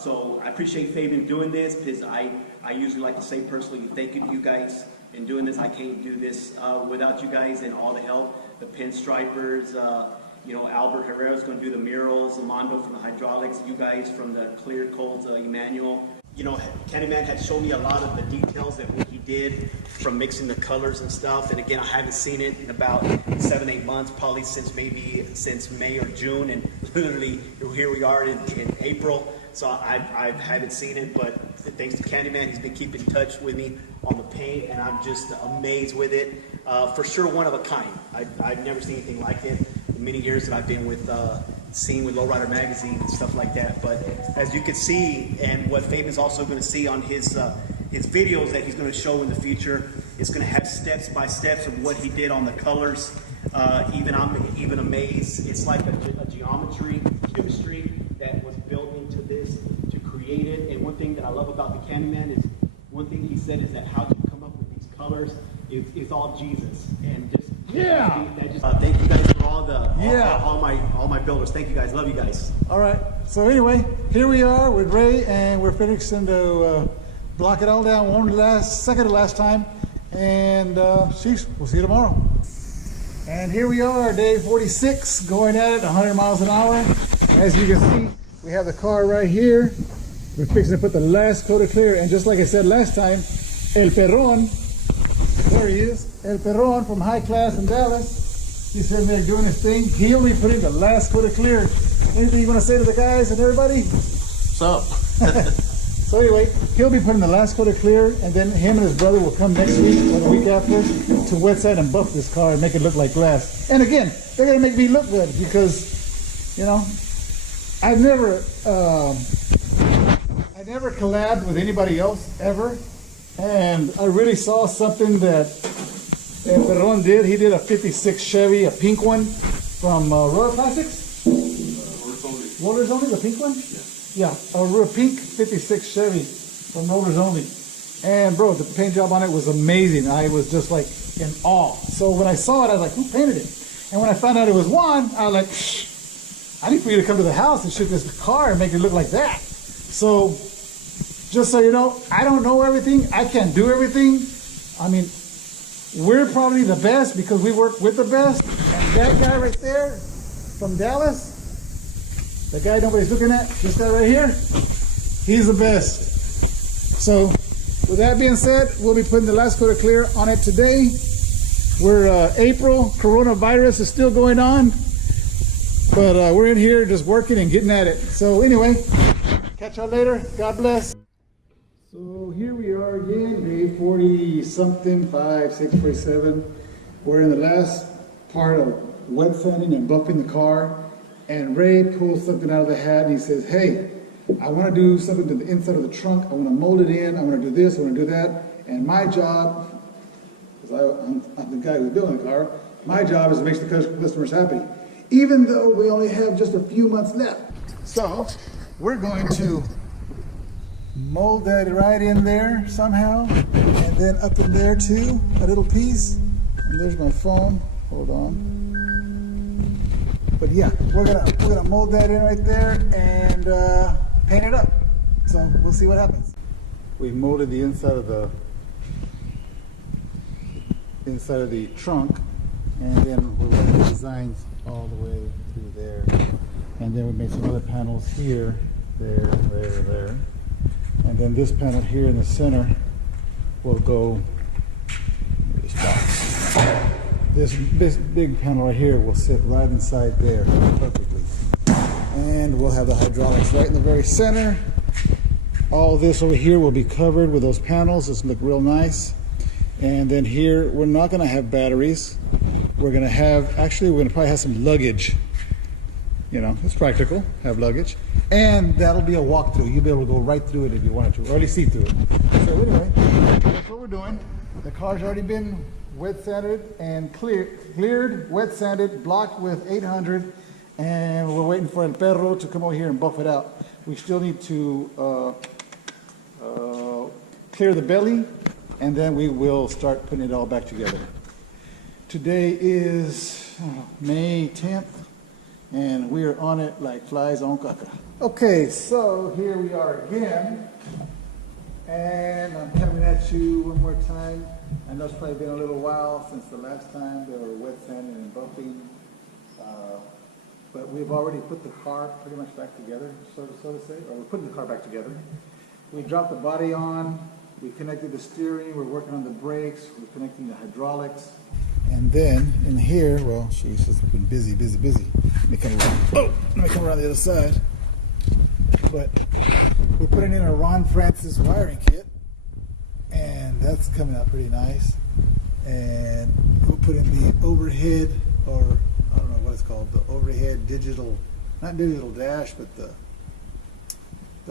So I appreciate Fabian doing this, because I usually like to say personally thank you to you guys in doing this. I can't do this without you guys and all the help. The pinstripers, Albert Herrera's going to do the murals, Amando from the hydraulics, you guys from the clear coats, Emmanuel. you know, CANDYMAN had shown me a lot of the details that what he did from mixing the colors and stuff. And again, I haven't seen it in about 7-8 months, probably since May or June. And literally here we are in April. So I haven't seen it, but thanks to CANDYMAN, he's been keeping in touch with me on the paint, and I'm just amazed with it. For sure, one of a kind. I've never seen anything like it in many years that I've been with seen with Lowrider magazine and stuff like that. But as you can see, and what Fabian's also going to see on his videos that he's going to show in the future, is going to have steps by steps of what he did on the colors. I'm even amazed. It's like a chemistry that was built into this to create it. And one thing that I love about the CANDYMAN is, one thing he said is that how to come up with these colors is all Jesus. And just thank you guys for all my builders. Thank you guys. Love you guys. All right. So anyway, here we are with Ray, and we're finishing to block it all down second to last time. And we'll see you tomorrow. And here we are, day 46, going at it 100 miles an hour. As you can see, we have the car right here. We're fixing to put the last coat of clear. And just like I said last time, El Perron, there he is, El Perron from High Class in Dallas. He's sitting there doing his thing. He'll be putting the last coat of clear. Anything you want to say to the guys and everybody? What's up? So anyway, he'll be putting the last coat of clear, and then him and his brother will come next week or the week after to wet sand and buff this car and make it look like glass. And again, they're gonna make me look good because, you know, I never collabed with anybody else ever, and I really saw something that Perron did. He did a '56 Chevy, a pink one from Royal Classics. Rollers Only, the pink one. Yeah, a real pink '56 Chevy from Rollers Only. And bro, the paint job on it was amazing. I was just like in awe. So when I saw it, I was like, who painted it? And when I found out it was Juan, I was like, shh, I need for you to come to the house and shoot this car and make it look like that. So just so you know, I don't know everything. I can't do everything. I mean, we're probably the best because we work with the best. And that guy right there from Dallas, the guy nobody's looking at, this guy right here, he's the best. So with that being said, we'll be putting the last coat of clear on it today. We're April, coronavirus is still going on, but we're in here just working and getting at it. So anyway, catch y'all later. God bless. So here we are again, day 40 something, 5, 6, 47. We're in the last part of wet sanding and buffing the car. And Ray pulls something out of the hat and he says, hey, I want to do something to the inside of the trunk. I want to mold it in. I want to do this. I want to do that. And my job, because I'm the guy who's building the car, my job is to make the customers happy, even though we only have just a few months left. So we're going to mold that right in there somehow. And then up in there too, a little piece. And there's my phone. Hold on. But yeah, we're gonna mold that in right there and paint it up. So we'll see what happens. We've molded the inside of the trunk, and then we're running the designs all the way through there. And then we made some other panels here, there. And then this panel here in the center will go. This big panel right here will sit right inside there perfectly. And we'll have the hydraulics right in the very center. All this over here will be covered with those panels. This will look real nice. And then here, we're not gonna have batteries. We're gonna probably have some luggage. You know, it's practical, have luggage. And that'll be a walkthrough. You'll be able to go right through it if you wanted to, or at least see through it. So anyway, that's what we're doing. The car's already been wet sanded and cleared, wet sanded, blocked with 800, and we're waiting for El Perro to come over here and buff it out. We still need to clear the belly, and then we will start putting it all back together. Today is May 10th, and we are on it like flies on caca. Okay, so here we are again, and I'm coming at you one more time. I know it's probably been a little while since the last time they were wet sanding and buffing, but we've already put the car pretty much back together, so to say, or we're putting the car back together. we dropped the body on, we connected the steering, we're working on the brakes, we're connecting the hydraulics. And then in here, well, she's just been busy. Let me come around the other side. But we're putting in a Ron Francis wiring kit, and that's coming out pretty nice. And we'll put in the overhead, or I don't know what it's called, the overhead digital, not digital dash, but the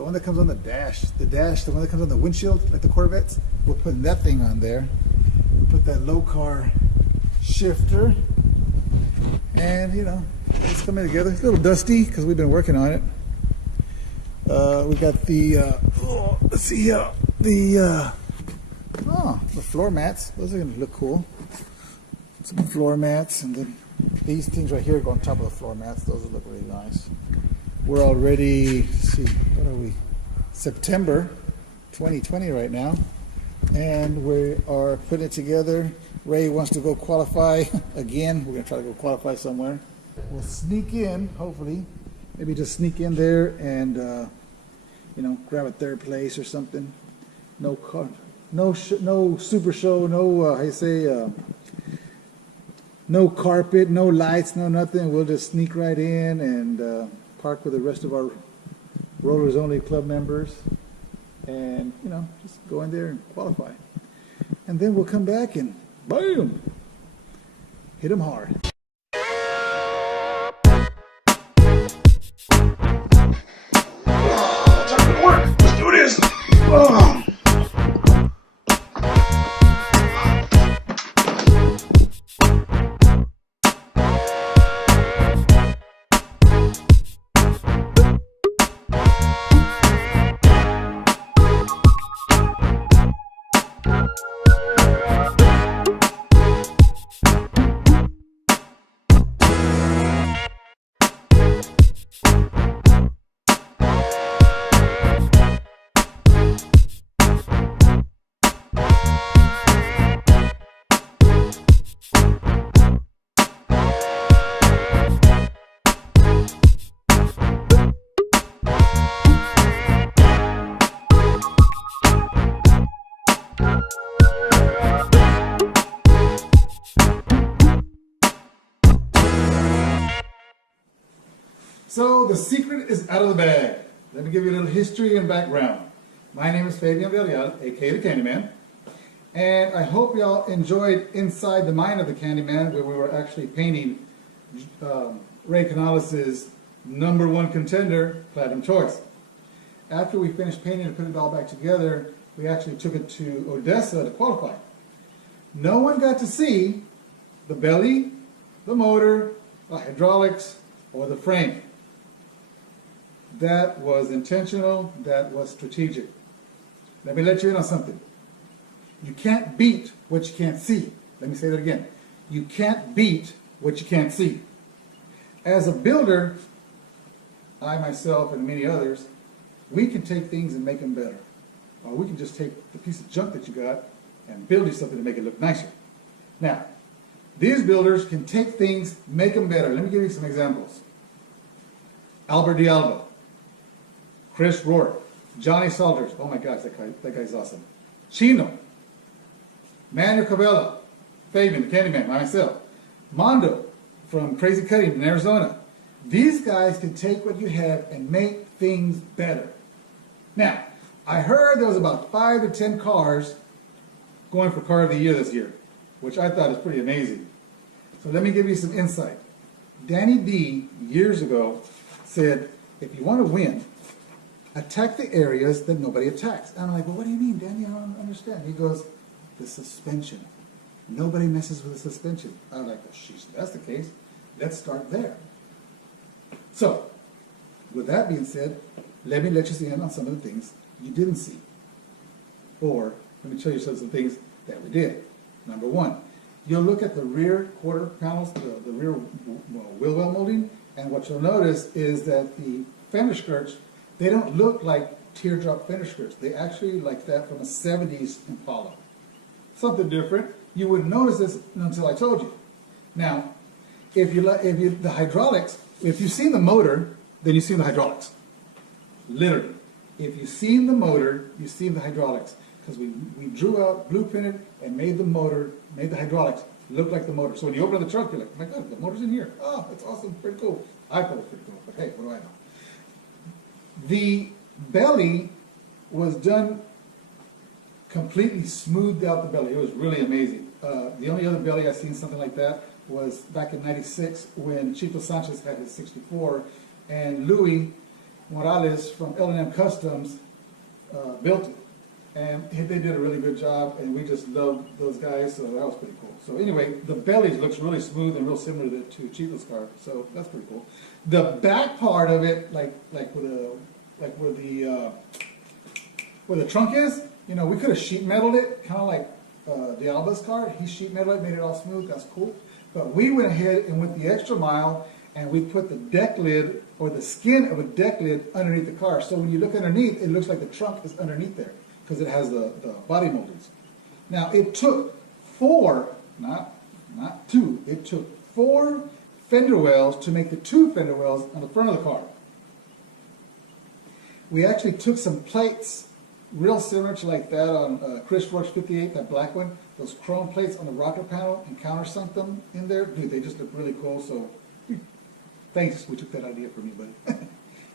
one that comes on the dash, the one that comes on the windshield, like the Corvettes. We're putting that thing on there. Put that low car shifter, and you know, it's coming together. It's a little dusty because we've been working on it. We got the let's see here, the floor mats. Those are going to look cool. Some floor mats, and then these things right here go on top of the floor mats. Those will look really nice. We're already, let's see, what are we? September 2020 right now, and we are putting it together. Ray wants to go qualify again. We're going to try to go qualify somewhere. We'll sneak in, hopefully. Maybe just sneak in there and, you know, grab a third place or something. No super show, no, how you say, no carpet, no lights, no nothing. We'll just sneak right in and park with the rest of our Rollers Only Club members. And, you know, just go in there and qualify. And then we'll come back and boom! Hit them hard. Time to work. Let's do this. So the secret is out of the bag. Let me give you a little history and background. My name is Fabian Villarreal, aka the Candyman, and I hope y'all enjoyed Inside the Mind of the Candyman, where we were actually painting Ray Canales' #1 contender, Platinum Choice. After we finished painting and put it all back together, we actually took it to Odessa to qualify. No one got to see the belly, the motor, the hydraulics, or the frame. That was intentional, that was strategic. Let me let you in on something. You can't beat what you can't see. Let me say that again. You can't beat what you can't see. As a builder, I myself and many others, we can take things and make them better. Or we can just take the piece of junk that you got and build you something to make it look nicer. Now, these builders can take things, make them better. Let me give you some examples. Albert Diallo, Chris Rourke, Johnny Salters. Oh my gosh, that guy's awesome. Chino, Manuel Cabela, Fabian, the Candyman, myself, Mondo from Crazy Cutting in Arizona. These guys can take what you have and make things better. Now, I heard there was about 5 to 10 cars going for Car of the Year this year, which I thought is pretty amazing. So let me give you some insight. Danny D, years ago, said, if you want to win, attack the areas that nobody attacks. And I'm like, well, what do you mean, Danny? I don't understand. He goes, the suspension. Nobody messes with the suspension. I'm like, well, sheesh, if that's the case, let's start there. So, with that being said, let me let you see in on some of the things you didn't see. Or, let me show you some of the things that we did. Number one, you'll look at the rear quarter panels, the rear wheel well molding, and what you'll notice is that the fender skirts, they don't look like teardrop fender skirts. They actually like that from a 70s Impala. Something different. You wouldn't notice this until I told you. Now, the hydraulics, if you've seen the motor, then you've seen the hydraulics. Literally. if you've seen the motor, you've seen the hydraulics. Because we drew out, blueprinted, and made the motor, made the hydraulics look like the motor. So when you open the trunk, you're like, oh my God, the motor's in here. Oh, that's awesome, pretty cool. I thought it was pretty cool, but hey, what do I know? The belly was done completely smoothed out the belly. It was really amazing. The only other belly I've seen something like that was back in '96 when Chito Sanchez had his 64, and Louis Morales from L&M Customs built it. And they did a really good job, and we just loved those guys, so that was pretty cool. So anyway, the belly looks really smooth and real similar to Chito's car, so that's pretty cool. The back part of it, like where the trunk is, you know, we could have sheet metaled it, kind of like the Alba's car. He sheet metaled it, made it all smooth. That's cool. But we went ahead and went the extra mile, and we put the deck lid or the skin of a deck lid underneath the car. So when you look underneath, it looks like the trunk is underneath there, because it has the body moldings. Now, it took four, not two, it took 4 fender wells to make the 2 fender wells on the front of the car. We actually took some plates, real similar to like that on Chris Rourke's 58, that black one, those chrome plates on the rocker panel, and countersunk them in there. Dude, they just look really cool, so thanks, we took that idea from you, buddy.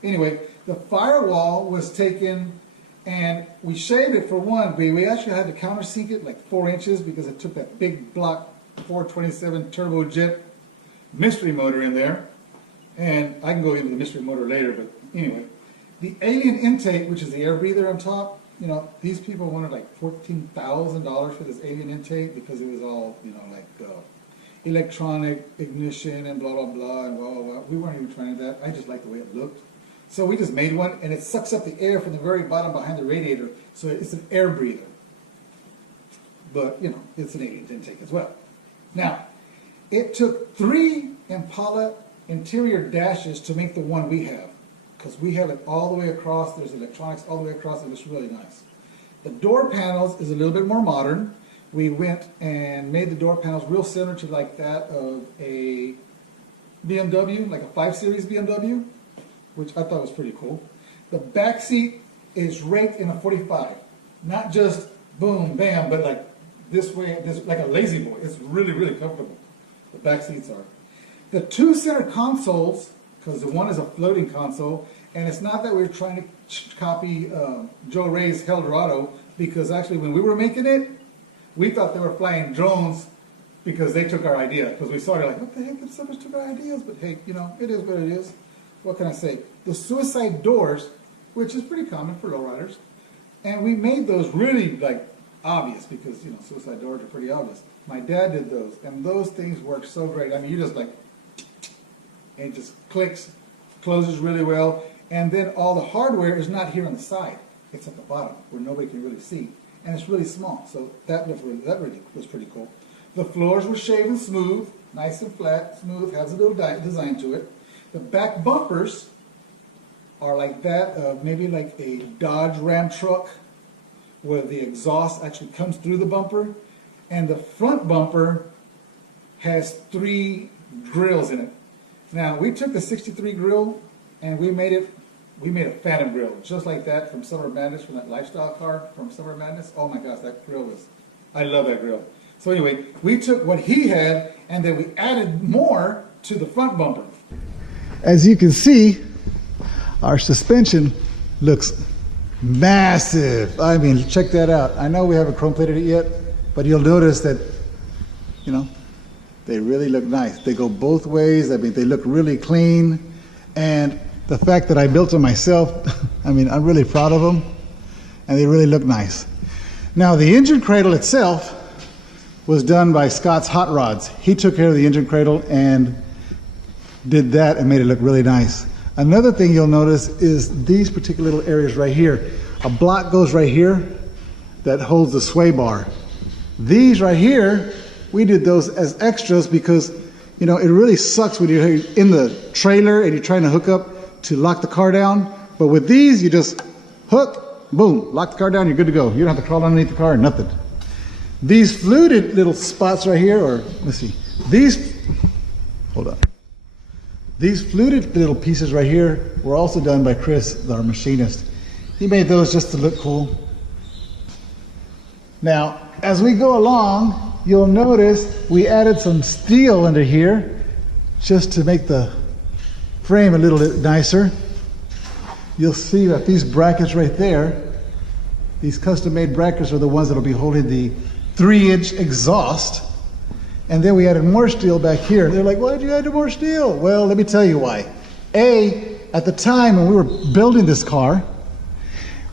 Anyway, the firewall was taken, and we shaved it for one. We actually had to countersink it like 4 inches because it took that big block 427 turbojet mystery motor in there. And I can go into the mystery motor later, but anyway. The alien intake, which is the air breather on top, you know, these people wanted like $14,000 for this alien intake because it was all, you know, like electronic ignition and blah, blah, blah, and blah, blah, blah. We weren't even trying that. I just liked the way it looked. So we just made one, and it sucks up the air from the very bottom behind the radiator, so it's an air breather. But, you know, it's an alien intake as well. Now, it took 3 Impala interior dashes to make the one we have, because we have it all the way across. There's electronics all the way across, and it's really nice. The door panels is a little bit more modern. We went and made the door panels real similar to like that of a BMW, like a 5 Series BMW, which I thought was pretty cool. The back seat is raked in a 45. Not just boom, bam, but like this way, like a lazy boy. It's really, really comfortable. The back seats are. The 2 center consoles, because the one is a floating console, and it's not that we're trying to copy Joe Ray's Eldorado, because actually when we were making it, we thought they were flying drones because they took our idea. Because we started like, what the heck, this suckers took our ideas? But hey, you know, it is what it is. What can I say? The suicide doors, which is pretty common for lowriders, and we made those really like obvious because, you know, suicide doors are pretty obvious. My dad did those, and those things work so great. I mean, you just like, and it just clicks, closes really well, and then all the hardware is not here on the side. It's at the bottom where nobody can really see, and it's really small. So that really was pretty cool. The floors were shaven smooth, nice and flat, smooth, has a little design to it. The back bumpers are like that of maybe like a Dodge Ram truck where the exhaust actually comes through the bumper, and the front bumper has 3 grills in it. Now, we took the 63 grill and we made a Phantom grill just like that from Summer Madness, from that lifestyle car from Summer Madness. Oh my gosh, that grill I love that grill. So anyway, we took what he had and then we added more to the front bumper. As you can see, our suspension looks massive. I mean, check that out. I know we haven't chrome plated it yet, but you'll notice that, you know, they really look nice. They go both ways. I mean, they look really clean. And the fact that I built them myself, I mean, I'm really proud of them. And they really look nice. Now, the engine cradle itself was done by Scott's Hot Rods. He took care of the engine cradle and did that and made it look really nice. Another thing you'll notice is these particular little areas right here. A block goes right here that holds the sway bar. These right here, we did those as extras because, you know, it really sucks when you're in the trailer and you're trying to hook up to lock the car down. But with these, you just hook, boom, lock the car down, you're good to go. You don't have to crawl underneath the car or nothing. These fluted little spots right here, or let's see, hold on. These fluted little pieces right here were also done by Chris, our machinist. He made those just to look cool. Now, as we go along, you'll notice we added some steel under here just to make the frame a little bit nicer. You'll see that these brackets right there, these custom-made brackets are the ones that will be holding the 3-inch exhaust. And then we added more steel back here. They're like, why'd you add more steel? Well, let me tell you why. At the time when we were building this car,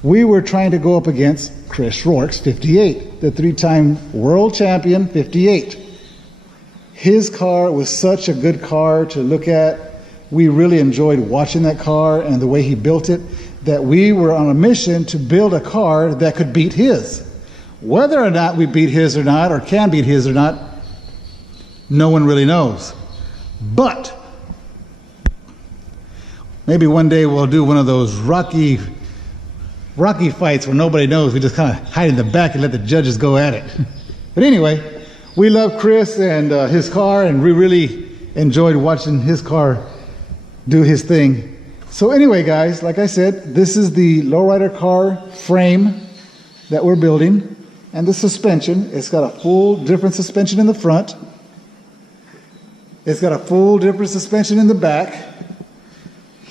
we were trying to go up against Chris Rourke's 58, the 3-time world champion 58. His car was such a good car to look at. We really enjoyed watching that car and the way he built it, that we were on a mission to build a car that could beat his. Whether or not we beat his or not, or can beat his or not, no one really knows. But maybe one day we'll do one of those Rocky fights where nobody knows. We just kind of hide in the back and let the judges go at it. But anyway, we love Chris and his car, and we really enjoyed watching his car do his thing. So anyway, guys, like I said, this is the Lowrider car frame that we're building, and the suspension. It's got a full different suspension in the front. It's got a full different suspension in the back.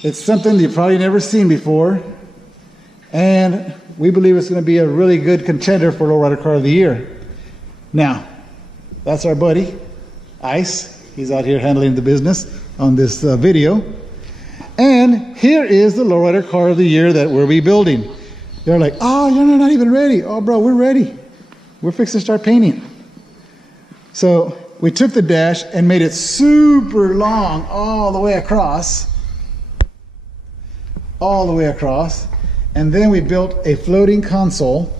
It's something you've probably never seen before, and we believe it's going to be a really good contender for Lowrider Car of the Year. Now, that's our buddy, Ice. He's out here handling the business on this video. And here is the Lowrider Car of the Year that we'll be building. They're like, oh, you're not even ready. Oh, bro, we're ready. We're fixing to start painting. So we took the dash and made it super long all the way across. All the way across. And then we built a floating console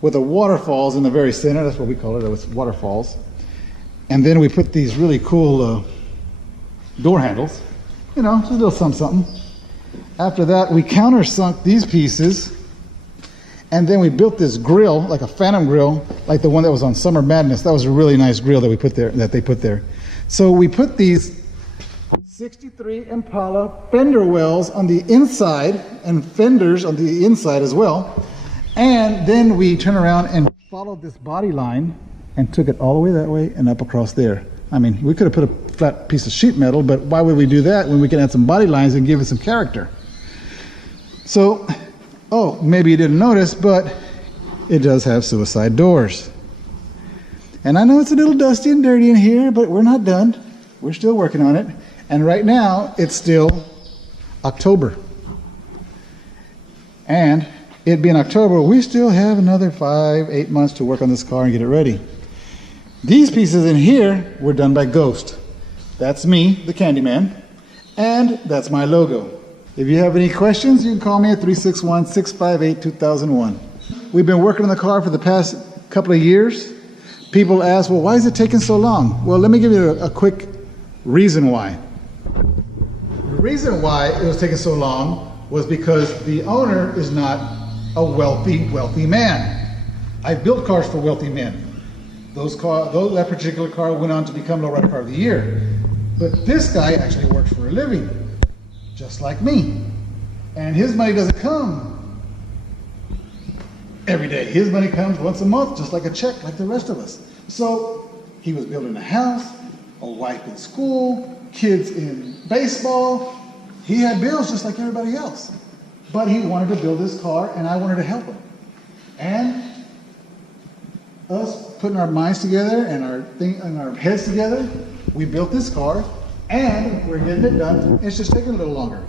with a waterfalls in the very center. That's what we call it. It was waterfalls. And then we put these really cool door handles. You know, just a little something. After that, we countersunk these pieces. And then we built this grill, like a Phantom grill, like the one that was on Summer Madness. That was a really nice grill that we put there, that they put there. So we put these 63 Impala fender wells on the inside and fenders on the inside as well. And then we turn around and followed this body line and took it all the way that way and up across there. I mean, we could have put a flat piece of sheet metal, but why would we do that when we can add some body lines and give it some character? So, oh, maybe you didn't notice, but it does have suicide doors. And I know it's a little dusty and dirty in here, but we're not done. We're still working on it. And right now, it's still October. And it being October, we still have another 5-8 months to work on this car and get it ready. These pieces in here were done by Ghost. That's me, the Candyman, and that's my logo. If you have any questions, you can call me at 361-658-2001. We've been working on the car for the past couple of years. People ask, well, why is it taking so long? Well, let me give you a quick reason why. The reason why it was taking so long was because the owner is not a wealthy man. I built cars for wealthy men. That particular car went on to become Lowrider Car of the Year. But this guy actually works for a living, just like me. And his money doesn't come every day. His money comes once a month, just like a check, like the rest of us. So he was building a house, a wife in school, kids in baseball. He had bills just like everybody else. But he wanted to build this car, and I wanted to help him. And us putting our minds together and our heads together, we built this car, and we're getting it done. It's just taking a little longer.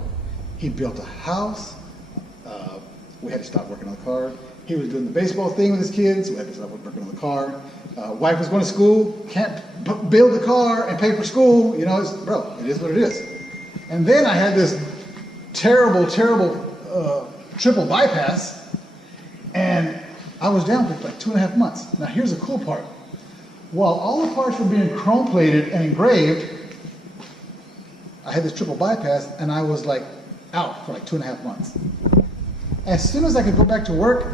He built a house. We had to stop working on the car. He was doing the baseball thing with his kids. We had to stop working on the car. Wife was going to school. Can't build the car and pay for school. You know, bro, it is what it is. And then I had this terrible triple bypass, and I was down for like 2.5 months. Now here's the cool part. While all the parts were being chrome plated and engraved, I had this triple bypass, and I was like out for like 2.5 months. As soon as I could go back to work,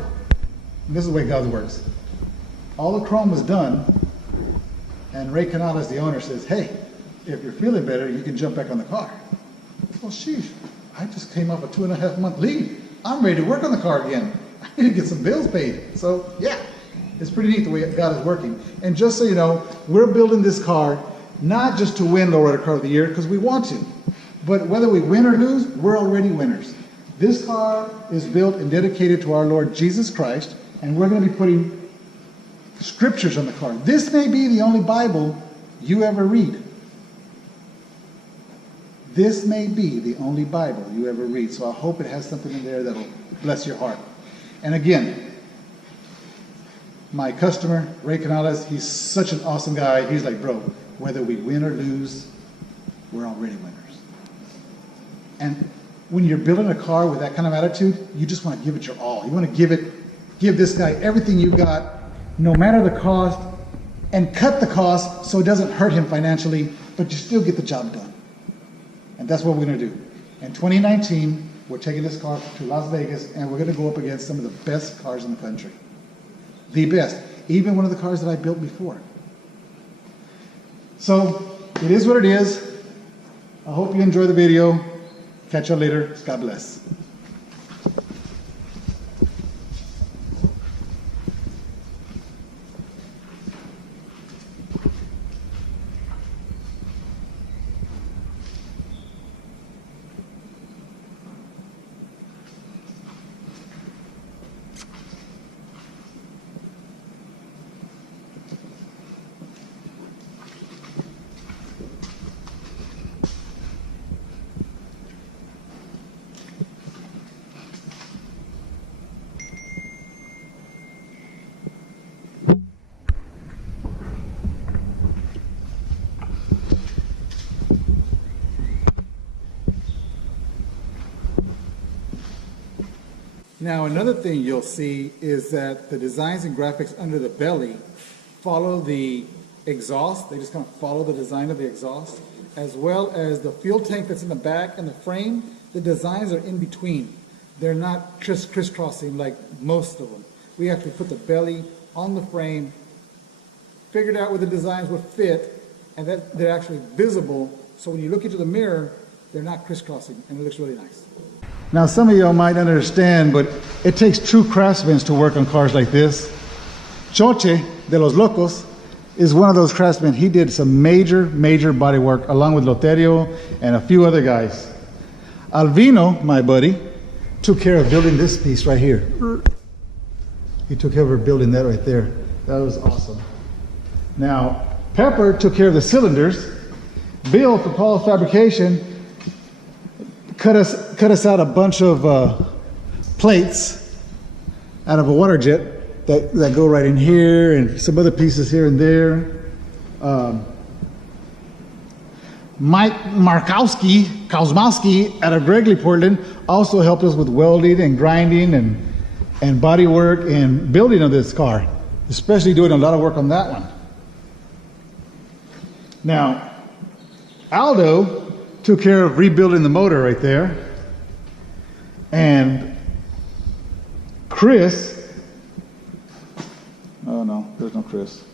and this is the way God works. All the chrome was done, and Ray Canales, the owner, says, hey, if you're feeling better, you can jump back on the car. Well, sheesh, I just came off a 2.5-month leave. I'm ready to work on the car again. I need to get some bills paid. So yeah, it's pretty neat the way God is working. And just so you know, we're building this car not just to win Lowrider Car of the Year, because we want to, but whether we win or lose, we're already winners. This car is built and dedicated to our Lord Jesus Christ, and we're going to be putting scriptures on the car. This may be the only Bible you ever read. This may be the only Bible you ever read, so I hope it has something in there that will bless your heart. And again, my customer, Ray Canales, he's such an awesome guy. He's like, bro, whether we win or lose, we're already winners. And when you're building a car with that kind of attitude, you just want to give it your all. You want to give this guy everything you got, no matter the cost, and cut the cost so it doesn't hurt him financially, but you still get the job done. And that's what we're going to do. In 2019, we're taking this car to Las Vegas, and we're going to go up against some of the best cars in the country. The best. Even one of the cars that I built before. So, it is what it is. I hope you enjoy the video. Catch you later. God bless. Now, another thing you'll see is that the designs and graphics under the belly follow the exhaust. They just kind of follow the design of the exhaust, as well as the fuel tank that's in the back and the frame. The designs are in between. They're not crisscrossing like most of them. We actually put the belly on the frame, figured out where the designs would fit, and that they're actually visible. So when you look into the mirror, they're not crisscrossing, and it looks really nice. Now, some of y'all might understand, but it takes true craftsmen to work on cars like this. Choche de los Locos is one of those craftsmen. He did some major body work along with Loterio and a few other guys. Alvino, my buddy, took care of building this piece right here. He took care of building that right there. That was awesome. Now, Pepper took care of the cylinders. Bill from Paul Fabrication cut us out a bunch of plates out of a water jet that go right in here, and some other pieces here and there. Mike Kosmowski out of Gregley, Portland, also helped us with welding and grinding and body work and building of this car, especially doing a lot of work on that one. Now, Aldo took care of rebuilding the motor right there. And Chris, oh no, there's no Chris.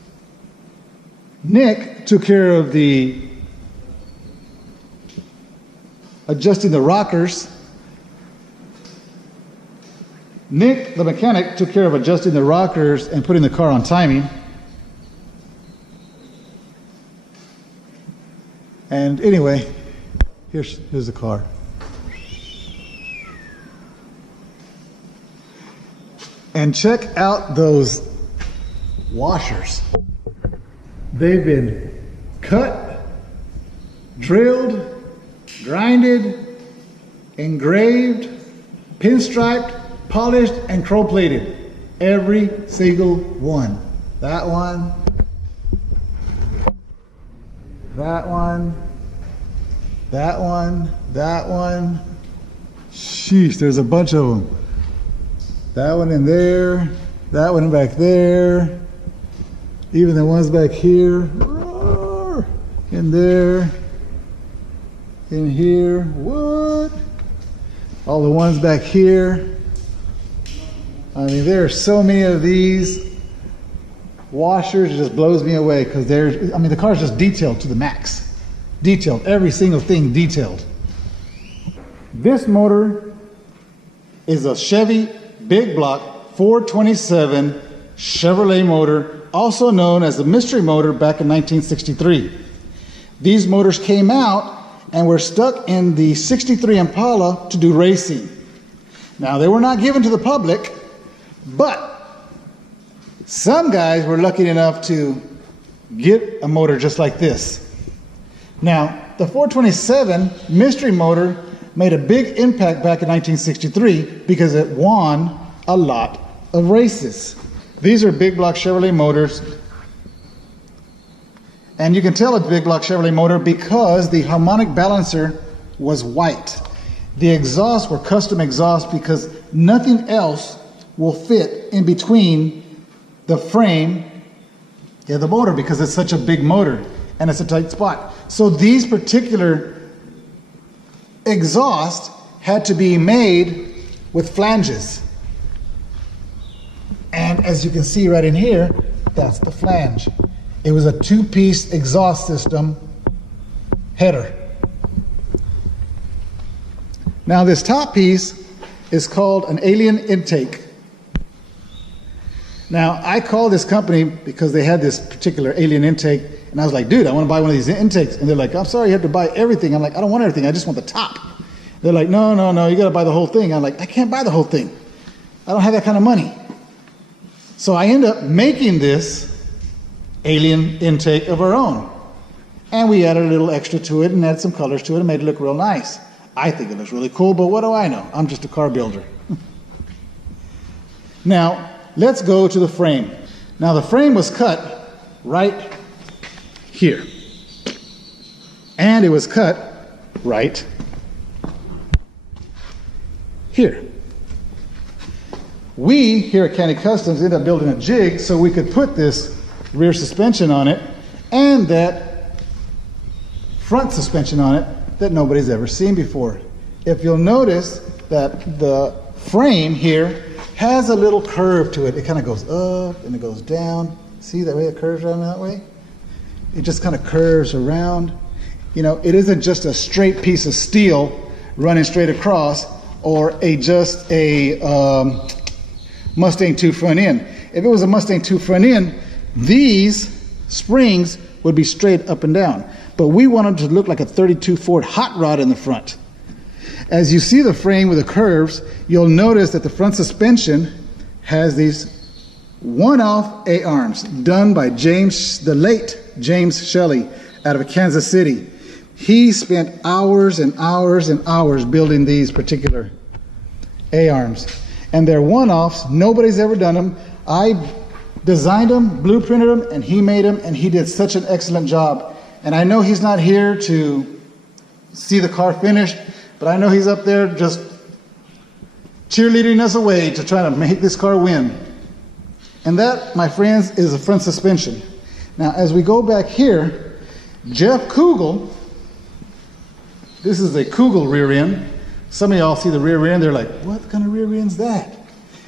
Nick took care of the adjusting the rockers. Nick, the mechanic, took care of adjusting the rockers and putting the car on timing. And anyway, here's the car. And check out those washers. They've been cut, drilled, grinded, engraved, pinstriped, polished, and chrome plated. Every single one. That one. That one. That one. That one. Sheesh, there's a bunch of them. That one in there. That one back there. Even the ones back here. In there. In here. What? All the ones back here. I mean, there are so many of these washers. It just blows me away because I mean, the car's just detailed to the max. Detailed. Every single thing detailed. This motor is a Chevy big block 427 Chevrolet motor, also known as the mystery motor back in 1963. These motors came out and were stuck in the 63 Impala to do racing. Now, they were not given to the public, but some guys were lucky enough to get a motor just like this. Now, the 427 mystery motor made a big impact back in 1963 because it won a lot of races. These are big block Chevrolet motors. And you can tell it's a big block Chevrolet motor because the harmonic balancer was white. The exhausts were custom exhausts because nothing else will fit in between the frame and the motor because it's such a big motor and it's a tight spot. So these particular exhausts had to be made with flanges. And as you can see right in here, that's the flange. It was a two-piece exhaust system header. Now this top piece is called an alien intake. Now I called this company because they had this particular alien intake, and I was like, dude, I want to buy one of these intakes. And they're like, I'm sorry, you have to buy everything. I'm like, I don't want everything, I just want the top. They're like, no, you got to buy the whole thing. I'm like, I can't buy the whole thing. I don't have that kind of money. So I end up making this alien intake of our own. And we added a little extra to it and added some colors to it and made it look real nice. I think it looks really cool, but what do I know? I'm just a car builder. Now, let's go to the frame. Now, the frame was cut right here. And it was cut right here. We, here at Candy Customs, ended up building a jig so we could put this rear suspension on it and that front suspension on it that nobody's ever seen before. If you'll notice that the frame here has a little curve to it. It kind of goes up and it goes down. See that way it curves around that way? It just kind of curves around. You know, it isn't just a straight piece of steel running straight across or just a Mustang 2 front end. If it was a Mustang 2 front end, these springs would be straight up and down. But we wanted to look like a 32 Ford hot rod in the front. As you see the frame with the curves, you'll notice that the front suspension has these one-off A-arms done by the late James Shelley out of Kansas City. He spent hours and hours and hours building these particular A-arms. And they're one-offs. Nobody's ever done them. I designed them, blueprinted them, and he made them, and he did such an excellent job. And I know he's not here to see the car finished, but I know he's up there just cheerleading us away to try to make this car win. And that, my friends, is a front suspension. Now, as we go back here, Jeff Kugel, this is a Kugel rear end. Some of y'all see the rear end, they're like, what kind of rear end's that?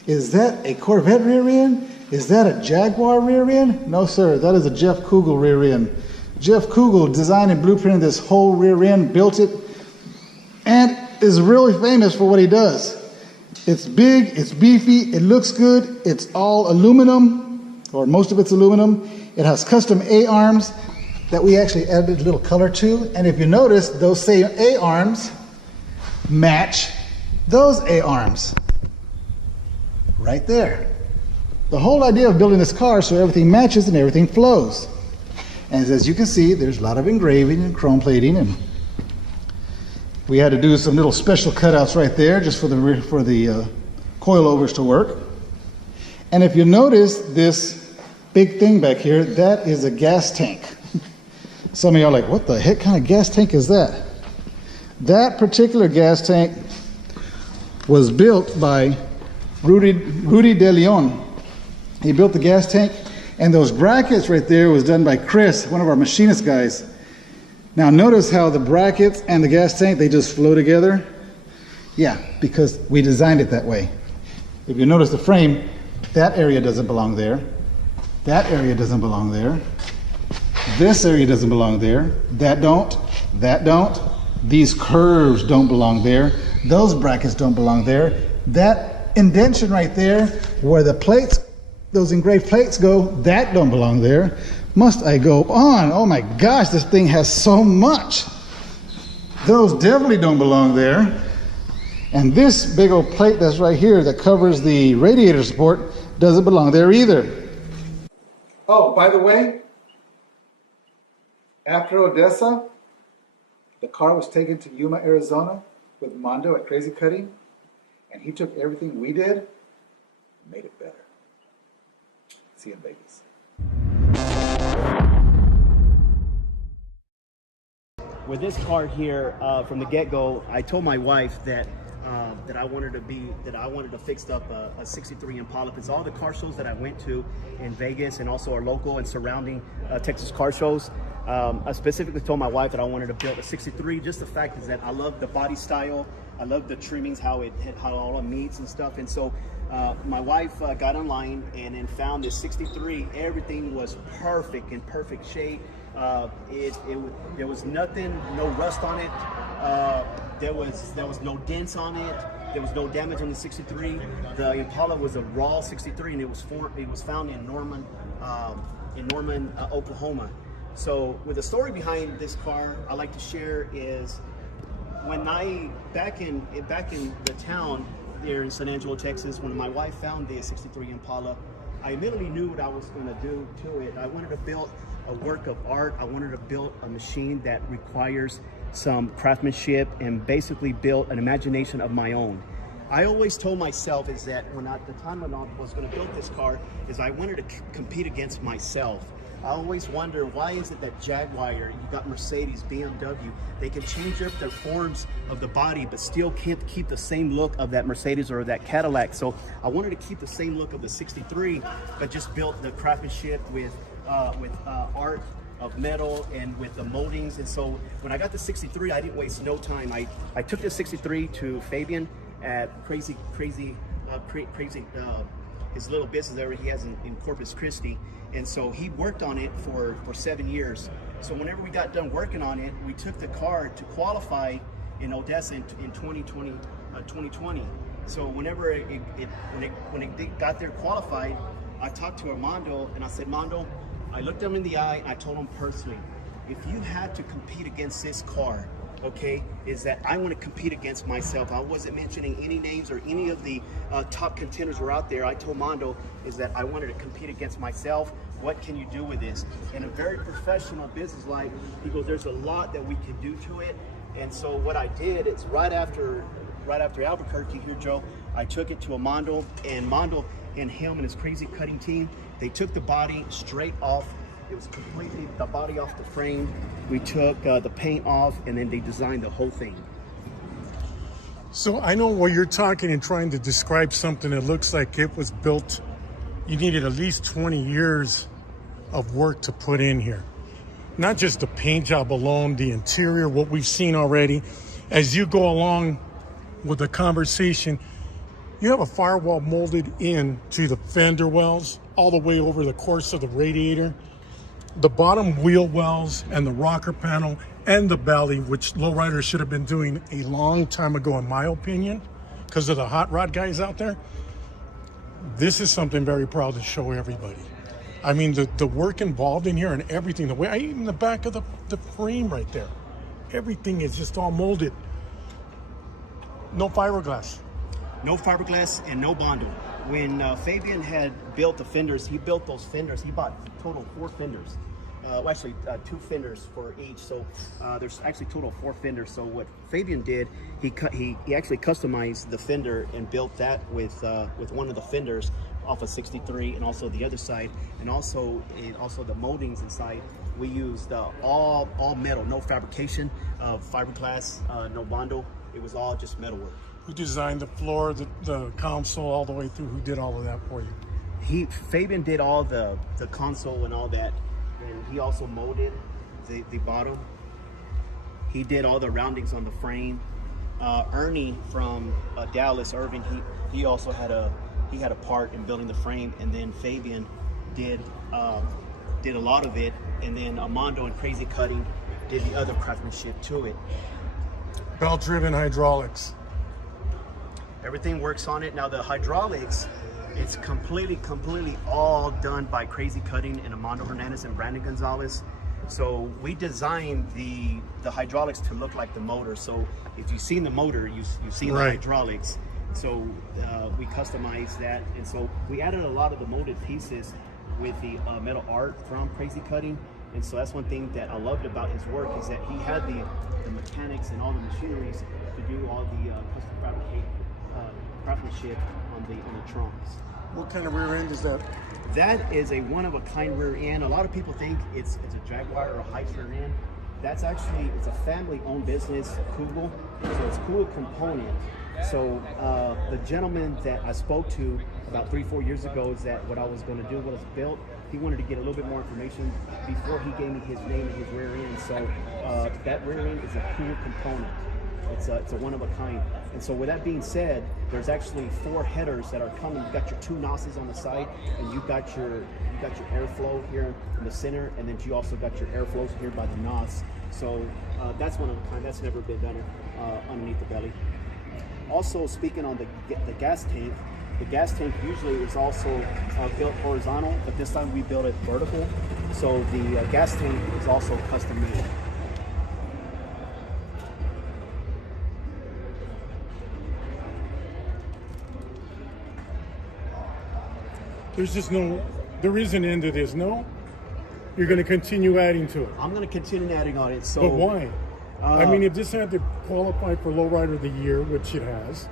Is that a Corvette rear end? Is that a Jaguar rear end? No, sir, that is a Jeff Kugel rear end. Jeff Kugel designed and blueprinted this whole rear end, built it, and is really famous for what he does. It's big, it's beefy, it looks good, it's all aluminum, or most of it's aluminum. It has custom A-arms that we actually added a little color to, and if you notice, those same A-arms match those A-arms right there. The whole idea of building this car so everything matches and everything flows. And as you can see, there's a lot of engraving and chrome plating, and we had to do some little special cutouts right there just for the coilovers to work. And if you notice this big thing back here, that is a gas tank. Some of y'all are like, what the heck kind of gas tank is that? That particular gas tank was built by Rudy De Leon. He built the gas tank, and those brackets right there was done by Chris, one of our machinist guys. Now notice how the brackets and the gas tank, they just flow together. Yeah, because we designed it that way. If you notice the frame, that area doesn't belong there. That area doesn't belong there. This area doesn't belong there. That don't. These curves don't belong there. Those brackets don't belong there. That indentation right there, where the plates, those engraved plates go, that don't belong there. Must I go on? Oh my gosh, this thing has so much. Those definitely don't belong there. And this big old plate that's right here that covers the radiator support doesn't belong there either. Oh, by the way, after Odessa, the car was taken to Yuma, Arizona with Mondo at Crazy Cutting, and he took everything we did and made it better. See you in Vegas. With this car here, from the get-go, I told my wife that I wanted to fix up a 63 Impala, because all the car shows that I went to in Vegas and also our local and surrounding Texas car shows, I specifically told my wife that I wanted to build a 63. Just the fact is that I love the body style, I love the trimmings, how all it meets and stuff. And so my wife got online and then found this 63. Everything was perfect, in perfect shape. There was nothing, no rust on it. There was no dents on it. There was no damage on the 63. The Impala was a raw 63, and it was found in Norman, Oklahoma. So, with the story behind this car, I like to share is when back in the town there in San Angelo, Texas, when my wife found the 63 Impala, I immediately knew what I was going to do to it. I wanted to build a work of art. I wanted to build a machine that requires some craftsmanship and basically build an imagination of my own. I always told myself is that the time when I was going to build this car is I wanted to compete against myself. I always wonder, why is it that Jaguar, you got Mercedes, BMW, they can change up their forms of the body but still can't keep the same look of that Mercedes or that Cadillac. So I wanted to keep the same look of the 63, but just built the craftsmanship with art of metal and with the moldings. And so when I got the 63, I didn't waste no time. I took the 63 to Fabian at Crazy, his little business there he has in Corpus Christi. And so he worked on it for 7 years. So whenever we got done working on it, we took the car to qualify in Odessa in 2020. So whenever when it got there qualified, I talked to Armando and I said, Mondo, I looked him in the eye and I told him personally, if you had to compete against this car, okay, is that I want to compete against myself. I wasn't mentioning any names or any of the top contenders were out there. I told Mondo is that I wanted to compete against myself. What can you do with this? In a very professional business like, he goes, there's a lot that we can do to it. And so what I did is right after Albuquerque here, Joe, I took it to Mondo, and Mondo and him and his Crazy Cutting team, they took the body straight off. It was completely the body off the frame. We took the paint off, and then they designed the whole thing. So I know while you're talking and trying to describe something that looks like it was built, you needed at least 20 years of work to put in here. Not just the paint job alone, the interior, what we've seen already. As you go along with the conversation, you have a firewall molded in to the fender wells all the way over the course of the radiator, the bottom wheel wells and the rocker panel and the belly, which Lowrider should have been doing a long time ago, in my opinion, because of the hot rod guys out there. This is something very proud to show everybody. I mean, the work involved in here and everything, the way, even the back of the frame right there, everything is just all molded. No fiberglass. No fiberglass and no Bondo. When Fabian had built the fenders, he built those fenders. He bought a total of 4 fenders. Actually, 2 fenders for each. So there's actually total of 4 fenders. So what Fabian did, he actually customized the fender and built that with one of the fenders off of 63, and also the other side, and also the moldings inside. We used all metal, no fabrication, fiberglass, no Bondo. It was all just metal work. Who designed the floor, the console, all the way through? Who did all of that for you? Fabian did all the console and all that, and he also molded the bottom. He did all the roundings on the frame. Ernie from Dallas, Irving, he also had a part in building the frame, and then Fabian did a lot of it, and then Armando and Crazy Cutting did the other craftsmanship to it. Belt-driven hydraulics. Everything works on it. Now the hydraulics, it's completely all done by Crazy Cutting and Armando Hernandez and Brandon Gonzalez. So we designed the hydraulics to look like the motor. So if you've seen the motor, you've seen the hydraulics. So we customized that, and so we added a lot of the molded pieces with the metal art from Crazy Cutting. And so that's one thing that I loved about his work, is that he had the mechanics and all the machineries to do all the custom craftsmanship on the trunks. What kind of rear end is that? That is a one-of-a-kind rear end. A lot of people think it's a Jaguar or a Heights rear end. That's actually, it's a family-owned business, Kugel. So it's Kugel component. So the gentleman that I spoke to about 3-4 years ago is that what I was going to do was built. He wanted to get a little bit more information before he gave me his name and his rear end. So that rear end is a Kugel component. It's a one-of-a-kind. And so with that being said, there's actually 4 headers that are coming. You got your 2 nozzles on the side, and you got your airflow here in the center, and then you also got your airflows here by the nos. So that's one-of-a-kind. That's never been done underneath the belly. Also, speaking on the gas tank, the gas tank usually is also built horizontal, but this time we built it vertical. So the gas tank is also custom made. There is an end to this, no? You're going to continue adding to it. I'm going to continue adding on it. So, but why? I mean, if this had to qualify for Lowrider of the Year, which it has,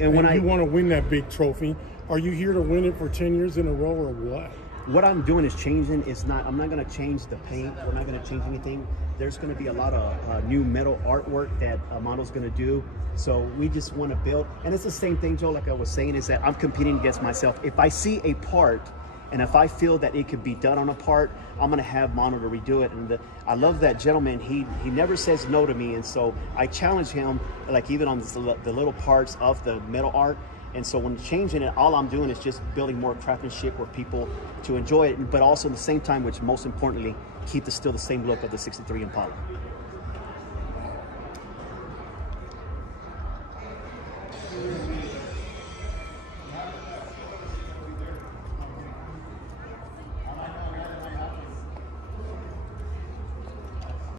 and when you want to win that big trophy, are you here to win it for 10 years in a row or what? What I'm doing is changing. I'm not going to change the paint. We're not going to change anything. There's going to be a lot of new metal artwork that Armando's going to do. So we just want to build. And it's the same thing, Joe, like I was saying, is that I'm competing against myself. If I see a part, and if I feel that it could be done on a part, I'm going to have Mono to redo it. And I love that gentleman. He never says no to me. And so I challenge him, like even on the little parts of the metal art. And so when changing it, all I'm doing is just building more craftsmanship for people to enjoy it, but also at the same time, which most importantly, keep still the same look of the '63 Impala.